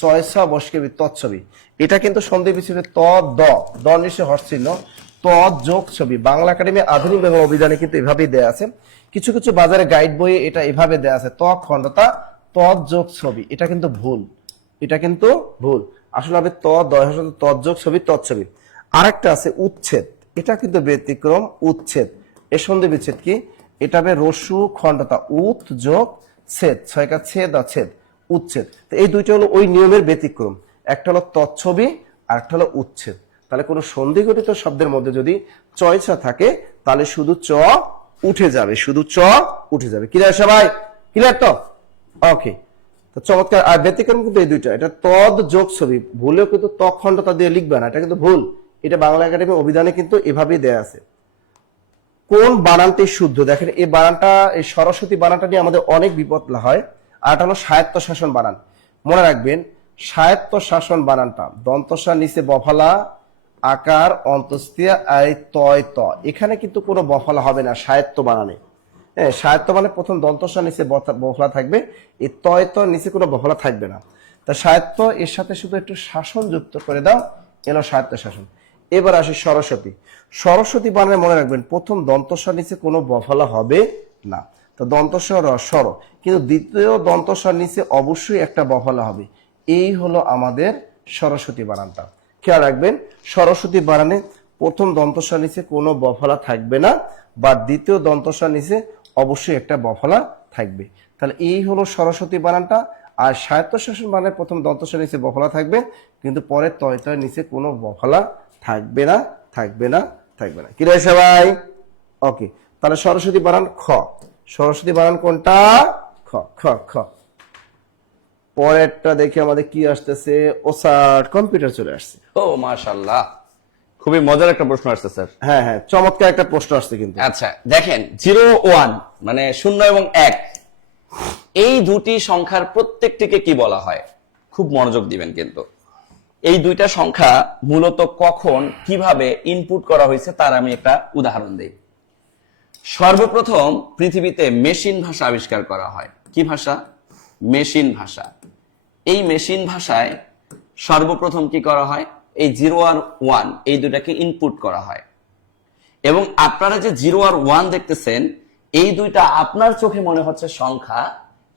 চয়স বসকেবি, তৎছবি, এটা কিন্তু সন্ধি বিচ্ছেদে ত দ, দ নিশ্চয় হর্ষ ছিল, ত যোগ ছবি। বাংলা একাডেমি আধুনিক বাংলা অভিধানে কিন্তু এভাবেই দেয়া আছে, কিছু কিছু বাজারে গাইড বইয়ে এটা এভাবে দেয়া আছে, ত খণ্ডতা ত যোগ ছবি। এটা কিন্তু ভুল, এটা কিন্তু ভুল। আসলে হবে ত দয় তৎযোগ ছবি, তৎছবি। আরেকটা আছে উচ্ছেদ, এটা কিন্তু ব্যতিক্রম, উচ্ছেদ। এর সন্ধি বিচ্ছেদ কি? এটা হবে রস্যু খণ্ডতা উত যোগ ছেদ, ছয়কা ছেদ অছেদ, উচ্ছেদ। তো এই দুইটা হলো ওই নিয়মের ব্যতিক্রম, একটা হলো তৎছবি আর একটা হলো উচ্ছেদ। তাহলে কোনো সন্ধি গঠিত শব্দের মধ্যে যদি চয়সা থাকে তাহলে শুধু চ উঠে যাবে, শুধু চ উঠে যাবে। ক্লিয়ার সবাই? ক্লিয়ার তো? ওকে, তো চমৎকার। আর ব্যতিক্রম কিন্তু এই দুইটা, এটা তদ যোগ ছবি, ভুলেও কিন্তু ত খণ্ডতা দিয়ে লিখবে না, এটা কিন্তু ভুল। এটা বাংলা একাডেমি অভিধানে কিন্তু এভাবেই দেয়া আছে। কোন বানানটি শুদ্ধ? দেখেন এই বানানটা, এই সরস্বতী বানানটা নিয়ে আমাদের অনেক বিপদ হয়। আর এটা হলো স্বায়ত্ত শাসন বানান। মনে রাখবেন স্বায়ত্ত শাসন বানানটা দন্তসা নিচে বফালা আকার অন্তস্তিয়া আই তয় ত, এখানে কিন্তু কোনো বফালা হবে না স্বায়ত্ত বানানে। হ্যাঁ, স্বায়ত্ত মানে প্রথম দন্তসা নিচে বফলা থাকবে, এই তয় ত নিচে কোনো বফলা থাকবে না। তা স্বায়ত্ত এর সাথে শুধু একটু শাসন যুক্ত করে দাও, এলো স্বায়ত্ত শাসন। এবার আসি সরস্বতী। সরস্বতী বানানে মনে রাখবেন প্রথম দন্তস্বর নিচে কোনো বফলা হবে না। তো দন্তস্ব র স্বর, কিন্তু দ্বিতীয় দন্তস্বর নিচে অবশ্যই একটা বফলা হবে। এই হলো আমাদের সরস্বতী বানানটা। খেয়াল রাখবেন, সরস্বতী বানানে প্রথম দন্তস্বর নিচে কোনো বফলা থাকবে না, বা দ্বিতীয় দন্তস্বর নিচে অবশ্যই একটা বফলা থাকবে। তাহলে এই হলো সরস্বতী বানানটা। আর স্বায়ত্তশাসন বানানে প্রথম দন্তস্বর নিচে বফলা থাকবে, কিন্তু পরে তয় তয় নিচে কোনো বফলা থাকবে না, থাকবে না, থাকবে না। কি রে সবাই? ওকে, তাহলে সরস্বতী বানান খ। সরস্বতী বানান কোনটা? খ খ খ। পরেরটা দেখে আমাদের কি আসতেছে, ওসার কম্পিউটার চলে আসছে। ও মাশাআল্লাহ, খুবই মজার একটা প্রশ্ন আসছে স্যার। হ্যাঁ হ্যাঁ, চমৎকার একটা প্রশ্ন আসছে কিন্তু। আচ্ছা দেখেন, 0-1 মানে 0 এবং 1, এই দুটি সংখ্যার প্রত্যেকটিকে কি বলা হয়? খুব মনোযোগ দিবেন কিন্তু। এই দুইটা সংখ্যা মূলত কখন কিভাবে ইনপুট করা হয়েছে তার আমি একটা উদাহরণ দেই। সর্বপ্রথম পৃথিবীতে মেশিন ভাষা আবিষ্কার করা হয়। কি ভাষা? মেশিন ভাষা। এই মেশিন ভাষায় সর্বপ্রথম কি করা হয়? এই 0 আর 1 এই দুটাকে ইনপুট করা হয়, এবং আপনারা যে 0 আর 1 দেখতেছেন, এই দুইটা আপনার চোখে মনে হচ্ছে সংখ্যা,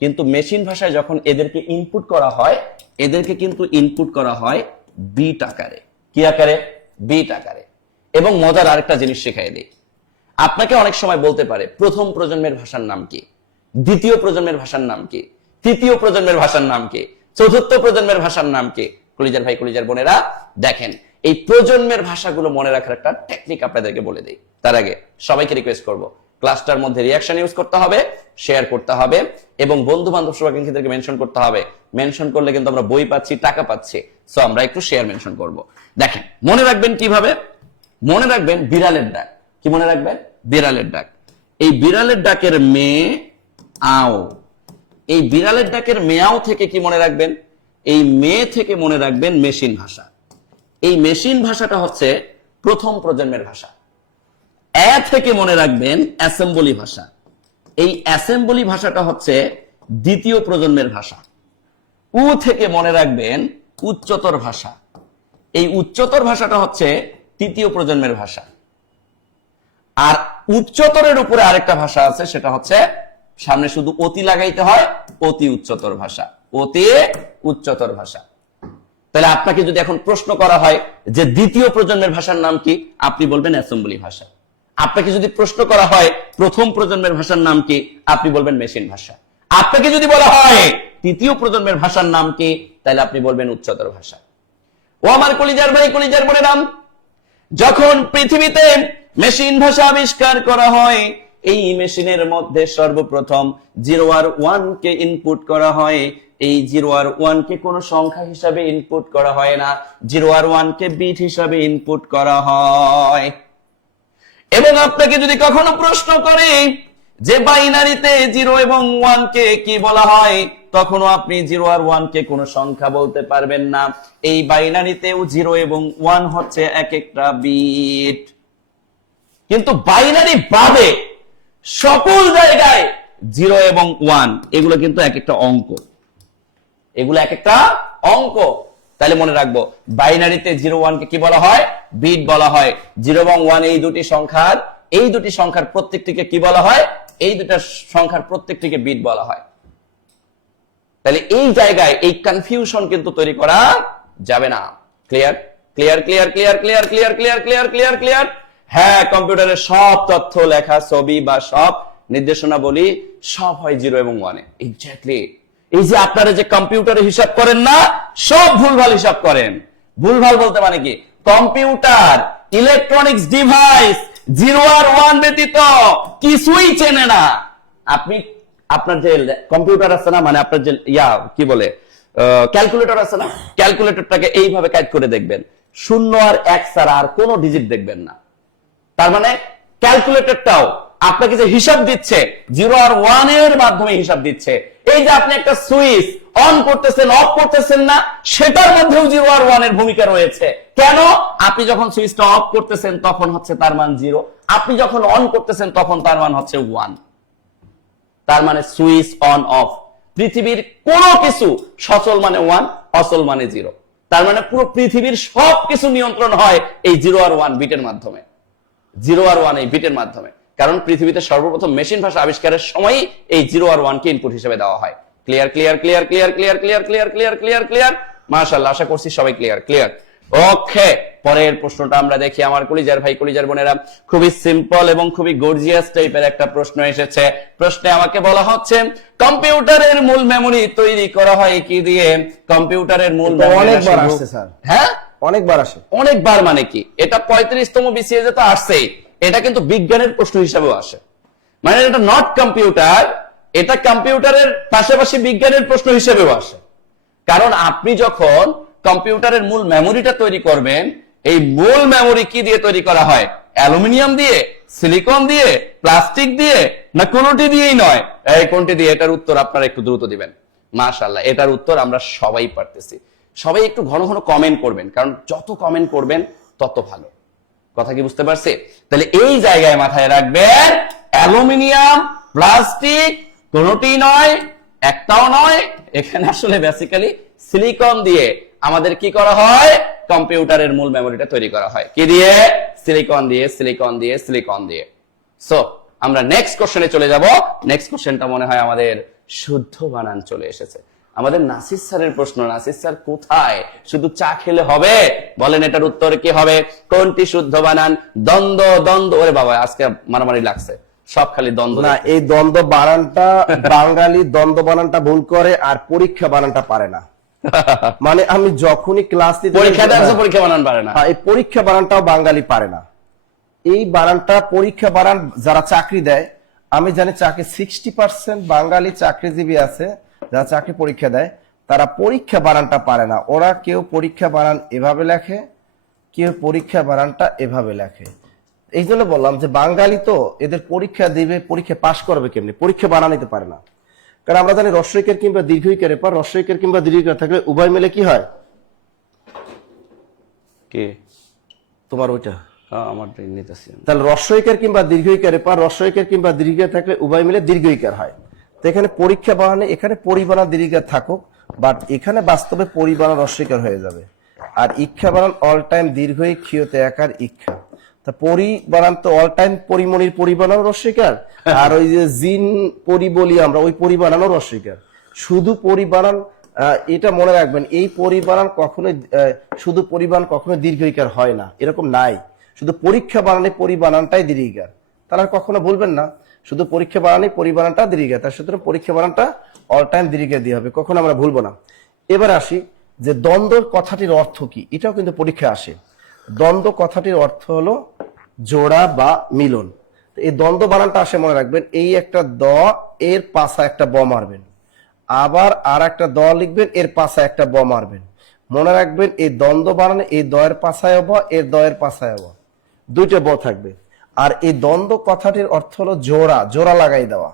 কিন্তু মেশিন ভাষায় যখন এদেরকে ইনপুট করা হয়, এদেরকে কিন্তু ইনপুট করা হয় বিট আকারে। কি আকারে? বিট আকারে। এবং মজার আরেকটা জিনিস শেখাই দিই, আপনাকে অনেক সময় বলতে পারে প্রথম প্রজন্মের ভাষার নাম কি, দ্বিতীয় প্রজন্মের ভাষার নাম কি, তৃতীয় প্রজন্মের ভাষার নাম কি, চতুর্থ প্রজন্মের ভাষার নাম কি? কলিজার ভাই কলিজার বোনেরা, দেখেন এই প্রজন্মের ভাষাগুলো মনে রাখার একটা টেকনিক আপনাদেরকে বলে দেই। তার আগে সবাইকে রিকোয়েস্ট করব, ক্লাসটার মধ্যে রিঅ্যাকশন ইউজ করতে হবে, শেয়ার করতে হবে, এবং বন্ধু বান্ধব শুভাকাঙ্ক্ষীদেরকে মেনশন করতে হবে। মেনশন করলে কিন্তু আমরা বই পাচ্ছি, টাকা পাচ্ছি। সো আমরা একটু শেয়ার মেনশন করব। দেখেন, মনে রাখবেন কিভাবে? মনে রাখবেন বিড়ালের ডাক। কি মনে রাখবেন? বিড়ালের ডাক। এই বিড়ালের ডাকের মেয়ে আও, এই বিড়ালের ডাকের মেয়াও থেকে কি মনে রাখবেন? এই মেয়ে থেকে মনে রাখবেন মেশিন ভাষা। এই মেশিন ভাষাটা হচ্ছে প্রথম প্রজন্মের ভাষা। এ থেকে মনে রাখবেন অ্যাসেম্বলি ভাষা। এই অ্যাসেম্বলি ভাষাটা হচ্ছে দ্বিতীয় প্রজন্মের ভাষা। উ থেকে মনে রাখবেন উচ্চতর ভাষা। এই উচ্চতর ভাষাটা হচ্ছে তৃতীয় প্রজন্মের ভাষা। আর উচ্চতরের উপরে আরেকটা ভাষা আছে, সেটা হচ্ছে সামনে শুধু অতি লাগাইতে হয়, অতি উচ্চতর ভাষা। অতি উচ্চতর ভাষা। তাহলে আপনাকে যদি এখন প্রশ্ন করা হয় যে দ্বিতীয় প্রজন্মের ভাষার নাম কি, আপনি বলবেন অ্যাসেম্বলি ভাষা। আপনাকে যদি প্রশ্ন করা হয় প্রথম প্রজন্মের ভাষার নাম কি, আপনি বলবেন মেশিন ভাষা। আপনাকে যদি বলা হয় তৃতীয় প্রজন্মের ভাষার নাম কি, তাহলে আপনি বলবেন উচ্চতর ভাষা। ও আমার কলিজার ভাই কলিজার বোনেরা, যখন পৃথিবীতে মেশিন ভাষা আবিষ্কার করা হয়, এই মেশিনের মধ্যে সর্বপ্রথম 0 আর 1 কে ইনপুট করা হয়। এই 0 আর 1 কে কোন সংখ্যা হিসাবে ইনপুট করা হয় না, 0 আর 1 কে বিট হিসাবে ইনপুট করা হয়। এবং আপনাকে যদি কখনো প্রশ্ন করে যে বাইনারিতে 0 এবং 1 কে কি বলা হয়, তখনও আপনি 0 আর 1 কে কোন সংখ্যা বলতে পারবেন না। এই বাইনারিতেও 0 এবং 1 হচ্ছে এক একটা বিট। কিন্তু বাইনারি বাদে সকল জায়গায় 0 এবং 1 এগুলো কিন্তু এক একটা অঙ্ক। এগুলো এক একটা অঙ্ক। তাহলে মনে রাখবো, বাইনারিতে 0 1 কে কি বলা হয়? বিট বলা হয়। 0 এবং 1 এই দুটি সংখ্যার প্রত্যেকটিকে কি বলা হয়? এই দুটো সংখ্যার প্রত্যেকটিকে বিট বলা হয়। তাহলে এই জায়গায় এই কনফিউশন কিন্তু তৈরি করা যাবে না। Clear clear clear clear clear clear clear clear clear clear হ্যাঁ, কম্পিউটারে সব তথ্য লেখা, ছবি বা সব নির্দেশনা বলি সব হয় 0 এবং 1 এ। এক্স্যাক্টলি। এই যে আপনারা যে কম্পিউটারে হিসাব করেন না, সব ভুলভাল হিসাব করেন। ভুলভাল বলতে মানে কি? কম্পিউটার ইলেকট্রনিক্স ডিভাইস 0 আর 1 ব্যতীত কিছুই চেনে না। আপনি আপনার যে কম্পিউটার আছে না, মানে আপনার যে কি বলে ক্যালকুলেটর আছে না, ক্যালকুলেটরটাকে এইভাবে কাজ করে দেখবেন, 0 আর 1 ছাড়া আর কোনো ডিজিট দেখবেন না। তার মানে ক্যালকুলেটরটাও আপনাকে যে হিসাব দিচ্ছে 0 আর 1 এর মাধ্যমে হিসাব দিচ্ছে। এই যে আপনি একটা সুইচ অন করতেছেন, অফ করতেছেন না, সেটার মধ্যেও 0 আর 1 এর ভূমিকা রয়েছে। কেন? আপনি যখন সুইচটা অফ করতেছেন তখন হচ্ছে তার মান 0, আপনি যখন অন করতেছেন তখন তার মান হচ্ছে 1। তার মানে সুইচ অন অফ, পৃথিবীর কোনো কিছু সচল মানে 1, অচল মানে 0। তার মানে পুরো পৃথিবীর সবকিছু নিয়ন্ত্রণ হয় এই 0 আর 1 বিটের মাধ্যমে। 0 আর 1 এই বিটের মাধ্যমে। কারণ পৃথিবীতে সর্বপ্রথম মেশিন ভাষা আবিষ্কারের সময়ই এই 0 আর 1 কে ইনপুট হিসেবে দেওয়া হয়। Clear clear clear clear clear clear clear clear clear clear মাশাআল্লাহ, আশা করছি সবাই ক্লিয়ার ক্লিয়ার। ওকে, পরের প্রশ্নটা আমরা দেখি। আমার কলিজার ভাই কলিজার বোনেরা, খুবই সিম্পল এবং খুবই গর্জিয়াস টাইপের একটা প্রশ্ন এসেছে। প্রশ্নে আমাকে বলা হচ্ছে কম্পিউটারের মূল মেমরি তৈরি করা হয় কি দিয়ে? কম্পিউটারের মূল মেমরি অনেকবার আসছে স্যার, হ্যাঁ অনেকবার আসে। অনেকবার মানে কি? এটা 35তম বিসিএস এ তো আসছেই, এটা কিন্তু বিজ্ঞানের প্রশ্ন হিসেবেও আসে। মানে এটা নট কম্পিউটার, এটা কম্পিউটারের পাশাপাশি বিজ্ঞানের প্রশ্ন হিসেবেও আসে। কারণ আপনি যখন কম্পিউটারের মূল মেমোরিটা তৈরি করবেন, এই মূল মেমোরি কি দিয়ে তৈরি করা হয়? অ্যালুমিনিয়াম দিয়ে, সিলিকন দিয়ে, প্লাস্টিক দিয়ে, না কোনটি দিয়েই নয়? এই কোনটি দিয়ে? এটার উত্তর আপনারা একটু দ্রুত দিবেন। মাশাআল্লাহ, এটার উত্তর আমরা সবাই পারতেছি। সবাই একটু ঘন ঘন কমেন্ট করবেন, কারণ যত কমেন্ট করবেন তত ভালো। কথা কি বুঝতে পারছি? তাহলে এই জায়গায় মাথায় রাখবেন, অ্যালুমিনিয়াম, প্লাস্টিক কোনটি নয়, একটাও নয়। এখানে আসলে বেসিক্যালি সিলিকন দিয়ে আমাদের কি করা হয়? কম্পিউটারের মূল মেমোরিটা তৈরি করা হয় কি দিয়ে? সিলিকন দিয়ে, সিলিকন দিয়ে, সিলিকন দিয়ে। সো আমরা নেক্সট কোশ্চেনে চলে যাব। নেক্সট কোশ্চেনটা মনে হয় আমাদের শুদ্ধ বানান চলে এসেছে। আমাদের নাসির স্যারের প্রশ্ন। নাসির স্যার কোথায়? শুধু চা খেলে হবে? বলেন এটার উত্তর কি হবে? কোনটি শুদ্ধ বানান? দ্বন্দ্ব, দ্বন্দ্ব। ওরে বাবা, আজকে মারামারি লাগছে, সব খালি দ্বন্দ্ব। না, এই দ্বন্দ্ব বানানটা বাঙালি দ্বন্দ্ব বানানটা ভুল করে আর পরীক্ষা বানানটা পারে না। মানে আমি যখনই ক্লাস নিতে পরীক্ষা দেয়, পরীক্ষা বানান পারে না। এই পরীক্ষা বানানটাও বাঙালি পারে না। এই বানানটা পরীক্ষা বানান যারা চাকরি দেয়, আমি জানি চাকরি 60% বাঙালি চাকরিজীবী আছে যারা চাকরি পরীক্ষা দেয়, তারা পরীক্ষা বানানটা পারে না। ওরা কেউ পরীক্ষা বানান এভাবে লেখে, কেউ পরীক্ষা বানানটা এভাবে লেখে। এই জন্য বললাম যে বাঙালি তো এদের পরীক্ষা দিবে, পরীক্ষা পাশ করবে কেমনি? পরীক্ষা বানানিতে পারে না। কারণ আমরা জানি রস্বইকার কিংবা দীর্ঘইকারের পর রস্বইকার কিংবা দীর্ঘইকার থাকলে উভয় মিলে কি হয়? কি তোমার ওইটা আমার নিতেছি। তাহলে রস্বইকার কিংবা দীর্ঘইকারের পর রস্বইকার কিংবা দীর্ঘইকার থাকলে উভয় মিলে দীর্ঘইকার হয়। তো এখানে পরীক্ষা বানানে এখানে পরিবানা দীর্ঘইকার থাকুক, বাট এখানে বাস্তবে পরিবানা রস্বইকার হয়ে যাবে। আর ইচ্ছা বানান অল টাইম দীর্ঘই ক্ষিয়তে একার ইচ্ছা। তা পরি বানান তো অল টাইম পরিমণির পরিবানাও রস্বইকার, আর ওই যে জিন পরি বলি আমরা, ওই পরিবানানো রস্বইকার। শুধু পরিবানান, এটা মনে রাখবেন, এই পরিবানান কখনোই শুধু পরিবান কখনো দীর্ঘইকার হয় না, এরকম নাই। শুধু পরীক্ষা বানানে পরিবানানটাই দীর্ঘইকার, তাহলে কখনো বলবেন না শুধু পরীক্ষা বানানে পরিবানানটা দীর্ঘইকার। তার সুতরাং পরীক্ষা বানানটা অল টাইম দীর্ঘইকার দিয়ে হবে, কখনো আমরা ভুলবো না। এবার আসি যে দ্বন্দ্ব কথাটির অর্থ কি, এটাও কিন্তু পরীক্ষায় আসে। দ্বন্দ্ব কথাটির অর্থ হলো জোড়া বা মিলন। এই দ্বন্দ্ব বানানটা আসে মনে রাখবেন, এই একটা দ এর পাশা একটা ব মারবেন, আবার আর একটা দ লিখবেন, এর পাশা একটা ব মারবেন। মনে রাখবেন এই দ্বন্দ্ব বানানে এই দয়ের পাশায় ব, এর দয়ের পাশায় ব, দুইটা ব থাকবে। আর এই দ্বন্দ্ব কথাটির অর্থ হলো জোড়া, জোড়া লাগাই দেওয়া।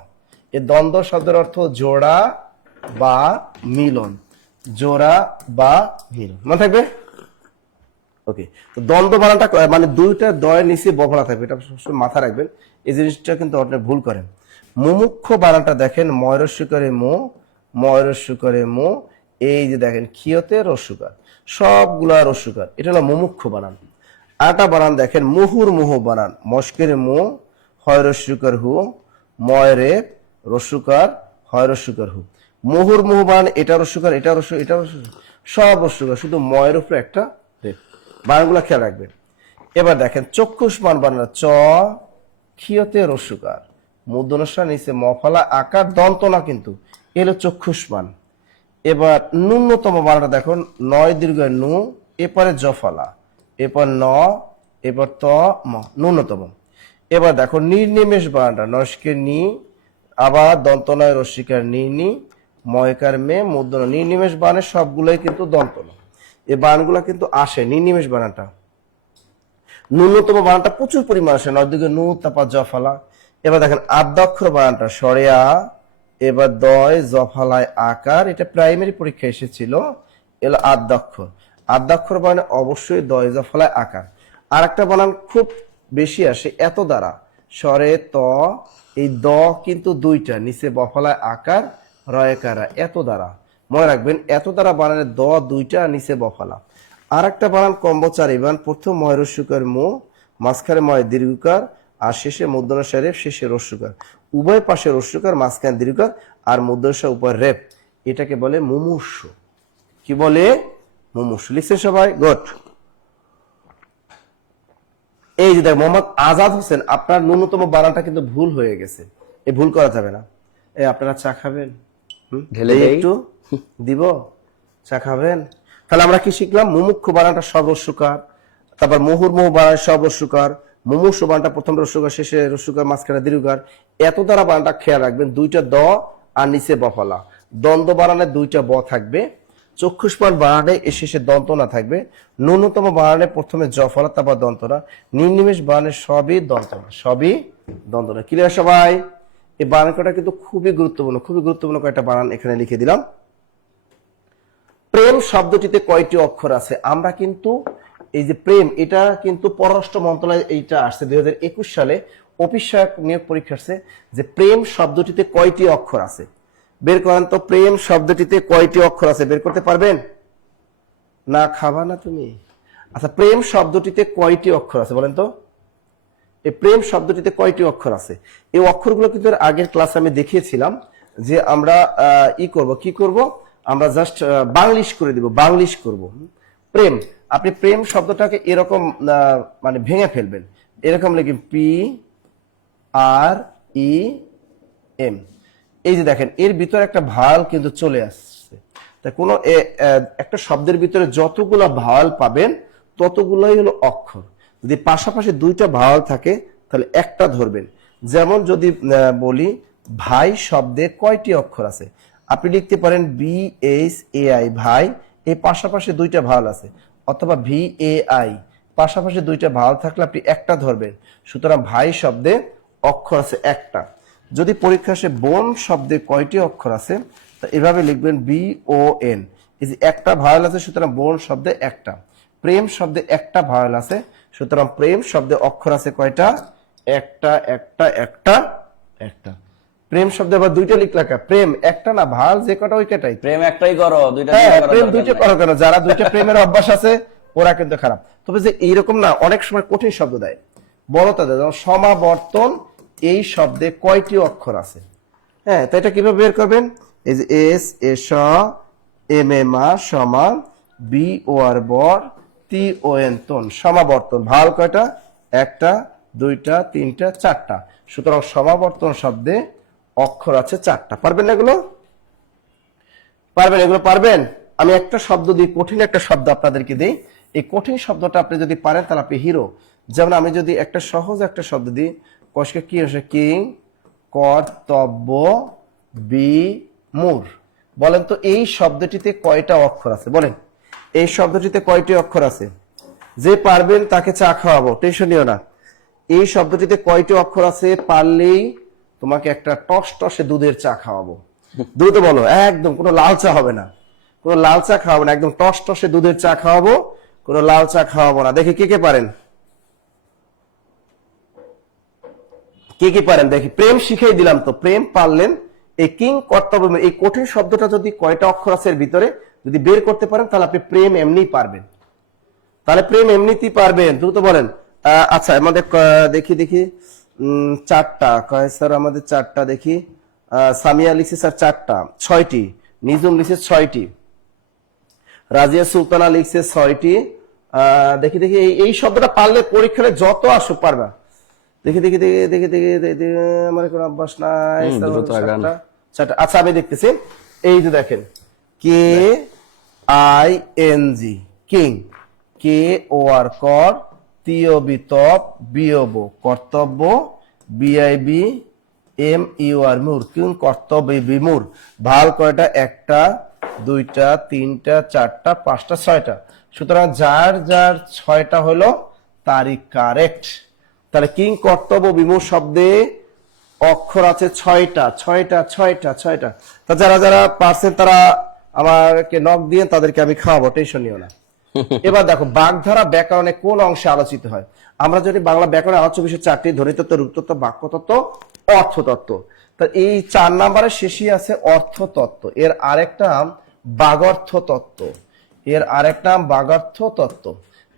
এই দ্বন্দ্ব শব্দের অর্থ জোড়া বা মিলন, জোড়া বা মিলন, মনে থাকবে? ওকে, তো দ্বন্দ্ব বানানটা মানে দুইটা দয়ের নিচে বফলা থাকবে, এটা সবসময় মাথা রাখবেন। এই জিনিসটা কিন্তু অনেক ভুল করেন। মুমুক্ষ বানানটা দেখেন, ময়রস্যকারে মো, ময়রস্যকারে মো, এই যে দেখেন ক্ষিয়তে রস্যকার, সবগুলা রস্যকার, এটা হলো মুমুক্ষ বানান। আটা বানান দেখেন, মুহুর মুহ বানান, মস্কের মো, হয় রস্যকার হু, ময়রে রস্যকার, হয় রস্যকার হু। মুহুর মুহ বানান, এটা রস্যকার, এটা রস্য, এটা রস্য, সব রস্যকার, শুধু ময়ের উপরে একটা রেপ। বানানগুলা খেয়াল রাখবেন। এবার দেখেন চক্ষুষ্মান বানান, চ ক্ষিয়তে রস্যকার, মূর্ধন্য নিচে মফলা আকার, দন্ত না কিন্তু, এলো চক্ষুষ্মান। এবার ন্যূনতম বানানটা দেখুন, নয় দীর্ঘ নু, এরপরে জফলা, এরপর ন, এরপর ত ম, ন্যূনতম। এবার দেখো নির্নিমেষ বানানটা, নস্কের নি, আবার দন্ত নয় রস্যিকার নি নি, ময়কার মে, মূর্ধন্য। নির্নিমেষ বানানের সবগুলোই কিন্তু দন্ত ন। এই বানানগুলা কিন্তু আসে নির্নিমেষ বানানটা। ন্যূনতম বানানটা প্রচুর পরিমাণ আসে, নয় দিকে নু, তারপর জফলা। এবার দেখেন আদ্যাক্ষর বানানটা, সরেয়া, এবার দয় জফালায় আকার, এটা প্রাইমারি পরীক্ষা এসেছিল, এলো আদ্যাক্ষর। আদ্যাক্ষর বানানে অবশ্যই দয় জফালায় আকার। আর একটা বানান খুব বেশি আসে, এত দ্বারা, স্বরে ত, এই দ কিন্তু দুইটা, নিচে বফলায় আকার, রয়কারা, এত দ্বারা। মনে রাখবেন এত দ্বারা বানানের দ দুইটা, নিচে বফলা। আর একটা বানান কম্বচার, এবার প্রথম ময়রস্যকার মো, মাঝখানে ময় দীর্ঘকার, আর শেষে মূর্ধন্য ষ রেপ, শেষে রস্যকার, উভয় পাশে রস্যকার, মাঝখানে দীর্ঘকার আর মূর্ধন্য ষ উপর রেপ, এটাকে বলে মুমূর্ষু। কি বলে? মুমূর্ষু। লিখছেন সবাই? গুড। এই যে দেখ মোহাম্মদ আজাদ হোসেন, আপনার ন্যূনতম বানানটা কিন্তু ভুল হয়ে গেছে, এই ভুল করা যাবে না। এই আপনারা চা খাবেন? ঢেলে এই দেই? একটু দিব, চা খাবেন? তাহলে আমরা কি শিখলাম? মুমুক্ষু বানানটা সব রস্যকার, তারপর মুহুর্মুহু বানান সব রস্যকার, মুমূর্ষু বানানটা প্রথম রস্যকার, শেষে রস্যকার, মাঝখানে দীর্ঘকার। এত দ্বারা বানানটা খেয়াল রাখবেন, দুইটা দ আর নিচে বফলা। দ্বন্দ্ব বানানে দুইটা ব থাকবে, চক্ষুষ্মান বানানে এর শেষে দন্ত না থাকবে, ন্যূনতম বানানে প্রথমে জফলা তারপর দন্ত না, নির্নিমেষ বানানে সবই দন্ত না, সবই দন্ত না। ক্লিয়ার সবাই? এই বানান কটা কিন্তু খুবই গুরুত্বপূর্ণ, খুবই গুরুত্বপূর্ণ কয়েকটা বানান এখানে লিখে দিলাম। প্রেম শব্দটিতে কয়টি অক্ষর আছে? আমরা কিন্তু এই যে প্রেম, এটা কিন্তু পররাষ্ট্র মন্ত্রণালয় এইটা আসছে 2021 সালে অফিস সহায়ক নিয়োগ পরীক্ষা আসছে যে প্রেম শব্দটিতে কয়টি অক্ষর আছে। বের করেন তো, প্রেম শব্দটিতে কয়টি অক্ষর আছে? বের করতে পারবেন? না খাবা না তুমি? আচ্ছা, প্রেম শব্দটিতে কয়টি অক্ষর আছে বলেন তো? এই প্রেম শব্দটিতে কয়টি অক্ষর আছে? এই অক্ষরগুলো কিন্তু এর আগের ক্লাসে আমি দেখিয়েছিলাম যে আমরা কি করব, আমরা জাস্ট বাংলিশ করে দিব, বাংলিশ করব। প্রেম, আপনি প্রেম শব্দটাকে এরকম মানে ভেঙে ফেলবেন, এরকম লিখবেন পি আর ই এম। এই যে দেখেন এর ভিতরে একটা ভাওয়াল কিন্তু চলে আসছে। তা কোনো একটা শব্দের ভিতরে যতগুলো ভাওয়াল পাবেন ততগুলোই হলো অক্ষর। যদি পাশাপাশি দুইটা ভাওয়াল থাকে তাহলে একটা ধরবেন। যেমন যদি বলি ভাই শব্দে কয়টি অক্ষর আছে, আপনি লিখতে পারেন বি এইচ এ আই, ভাই, এই পাশাপাশি দুইটা ভাওয়াল আছে, অথবা ভি এ আই, পাশাপাশি দুইটা ভাওয়াল থাকলে আপনি একটা ধরবেন। সুতরাং ভাই শব্দে অক্ষর আছে একটা। যদি পরীক্ষা আসে বোন শব্দে কয়টি অক্ষর আছে, তা এভাবে লিখবেন বি ও এন, এই যে একটা ভাওয়াল আছে, সুতরাং বোন শব্দে একটা। প্রেম শব্দে একটা ভাওয়াল আছে, সুতরাং প্রেম শব্দে অক্ষর আছে কয়টা? একটা, একটা, একটা, একটা। প্রেম শব্দে আবার দুইটা লিখলা কা? প্রেম একটা না, ভাওয়াল যে কটা ওই কটাই। প্রেম একটাই করো, দুইটা হ্যাঁ, দিয়ে করার প্রেম দরকার দুইটা নাই। করো কেন? যারা দুইটা প্রেমের অভ্যাস আছে ওরা কিন্তু খারাপ। তবে যে এইরকম না, অনেক সময় কঠিন শব্দ দেয়, বড়তা দেয়, যেমন সমাবর্তন, এই শব্দে কয়টি অক্ষর আছে? হ্যাঁ, তো এটা কিভাবে বের করবেন? এই যে এস এস এম এ মা সমা বি ও আর বর তি ও এন তন, সমাবর্তন। ভাওয়াল কয়টা? একটা, দুইটা, তিনটা, চারটা। সুতরাং সমাবর্তন শব্দে অক্ষর আছে চারটা। পারবেন না এগুলো? পারবেন? এগুলো পারবেন? আমি একটা শব্দ দিই, কঠিন একটা শব্দ আপনাদেরকে দিই, এই কঠিন শব্দটা আপনি যদি পারেন তাহলে আপনি হিরো। যেমন আমি যদি একটা সহজ একটা শব্দ দিই, কষকে কি আসে? কিং, কর্তব্য, বিমূঢ়। বলেন তো এই শব্দটিতে কয়টা অক্ষর আছে? বলেন, এই শব্দটিতে কয়টি অক্ষর আছে? যে পারবেন তাকে চা খাওয়াবো, টেনশন নিও না। এই শব্দটিতে কয়টি অক্ষর আছে? পারলেই তোমাকে একটা টস টসে দুধের চা খাওয়াবো। দ্রুত বলো, একদম কোনো লাল চা হবে না, কোনো লাল চা খাওয়াবো না, একদম টস টসে দুধের চা খাওয়াবো, কোনো লাল চা খাওয়াবো না। দেখি কে কে পারেন, কে কি পারেন দেখি। প্রেম শিখাই দিলাম তো, প্রেম পারলেন। এই কিং, কর্তব্য, এই কঠিন শব্দটা যদি কয়টা অক্ষর আছে এর ভিতরে যদি বের করতে পারেন তাহলে আপনি প্রেম এমনিই পারবেন, তাহলে প্রেম এমনিতেই পারবেন। দ্রুত বলেন। আচ্ছা, আমাদের দেখি দেখি চারটা কয় স্যার, আমাদের চারটা দেখি। সামিয়া লিখছে স্যার চারটা, ছয়টি। নিজুম লিখছে ছয়টি। রাজিয়া সুলতানা লিখছে ছয়টি। দেখি দেখি এই শব্দটা পারলে পরীক্ষায় যত আসুক পারবা। দেখি দেখি দেখি দেখি দেখি দেখি, আমার কোনো অভ্যাস নাই। চারটা। আচ্ছা, আমি দেখতেছি। এই যে দেখেন, K I N G, king, K O R কর, তিয় বিতপ, বিয়ব, কর্তব্য, বিআইবি, এম ইউ আর মূর, কিং, কর্তব্য, বিমূর। ভাল কয়টা? একটা, দুইটা, তিনটা, চারটা, পাঁচটা, ছয়টা। সুতরাং যার যার ছয়টা হলো তারই কারেক্ট। তাহলে কিং, কর্তব্য, বিমূর শব্দে অক্ষর আছে ছয়টা, ছয়টা, ছয়টা, ছয়টা। তা যারা যারা পারছেন তারা আমাকে নক দিয়ে তাদেরকে আমি খাওয়াবো, টেনশন নিও না। এবার দেখো, বাগধারা ব্যাকরণে কোন অংশে আলোচিত হয়? আমরা যদি বাংলা ব্যাকরণে আলোচ্য বিষয় চারটি, ধ্বনিতত্ত্ব, রূপতত্ত্ব, বাক্যতত্ত্ব, অর্থতত্ত্ব। তা এই 4 নম্বরের শেষেই আছে অর্থতত্ত্ব। এর আরেকটা বাগর্থ তত্ত্ব, এর আরেকটা বাগর্থ তত্ত্ব।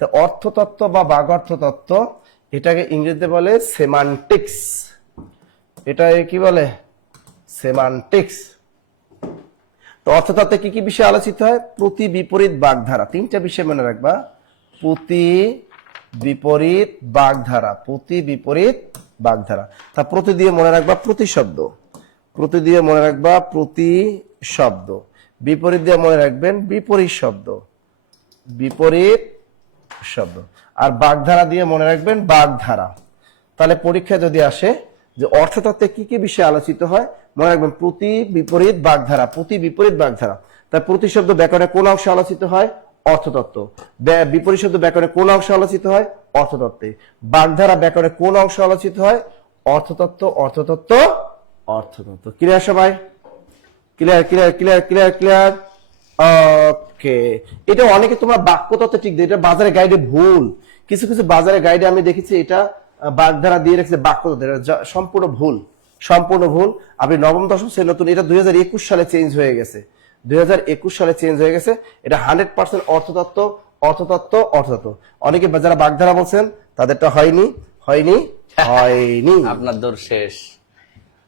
তা অর্থতত্ত্ব বা বাগর্থ তত্ত্ব এটাকে ইংরেজিতে বলে সেমান্টিক্স। এটা কি বলে? সেমান্টিক্স। তো অর্থতত্ত্বে কি কি বিষয় আলোচিত হয়? প্রতি, বিপরীত, বাগধারা। তিনটা বিষয় মনে রাখবা। প্রতি, বিপরীত, বাগধারা। প্রতি, বিপরীত, বাগধারা। তা প্রতি দিয়ে মনে রাখবা প্রতিশব্দ। প্রতি দিয়ে মনে রাখবা প্রতিশব্দ। বিপরীত দিয়ে মনে রাখবেন বিপরীত শব্দ। বিপরীত শব্দ। আর বাগধারা দিয়ে মনে রাখবেন বাগধারা। তাহলে পরীক্ষায় যদি আসে যে অর্থতত্ত্বে কি কি বিষয় আলোচিত হয়, মনে রাখবেন প্রতি, বিপরীত, বাগধারা। প্রতি, বিপরীত, বাগধারা। তাই প্রতিশব্দ ব্যাকরণে কোন অংশে আলোচিত হয়? অর্থতত্ত্ব। বিপরীত শব্দ ব্যাকরণে কোন অংশে আলোচিত হয়? অর্থতত্ত্বে। বাগধারা ব্যাকরণে কোন অংশে আলোচিত হয়? অর্থতত্ত্ব, অর্থতত্ত্ব, অর্থতত্ত্ব। ক্লিয়ার সবাই? Clear clear clear clear clear okay. এটা অনেকে তোমরা বাক্যতত্ত্ব ঠিক দেয়, এটা বাজারে গাইডে ভুল। কিছু কিছু বাজারে গাইডে আমি দেখেছি এটা বাগধারা দিয়ে রেখেছে বাক্যতত্ত্ব, এটা সম্পূর্ণ ভুল, সম্পূর্ণ ভুল। আপনি নবম দশম শ্রেণী নতুন, এটা 2021 সালে চেঞ্জ হয়ে গেছে। 2021 সালে চেঞ্জ হয়ে গেছে। এটা 100% অর্থতত্ত্ব, অর্থতত্ত্ব, অর্থতত্ত্ব। অনেকে যারা বাগধারা বলছেন তাদেরটা হয়নি, হয়নি, হয়নি। আপনার দৌড় শেষ।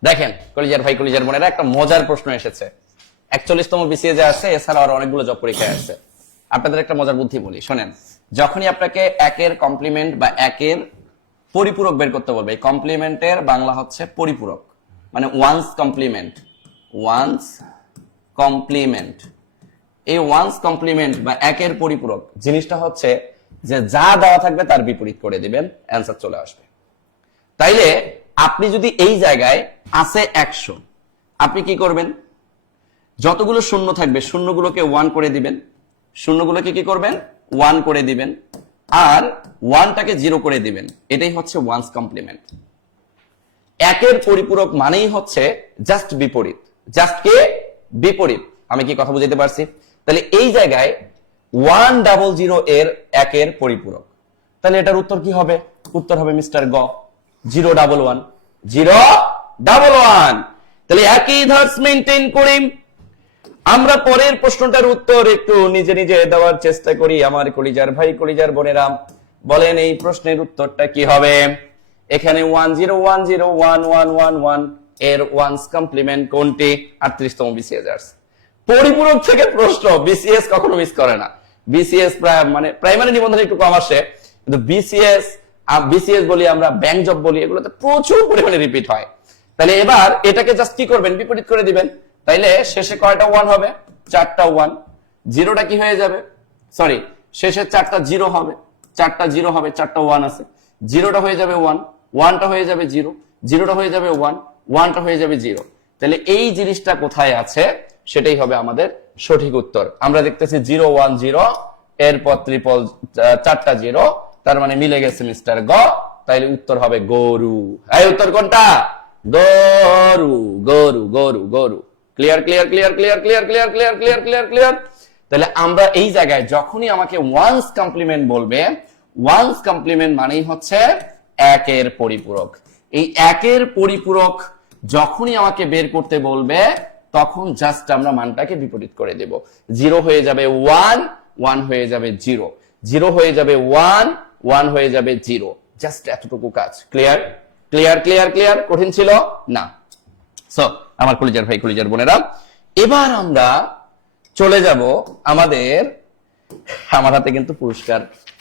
দেখেন কলিজার ভাই, কলিজার বোনেরা, একটা মজার প্রশ্ন এসেছে। 41তম বিসিএস যে আছে, এছাড়া আর অনেকগুলো জব পরীক্ষায় আছে। আপনাদের একটা মজার বুদ্ধি বলি, শোনেন। যখনই আপনাকে একের কমপ্লিমেন্ট বা একের পরিপূরক বের করতে বলবে, এই কমপ্লিমেন্টের বাংলা হচ্ছে পরিপূরক, মানে ওয়ান্স কমপ্লিমেন্ট। One's complement. এই ওয়ান্স কমপ্লিমেন্ট বা একের পরিপূরক জিনিসটা হচ্ছে যে যা দেওয়া থাকবে তার বিপরীত করে দিবেন, অ্যান্সার চলে আসবে। তাইলে আপনি যদি এই জায়গায় আছে 100, আপনি কি করবেন? যতগুলো শূন্য থাকবে শূন্যগুলোকে 1 করে দিবেন, শূন্যগুলোকে কি করবেন? 1 করে দিবেন, আর 1টাকে 0 করে দিবেন। এটাই হচ্ছে ওয়ান্স কমপ্লিমেন্ট। একের পরিপূরক মানেই হচ্ছে জাস্ট বিপরীত। Just k? বিপরীত। আমি কি কথা বুঝাইতে পারছি? তাহলে এই জায়গায় 100 এর একের পরিপূরক, তাহলে এটার উত্তর কি হবে? উত্তর হবে মিস্টার গ, 011। 011। তাহলে একই ধাঁচ মেনটেন করি। আমরা পরের প্রশ্নটার উত্তর একটু নিজে নিজে দেওয়ার চেষ্টা করি। আমার কলিজার ভাই, কলিজার বোনেরা, বলেন এই প্রশ্নের উত্তরটা কি হবে? এখানে 10101111 এর ওয়ান্স কমপ্লিমেন্ট কোনটি? 38তম বিসিএস। পরিপূরক থেকে প্রশ্ন বিসিএস কখনো মিস করে না। বিসিএস মানে প্রাইমারি নিবন্ধন একটু কম আসে, কিন্তু বিসিএস বলি আমরা, ব্যাংক জব বলি, এগুলোতে প্রচুর পরিমাণে রিপিট হয়। তাহলে এবার এটাকে জাস্ট কি করবেন? বিপরীত করে দিবেন। তাইলে শেষে কয়টা 1 হবে? 4টা 1। জিরোটা কি হয়ে যাবে? সরি, শেষে 4টা 0 হবে, 4টা 0 হবে, 4টা 1 আছে। জিরোটা হয়ে যাবে 1, 1টা হয়ে যাবে 0, জিরোটা হয়ে যাবে 1, 1টা হয়ে যাবে 0। তাহলে এই জিনিসটা কোথায় আছে সেটাই হবে আমাদের সঠিক উত্তর। আমরা দেখতেছি 010, এরপর ট্রিপল 4টা 0, তার মানে মিলে গেছে মিস্টার গ। তাইলে উত্তর হবে গরু। এই উত্তর কোনটা? গরু, গরু, গরু, গরু। Clear clear clear clear clear clear clear clear clear clear. তাহলে আমরা এই জায়গায় যখনই আমাকে ওয়ান্স কমপ্লিমেন্ট বলবে, ওয়ান্স কমপ্লিমেন্ট মানেই হচ্ছে একের পরিপূরক। এই একের পরিপূরক যখনই আমাকে বের করতে বলবে, তখন জাস্ট আমরা মানটাকে বিপরীত করে দেব। 0 হয়ে যাবে 1, 1 হয়ে যাবে 0, 0 হয়ে যাবে 1, 1 হয়ে যাবে 0। জাস্ট এতটুকু কাজ। Clear clear clear clear? কঠিন ছিল না? সো আমার কলিজার ভাই, কলিজার বোনেরা, এবার আমরা চলে যাব আমার হাতে কিন্তু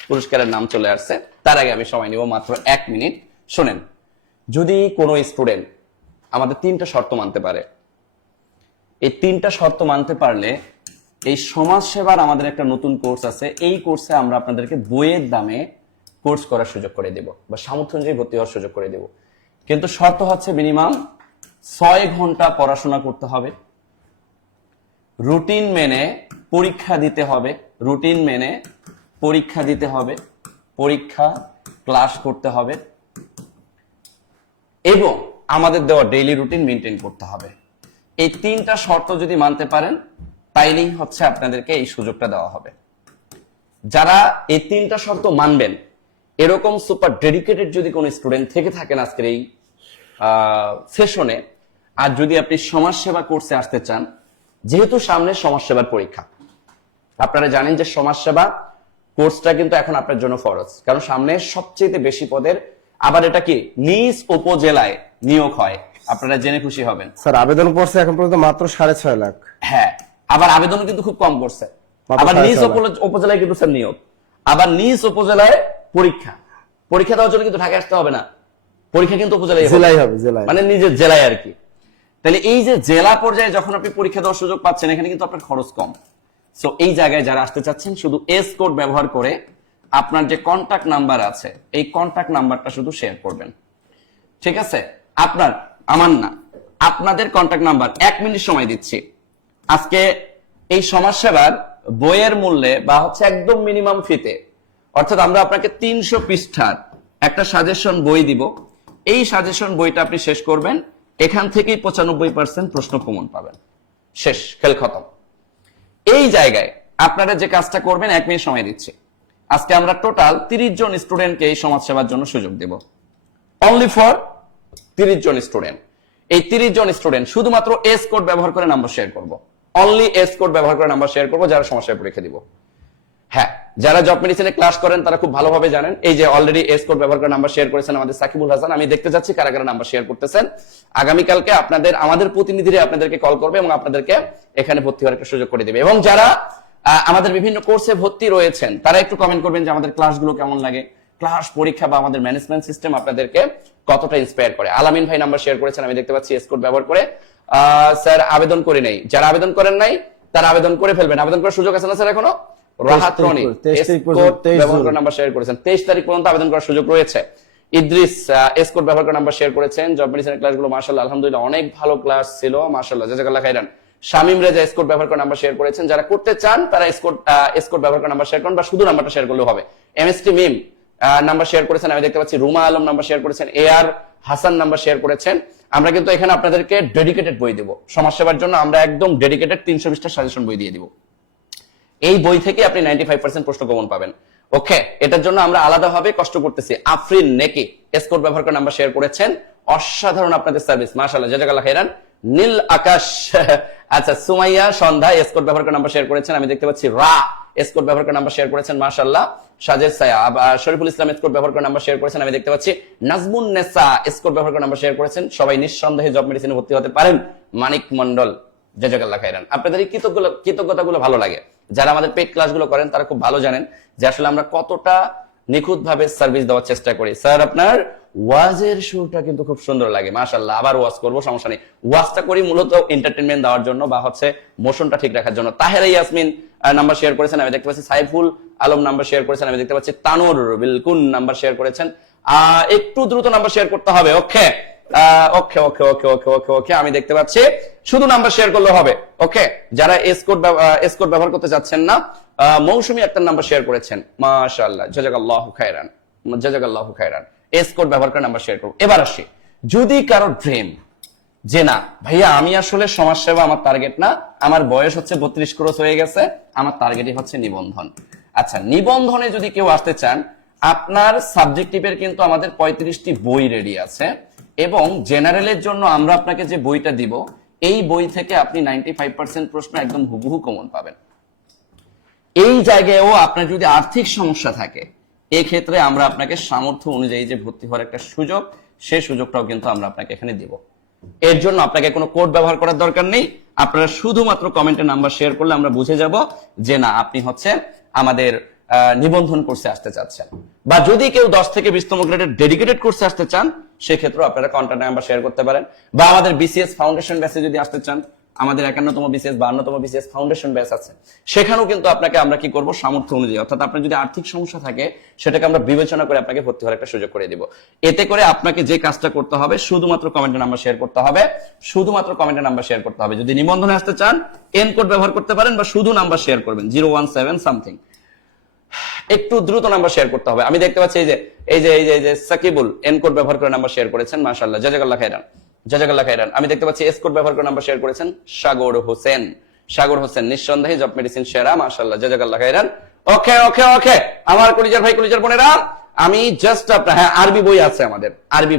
পুরস্কারের নাম চলে আসছে। তার আগে আমি সময় নিব মাত্র 1 মিনিট। শোনেন, যদি কোনো স্টুডেন্ট আমাদের 3টা শর্ত মানতে পারে, এই 3টা শর্ত মানতে পারলে এই সমাজ সেবার আমাদের একটা নতুন কোর্স আছে। এই কোর্সে আমরা আপনাদেরকে বইয়ের দামে কোর্স করার সুযোগ করে দেব, বা সামর্থ্য অনুযায়ী ভর্তি হওয়ার সুযোগ করে দেব। কিন্তু শর্ত হচ্ছে মিনিমাম 6 ঘন্টা পড়াশোনা করতে হবে, রুটিন মেনে পরীক্ষা দিতে হবে, রুটিন মেনে পরীক্ষা দিতে হবে, পরীক্ষা ক্লাস করতে হবে, এবং আমাদের দেওয়া ডেইলি রুটিন মেনটেন করতে হবে। এই 3টা শর্ত যদি মানতে পারেন, তাইলেই হচ্ছে আপনাদেরকে এই সুযোগটা দেওয়া হবে। যারা এই 3টা শর্ত মানবেন, এরকম সুপার ডেডিকেটেড যদি কোনো স্টুডেন্ট থেকে থাকেন আজকের এই সেশনে, আর যদি আপনি সমাজসেবা কোর্সে আসতে চান, যেহেতু সামনে সমাজসেবার পরীক্ষা, আপনারা জানেন যে সমাজসেবা কোর্সটা কিন্তু এখন আপনার জন্য ফরজ, কারণ সামনে সবচেয়ে বেশি পদের, আবার এটা কি নিজ উপজেলায় নিয়োগ হয়, আপনারা জেনে খুশি হবেন। স্যার আবেদন করছে এখন পর্যন্ত মাত্র 6.5 লাখ। হ্যাঁ, আবার আবেদন কিন্তু খুব কম করছে, মাত্র আবার নিজ 6.5 লাখ। উপজেলায় কিন্তু স্যার নিয়োগ, আবার নিজ উপজেলায় পরীক্ষা দেওয়ার জন্য কিন্তু ঢাকায় আসতে হবে না, পরীক্ষা কিন্তু উপজেলায় জেলায় হবে, জেলায়। মানে নিজের জেলায় আর কি। তাহলে এই যে জেলা পর্যায়ে যখন আপনি পরীক্ষা দেওয়ার সুযোগ পাচ্ছেন, এখানে কিন্তু আপনার খরচ কম। সো এই জায়গায় যারা আসতে চাচ্ছেন, শুধু এস কোড ব্যবহার করে আপনার যে কন্টাক্ট নাম্বার আছে, এই কন্টাক্ট নাম্বারটা শুধু শেয়ার করবেন, ঠিক আছে? আমার না, আপনাদের কন্টাক্ট নাম্বার 1 মিনিট সময় দিচ্ছি। আজকে এই সমাজসেবার বইয়ের মূল্যে বা হচ্ছে একদম মিনিমাম ফিতে, অর্থাৎ আমরা আপনাকে 300 পৃষ্ঠার একটা সাজেশন বই দিব। এই সাজেশন বইটা আপনি শেষ করবেন, এখান থেকেই 95% প্রশ্ন কমন পাবেন। শেষ, খেল খতম। এই জায়গায় আপনারা যে কাজটা করবেন, 1 মিনিট সময় দিচ্ছি। আজকে আমরা টোটাল 30 জন স্টুডেন্টকে এই সমাজ সেবার জন্য সুযোগ দেব, অনলি ফর 30 জন স্টুডেন্ট। এই 30 জন স্টুডেন্ট শুধুমাত্র এস কোড ব্যবহার করে নাম্বার শেয়ার করব, অনলি এস কোড ব্যবহার করে নাম্বার শেয়ার করব যারা সমস্যায় পরীক্ষা দিব। হ্যাঁ, যারা জব মেডিসিনে ক্লাস করেন তারা খুব ভালোভাবে জানেন, এই যে অলরেডি এস কোড ব্যবহার করে নাম্বার শেয়ার করেছেন আমাদের সাকিবুল হাসান। আমি দেখতে যাচ্ছি কারা কারা নাম্বার শেয়ার করতেছেন। আগামীকালকে আমাদের প্রতিনিধিরা আপনাদেরকে কল করবে এবং আপনাদেরকে এখানে ভর্তি হওয়ার একটা সুযোগ করে দেবে। এবং যারা আমাদের বিভিন্ন কোর্সে ভর্তি রয়েছেন, তারা একটু কমেন্ট করবেন যে আমাদের ক্লাসগুলো কেমন লাগে, ক্লাস, পরীক্ষা বা আমাদের ম্যানেজমেন্ট সিস্টেম আপনাদেরকে কতটা ইন্সপায়ার করে। আলামিন ভাই নাম্বার শেয়ার করেছেন, আমি দেখতে পাচ্ছি এস কোড ব্যবহার করে। স্যার আবেদন করে নেই, যারা আবেদন করেন নাই তারা আবেদন করে ফেলবেন, আবেদন করার সুযোগ আছে না স্যার এখনো? রাহাত রনি ব্যবহার করে নাম্বার শেয়ার করেছেন, 23 তারিখ পর্যন্ত আবেদন করার সুযোগ রয়েছে। ইদ্রিস এস কোড ব্যবহার করে নাম্বার শেয়ার করেছেন। জব মেডিসিনের ক্লাসগুলো মাশাআল্লাহ আলহামদুলিল্লাহ অনেক ভালো ক্লাস ছিল, মাশাআল্লাহ জাযাকাল্লাহ খাইরান। শামিম রেজা এস কোড ব্যবহার করে নাম্বার শেয়ার করেছেন। যারা করতে চান তারা এস কোড ব্যবহার করে নাম্বার শেয়ার করুন, বা শুধু নাম্বারটা শেয়ার করলেও হবে। এমএসটি মিম নাম্বার শেয়ার করেছেন, আমি দেখতে পাচ্ছি রুমা আলম নাম্বার শেয়ার করেছেন, এআর হাসান নাম্বার শেয়ার করেছেন। আমরা কিন্তু এখানে আপনাদেরকে ডেডিকেটেড বই দেব সমাজসেবার জন্য, আমরা একদম ডেডিকেটেড 300 পৃষ্ঠার সাজেশন বই দিয়ে দিব। এই বই থেকে আপনি 95% প্রশ্ন কমন পাবেন। ওকে, এটার জন্য আমরা আলাদাভাবে কষ্ট করতেছি। আফরিন নেকি এস কোড ব্যবহার করে নাম্বার শেয়ার করেছেন, অসাধারণ আপনাদের সার্ভিস, মাশাআল্লাহ জাযাকাল্লাহ খাইরান। নীল আকাশ, আচ্ছা সুমাইয়া সন্ধ্যা এস কোড ব্যবহার করে নাম্বার শেয়ার করেছেন, আমি দেখতে পাচ্ছি রা এস কোড ব্যবহার করে নাম্বার শেয়ার করেছেন, মাশাআল্লাহ। সাজেদ সায়া শরীফুল ইসলাম এস কোড ব্যবহার করে নাম্বার শেয়ার করেছেন, আমি দেখতে পাচ্ছি নাজমুন নেসা এস কোড ব্যবহার করে নাম্বার শেয়ার করেছেন। সবাই নিঃসন্দেহে জব মেডিসিনে ভর্তি হতে পারেন। মানিক মন্ডল জাযাকাল্লাহ খাইরান। আপনাদের এই কৃতজ্ঞতাগুলো ভালো লাগে। যারা আমাদের পেড ক্লাসগুলো করেন তারা খুব ভালো জানেন যে আসলে আমরা কতটা নিখুঁত ভাবে সার্ভিস দেওয়ার চেষ্টা করি। স্যার আপনার ওয়াজের সুরটা কিন্তু খুব সুন্দর লাগে, মাশাআল্লাহ। আবার ওয়াজ করবো, সমস্যা নেই। ওয়াজটা করি মূলত এন্টারটেইনমেন্ট দেওয়ার জন্য বা হচ্ছে মোশনটা ঠিক রাখার জন্য। তাহেরা ইয়াসমিন নাম্বার শেয়ার করেছেন, আমি দেখতে পাচ্ছি সাইফুল আলম নাম্বার শেয়ার করেছেন, আমি দেখতে পাচ্ছি তানুর বিলকুন নাম্বার শেয়ার করেছেন। একটু দ্রুত নাম্বার শেয়ার করতে হবে। ওকে ওকে ওকে ওকে ওকে ওকে ওকে, আমি দেখতে পাচ্ছি শুধু নাম্বার শেয়ার করলে হবে। ওকে, যারা এস কোড ব্যবহার করতে যাচ্ছেন না, মৌসুমী একটা নাম্বার শেয়ার করেছেন, মাশাআল্লাহ জাযাকাল্লাহু খাইরান, জাযাকাল্লাহু খাইরান। এস কোড ব্যবহার করে নাম্বার শেয়ার করুন। এবার আসি, যদি কারো ড্রিম যে না ভাইয়া আমি আসলে সমাজসেবা আমার টার্গেট না, আমার বয়স হচ্ছে 32 ক্রস হয়ে গেছে, আমার টার্গেটই হচ্ছে নিবন্ধন। আচ্ছা, নিবন্ধনে যদি কেউ আসতে চান, আপনার সাবজেক্টিভের কিন্তু আমাদের 35টি বই রেডি আছে, এবং জেনারেলের জন্য আমরা আপনাকে যে বইটা দিব, এই বই থেকে আপনি 95% প্রশ্ন একদম হুবহু কমন পাবেন। এই জায়গায়ও আপনার যদি আর্থিক সমস্যা থাকে, এই ক্ষেত্রে আমরা আপনাকে সামর্থ্য অনুযায়ী যে ভর্তি হওয়ার একটা সুযোগ, সেই সুযোগটাও কিন্তু আমরা আপনাকে এখানে দিব। এর জন্য আপনাকে কোনো কোড ব্যবহার করার দরকার নেই। আপনারা শুধুমাত্র কমেন্টে নাম্বার শেয়ার করলে আমরা বুঝে যাব যে না আপনি হচ্ছে আমাদের নিবন্ধন কোর্সে আসতে চাচ্ছেন। বা যদি কেউ 10 থেকে 20তম গ্রেডের ডেডিকেটেড কোর্সে আসতে চান, সেক্ষেত্রে আপনারা কন্টাক্ট নাম্বার শেয়ার করতে পারেন। বা আমাদের বিসিএস ফাউন্ডেশন ব্যাচে যদি আসতে চান, আমাদের 51তম বিসিএস 52তম বিসিএস ফাউন্ডেশন ব্যাচ আছে, সেখানেও কিন্তু আপনাকে আমরা কি করব, সামর্থ্য অনুযায়ী, অর্থাৎ আপনার যদি আর্থিক সমস্যা থাকে সেটাকে আমরা বিবেচনা করে আপনাকে ভর্তি হওয়ার একটা সুযোগ করে দিব। এতে করে আপনাকে যে কাজটা করতে হবে, শুধুমাত্র কমেন্টে নাম্বার শেয়ার করতে হবে, শুধুমাত্র কমেন্টে নাম্বার শেয়ার করতে হবে। যদি নিবন্ধনে আসতে চান, এন কোড ব্যবহার করতে পারেন, বা শুধু নাম্বার শেয়ার করবেন 017 সামথিং। একটু দ্রুত নাম্বার শেয়ার করতে হবে। আমি দেখতে পাচ্ছি এই যে সাকিবুল এন কোড ব্যবহার করে নাম্বার শেয়ার করেছেন, মাশাআল্লাহ জাযাকাল্লাহ খাইরান, জাযাকাল্লাহ খাইরান। আমি দেখতে পাচ্ছি এস কোড ব্যবহার করে নাম্বার শেয়ার করেছেন সাগর হোসেন, নিঃসন্দেহে জব মেডিসিন সেরা, মাশাআল্লাহ জাযাকাল্লাহ খাইরান। ওকে ওকে ওকে, আমার কলিজার ভাই কলিজার বোনেরা, আমি জাস্ট আপনার, হ্যাঁ আরবি বই আছে আমাদের, আরবি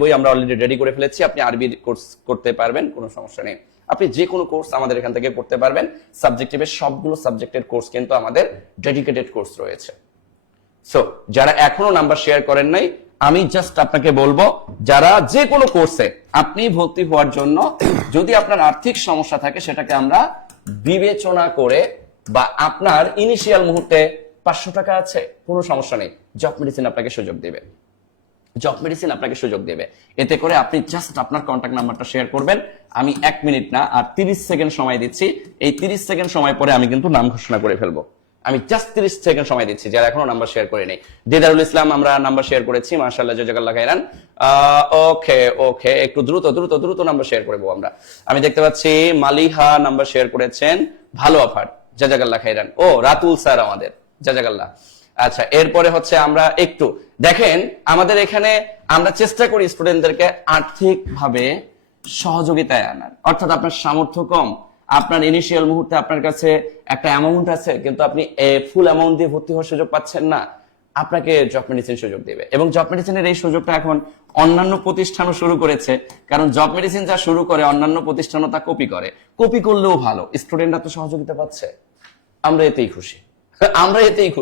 বই আমরা অলরেডি রেডি করে ফেলেছি। আপনি আরবি কোর্স করতে পারবেন, কোনো সমস্যা নেই। আপনি যে কোনো কোর্স আমাদের এখান থেকে করতে পারবেন। সাবজেক্টিভের সবগুলো সাবজেক্টের কোর্স কিন্তু আমাদের ডেডিকেটেড কোর্স রয়েছে। সো যারা এখনো নাম্বার শেয়ার করেন নাই, আমি জাস্ট আপনাকে বলবো, যারা যে কোনো কোর্সে আপনি ভর্তি হওয়ার জন্য যদি আপনার আর্থিক সমস্যা থাকে, সেটাকে আমরা বিবেচনা করে, বা আপনার ইনিশিয়াল মুহূর্তে 500 টাকা আছে, কোনো সমস্যা নেই, জব মেডিসিন আপনাকে সুযোগ দেবে। জব মেডিসিন আপনাকে সুযোগ দেবে। এতে করে আপনি জাস্ট আপনার কন্ট্যাক্ট নাম্বারটা শেয়ার করবেন। আমি 1 মিনিট না, আর 30 সেকেন্ড সময় দিচ্ছি। এই 30 সেকেন্ড সময় পরে আমি কিন্তু নাম ঘোষণা করে ফেলবো। আমি জাস্ট 30 সেকেন্ড সময় দিচ্ছি, যারা এখনো নাম্বার শেয়ার করে নেই। দিদারুল ইসলাম আমরা নাম্বার শেয়ার করেছি, মাশাআল্লাহ, জাযাকাল্লাহ খাইরান। ওকে, একটু দ্রুত নাম্বার শেয়ার করবো আমরা। আমি দেখতে পাচ্ছি মালিহা নাম্বার শেয়ার করেছেন, ভালো অফার, জাযাকাল্লাহ খাইরান। ও রাতুল স্যার আমাদের, জাযাকাল্লাহ। আচ্ছা, এরপরে হচ্ছে আমরা একটু দেখেন, আমাদের এখানে আমরা চেষ্টা করি স্টুডেন্টদেরকে আর্থিকভাবে সহযোগিতায় আনার। অর্থাৎ আপনার সামর্থ্য কম, আপনার ইনিশিয়াল মুহূর্তে আপনার কাছে একটা অ্যামাউন্ট আছে, কিন্তু আপনি ফুল অ্যামাউন্ট দিয়ে ভর্তি হওয়ার সুযোগ পাচ্ছেন না, আপনাকে জব মেডিসিন সুযোগ দেবে। এবং জব মেডিসিনের এই সুযোগটা এখন অন্যান্য প্রতিষ্ঠানও শুরু করেছে, কারণ জব মেডিসিন যা শুরু করে অন্যান্য প্রতিষ্ঠানও তা কপি করে। কপি করলেও ভালো, স্টুডেন্টরা তো সহযোগিতা পাচ্ছে, আমরা এতেই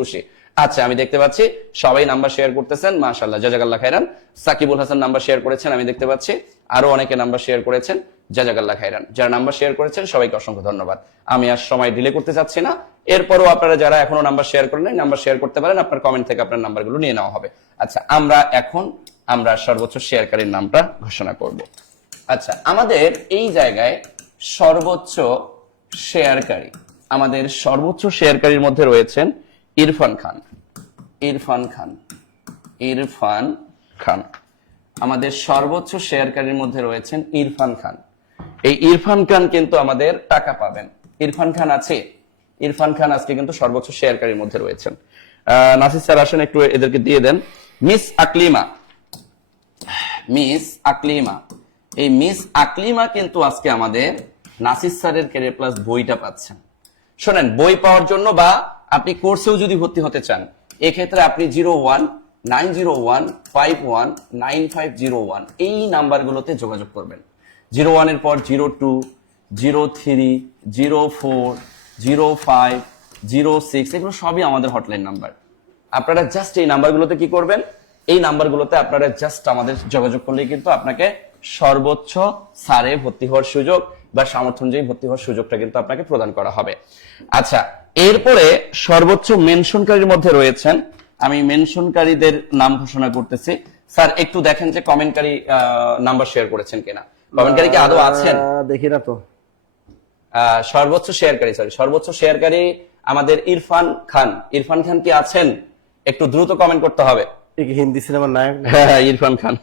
খুশি। আচ্ছা, আমি দেখতে পাচ্ছি সবাই নাম্বার শেয়ার করতেছেন, মাশাআল্লাহ, জাযাকাল্লাহ খাইরান। সাকিবুল হাসান নাম্বার শেয়ার করেছেন, আমি দেখতে পাচ্ছি আরো অনেকে নাম্বার শেয়ার করেছেন, জাযাকাল্লাহ খাইরান। যারা নাম্বার শেয়ার করেছেন সবাইকে অসংখ্য ধন্যবাদ। আমি আর সময় ডিলে করতে চাচ্ছি না। এরপরও আপনারা যারা এখনো নাম্বার শেয়ার করেন নাই, নাম্বার শেয়ার করতে পারেন, আপনার কমেন্ট থেকে আপনার নাম্বারগুলো নিয়ে নেওয়া হবে। আচ্ছা, আমরা সর্বোচ্চ শেয়ারকারীর নামটা ঘোষণা করব। আচ্ছা, আমাদের এই জায়গায় সর্বোচ্চ শেয়ারকারীর মধ্যে রয়েছেন ইরফান খান। আমাদের সর্বোচ্চ শেয়ারকারীর মধ্যে রয়েছেন ইরফান খান। এই ইরফান খান কিন্তু আমাদের টাকা পাবেন। ইরফান খান আজকে কিন্তু সর্বোচ্চ শেয়ারকারীর মধ্যে রয়েছেন। নাসির স্যার আসেন, একটু এদেরকে দিয়ে দেন। মিস আকলিমা কিন্তু আজকে আমাদের নাসির স্যারের ক্যারিয়ার প্লাস বইটা পাচ্ছেন। শোনেন, বই পাওয়ার জন্য বা আপনি কোর্সেও যদি ভর্তি হতে চান, এক্ষেত্রে আপনি 0190151950 এই নাম্বারগুলোতে যোগাযোগ করবেন। 01 এর পর 02, 03, 04, 05, 06 এগুলো সবই আমাদের হটলাইন নাম্বার। আপনারা জাস্ট এই নাম্বারগুলোতে কি করবেন, এই নাম্বারগুলোতে আপনারা জাস্ট আমাদের যোগাযোগ করলেই কিন্তু আপনাকে সর্বোচ্চ সারে ভর্তি হওয়ার সুযোগ বা সামর্থ্য অনুযায়ী ভর্তি হওয়ার সুযোগটা কিন্তু আপনাকে প্রদান করা হবে। আচ্ছা, এরপরে সর্বোচ্চ মেনশনকারীর মধ্যে রয়েছেন, আমি মেনশনকারীদের নাম ঘোষণা করতেছি। স্যার একটু দেখেন যে কমেন্টকারী নাম্বার শেয়ার করেছেন কিনা, কমেন্টকারী কি আদৌ আছেন, দেখি না তো। সর্বোচ্চ শেয়ারকারী আমাদের ইরফান খান কি আছেন? একটু দ্রুত কমেন্ট করতে হবে। হিন্দি সিনেমার নায়ক। হ্যাঁ, ইরফান খান।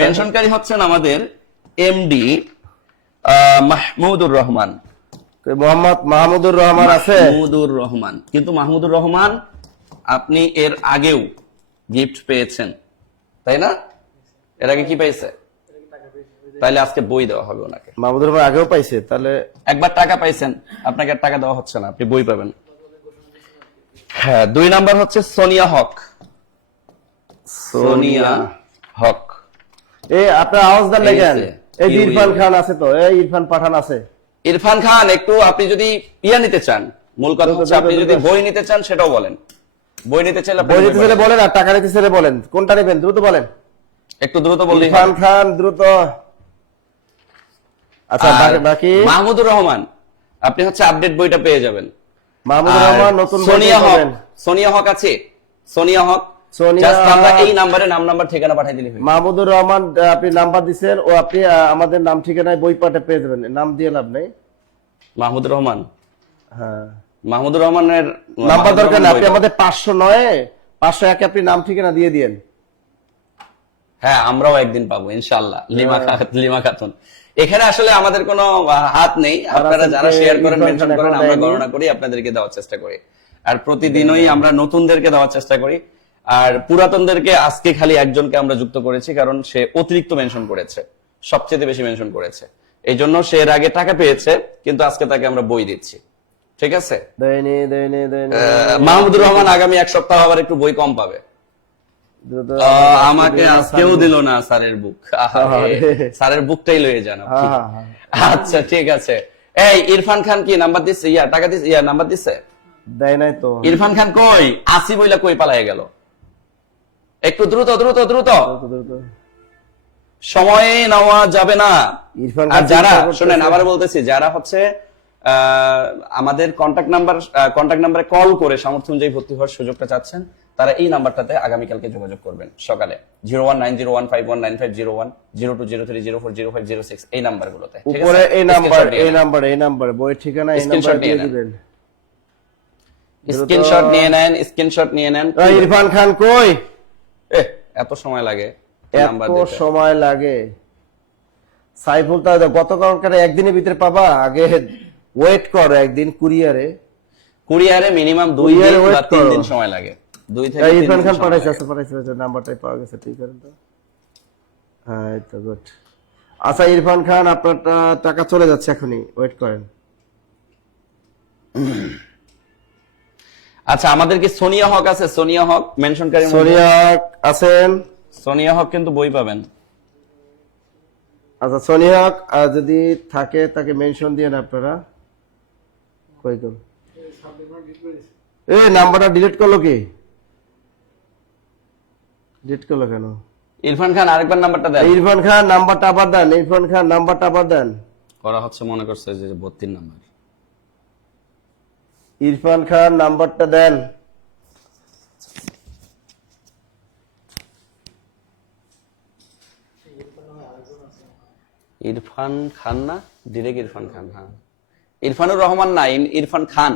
মেনশনকারী হচ্ছেন আমাদের এমডি মাহমুদুর রহমান। মাহমুদুর রহমান আছে? মাহমুদুর রহমান, কিন্তু মাহমুদুর রহমান আপনি এর আগেও গিফট পেয়েছেন, তাই না? এর আগে কি পেয়েছে? তাহলে আজকে বই দেওয়া হবে ওনাকে। মাহমুদুর রহমান আগেও পাইছে, তাহলে একবার টাকা পাইছেন, আপনাকে আর টাকা দেওয়া হচ্ছে না, আপনি বই পাবেন। হ্যাঁ, 2 নাম্বার হচ্ছে সোনিয়া হক। আপনার আওয়াজদার লেখেন। এই ইরফান খান আছে তো, এই ইরফান পাঠান আছে। ইরফান খান, একটু আপনি যদি নিতে চান, মূল কথা হচ্ছে আপনি যদি বই নিতে চান সেটাও বলেন। বই নিতে চাইলে বলেন, আর টাকা নিতে চাইলে বলেন, কোনটা নেবেন দ্রুত বলেন, একটু দ্রুত বললেই। ইরফান খান দ্রুত। আচ্ছা, বাকি মাহমুদুর রহমান, আপনি হচ্ছে আপডেট বইটা পেয়ে যাবেন। মাহমুদুর রহমান নতুন সোনিয়া হক আছে, আমরা এই নাম্বারে নাম্বার ঠিকানা পাঠিয়ে দিলে। মাহমুদুর রহমান আপনি নাম্বার দিচ্ছেন, ও আপনি আমাদের নাম ঠিকানায় বই পাঠে পেয়ে যাবেন, নাম দিয়ে লাভ নেই। মাহমুদুর রহমান, হ্যাঁ, মাহমুদুর রহমানের নাম্বার দরকার না, আপনি আমাদের 509 501 আপনি নাম ঠিকানা দিয়ে দিয়েন। হ্যাঁ, আমরাও একদিন পাবো ইনশাআল্লাহ। লিমা খাতুন, এখানে আসলে আমাদের কোনো হাত নেই। আপনারা যারা শেয়ার করেন, মেনশন করেন, আমরা গণনা করি, আপনাদেরকে দেওয়ার চেষ্টা করি। আর প্রতিদিনই আমরা নতুনদেরকে দেওয়ার চেষ্টা করি। আর পুরাতনদেরকে আজকে খালি একজনকে আমরা যুক্ত করেছি, কারণ সে অতিরিক্ত মেনশন করেছে, সবচেয়ে বেশি মেনশন করেছে। এই জন্য সে এর আগে টাকা পেয়েছে, কিন্তু আজকে তাকে আমরা বই দিচ্ছি। ঠিক আছে, মাহমুদুর রহমান আগামী 1 সপ্তাহ আবার একটু বই কম পাবে। দ্রুত আমাকে আজকেও দিল না স্যারের বুক, স্যারের বুকটাই লয়ে যান আপনি। আচ্ছা ঠিক আছে। এই ইরফান খান কি নাম্বার দিচ্ছে, টাকা দিচ্ছে, নাম্বার দিচ্ছে? দেয় নাই তো। ইরফান খান কই? আসি বইলা কই পালায় গেল? একটু দ্রুত দ্রুত দ্রুত, সময় নেওয়া যাবে না। ইরফান আর খান যারা চিন্তা করতেছে। শুনেন, আবার বলতেছি, যারা হচ্ছে আমাদের কন্টাক্ট নাম্বারে কল করে সামর্থ্য অনুযায়ী ভর্তি হওয়ার সুযোগটা চাচ্ছেন, তারা এই নাম্বারটাতে আগামীকালকে যোগাযোগ করবেন সকালে 01901519501 0203040506 এই নাম্বারগুলোতে। ঠিক আছে? উপরে এই Screenshot নিয়ে নেন। নাম্বার বই ঠিকানা এই Screenshot নাম্বার দিয়ে নিয়ে নেন। দিবেন। স্ক্রিনশট নিয়ে নেন। ইরফান খান কই? এত সময় লাগে নাম্বার এত দিতে? সময় লাগে? সাইফুল তা গতকালকার একদিনের ভিতরে পাবা, আগে ওয়েট করো একদিন কুরিয়ারে। কুরিয়ারে মিনিমাম 2 কুরিয়ারে দিন বা wait 3 করো। দিন সময় লাগে। 2 থেকে 3 ইরফান দিন খান সময় পাঠাইছে, লাগে। পাঠাইছে নাম্বারটাই পাওয়া গেছে, ঠিক আছে তো? হ্যাঁ এই তো গুড। আচ্ছা ইরফান খান আপনার টাকা চলে যাচ্ছে এখনই, ওয়েট করেন। আচ্ছা, আমাদের কি সোনিয়া হক আছে? সোনিয়া হক মেনশনকারী সোনিয়া আছেন? সোনিয়া হক কিন্তু বই পাবেন। আচ্ছা সোনিয়া যদি থাকে তাকে মেনশন দিয়ে আপনারা। কই গেল? এই নাম্বারটা ডিলিট করলো কি? ডিলিট করলো কেন? ইরফান খান আরেকবার নাম্বারটা দেন। ইরফান খান নাম্বারটা আবার দেন, ইরফান খান নাম্বারটা আবার দেন। করা হচ্ছে মনে করছে যে 32 নাম্বার। ইরফান খান নাম্বারটা দেন। ইরফান খান না, ডিরেক্ট ইরফান খান। হ্যাঁ, ইরফানুর রহমান না, ইরফান খান।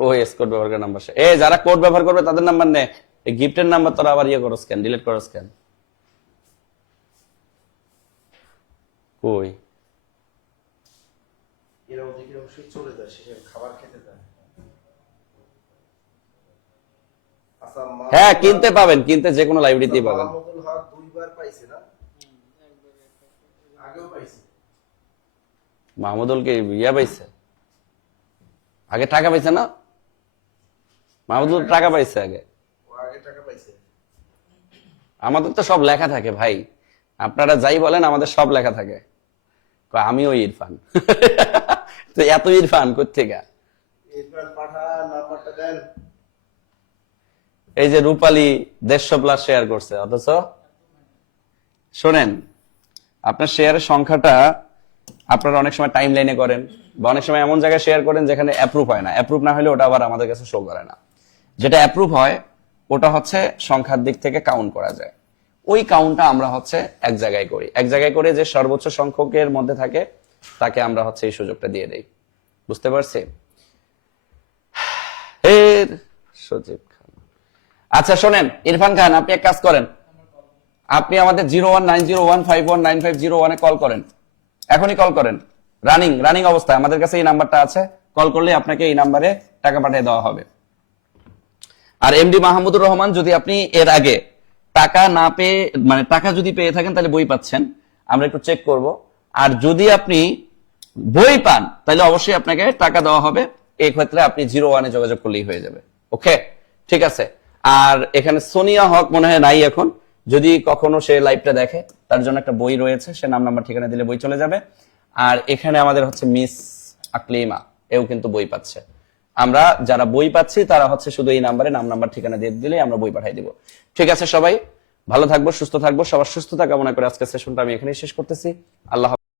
ও এস কোড ব্যবহার করে নাম্বার। যারা কোড ব্যবহার করবে তাদের নাম্বার নে। এই গিফটের নাম্বার তোরা আবার করো স্ক্যান, ডিলিট করো স্ক্যান। কই হ্যাঁ, কিনতে পাবেন, কিনতে যে কোনো লাইব্রেরিতেই পাবেন। মাহমুদুল কি পাইছে? আগে টাকা পাইছে না? মাহমুদুল টাকা পাইছে আগে। আমাদের তো সব লেখা থাকে ভাই, আপনারা যাই বলেন আমাদের সব লেখা থাকে। আমিও ইরফান। তো এত ইরফান কোত্থেকে? এই যে রূপালী 150+ শেয়ার করছে, অথচ শোনেন, আপনার শেয়ারের সংখ্যাটা আপনারা অনেক সময় টাইম লাইনে করেন, বা অনেক সময় এমন জায়গায় শেয়ার করেন যেখানে অ্যাপ্রুভ হয় না। অ্যাপ্রুভ না হলে ওটা আবার আমাদের কাছে শো করে না। যেটা অ্যাপ্রুভ হয় ওটা হচ্ছে সংখ্যার দিক থেকে কাউন্ট করা যায়। ওই কাউন্টটা আমরা হচ্ছে এক জায়গায় করি, এক জায়গায় করে যে সর্বোচ্চ সংখ্যকের মধ্যে থাকে তাকে আমরা হচ্ছে এই সুযোগটা দিয়ে দেই। বুঝতে পারছি? সজীব খান। আচ্ছা শোনেন ইরফান খান, আপনি এক কাজ করেন, আপনি আমাদের 01901519501 কল করেন, এখনই কল করেন। রানিং অবস্থায় আমাদের কাছে এই নাম্বারটা আছে, কল করলে আপনাকে এই নাম্বারে টাকা পাঠিয়ে দেওয়া হবে। আর এমডি মাহমুদুর রহমান, যদি আপনি এর আগে টাকা না পেয়ে, মানে টাকা যদি পেয়ে থাকেন তাহলে বই পাচ্ছেন, আমরা একটু চেক করব। আর যদি আপনি বই পান তাহলে অবশ্যই আপনাকে টাকা দেওয়া হবে। এই ক্ষেত্রে আপনি 01-এ যোগাযোগ করলেই হয়ে যাবে। ওকে, ঠিক আছে। আর এখানে সোনিয়া হক মনে হয় নাই এখন, যদি কখনো সে লাইভটা দেখে তার জন্য একটা বই রয়েছে, সে নাম নাম্বার ঠিকানা দিলে বই চলে যাবে। আর এখানে আমাদের হচ্ছে মিস আকলিমা, এও কিন্তু বই পাচ্ছে। আমরা যারা বই পাচ্ছি তারা হচ্ছে শুধু এই নাম্বারে নাম নাম্বার ঠিকানা দিয়ে দিলে আমরা বই পাঠিয়ে দিব। ঠিক আছে, সবাই ভালো থাকবো, সুস্থ থাকবো, সবার সুস্থতা কামনা করে আজকের সেশনটা আমি এখানেই শেষ করতেছি। আল্লাহ।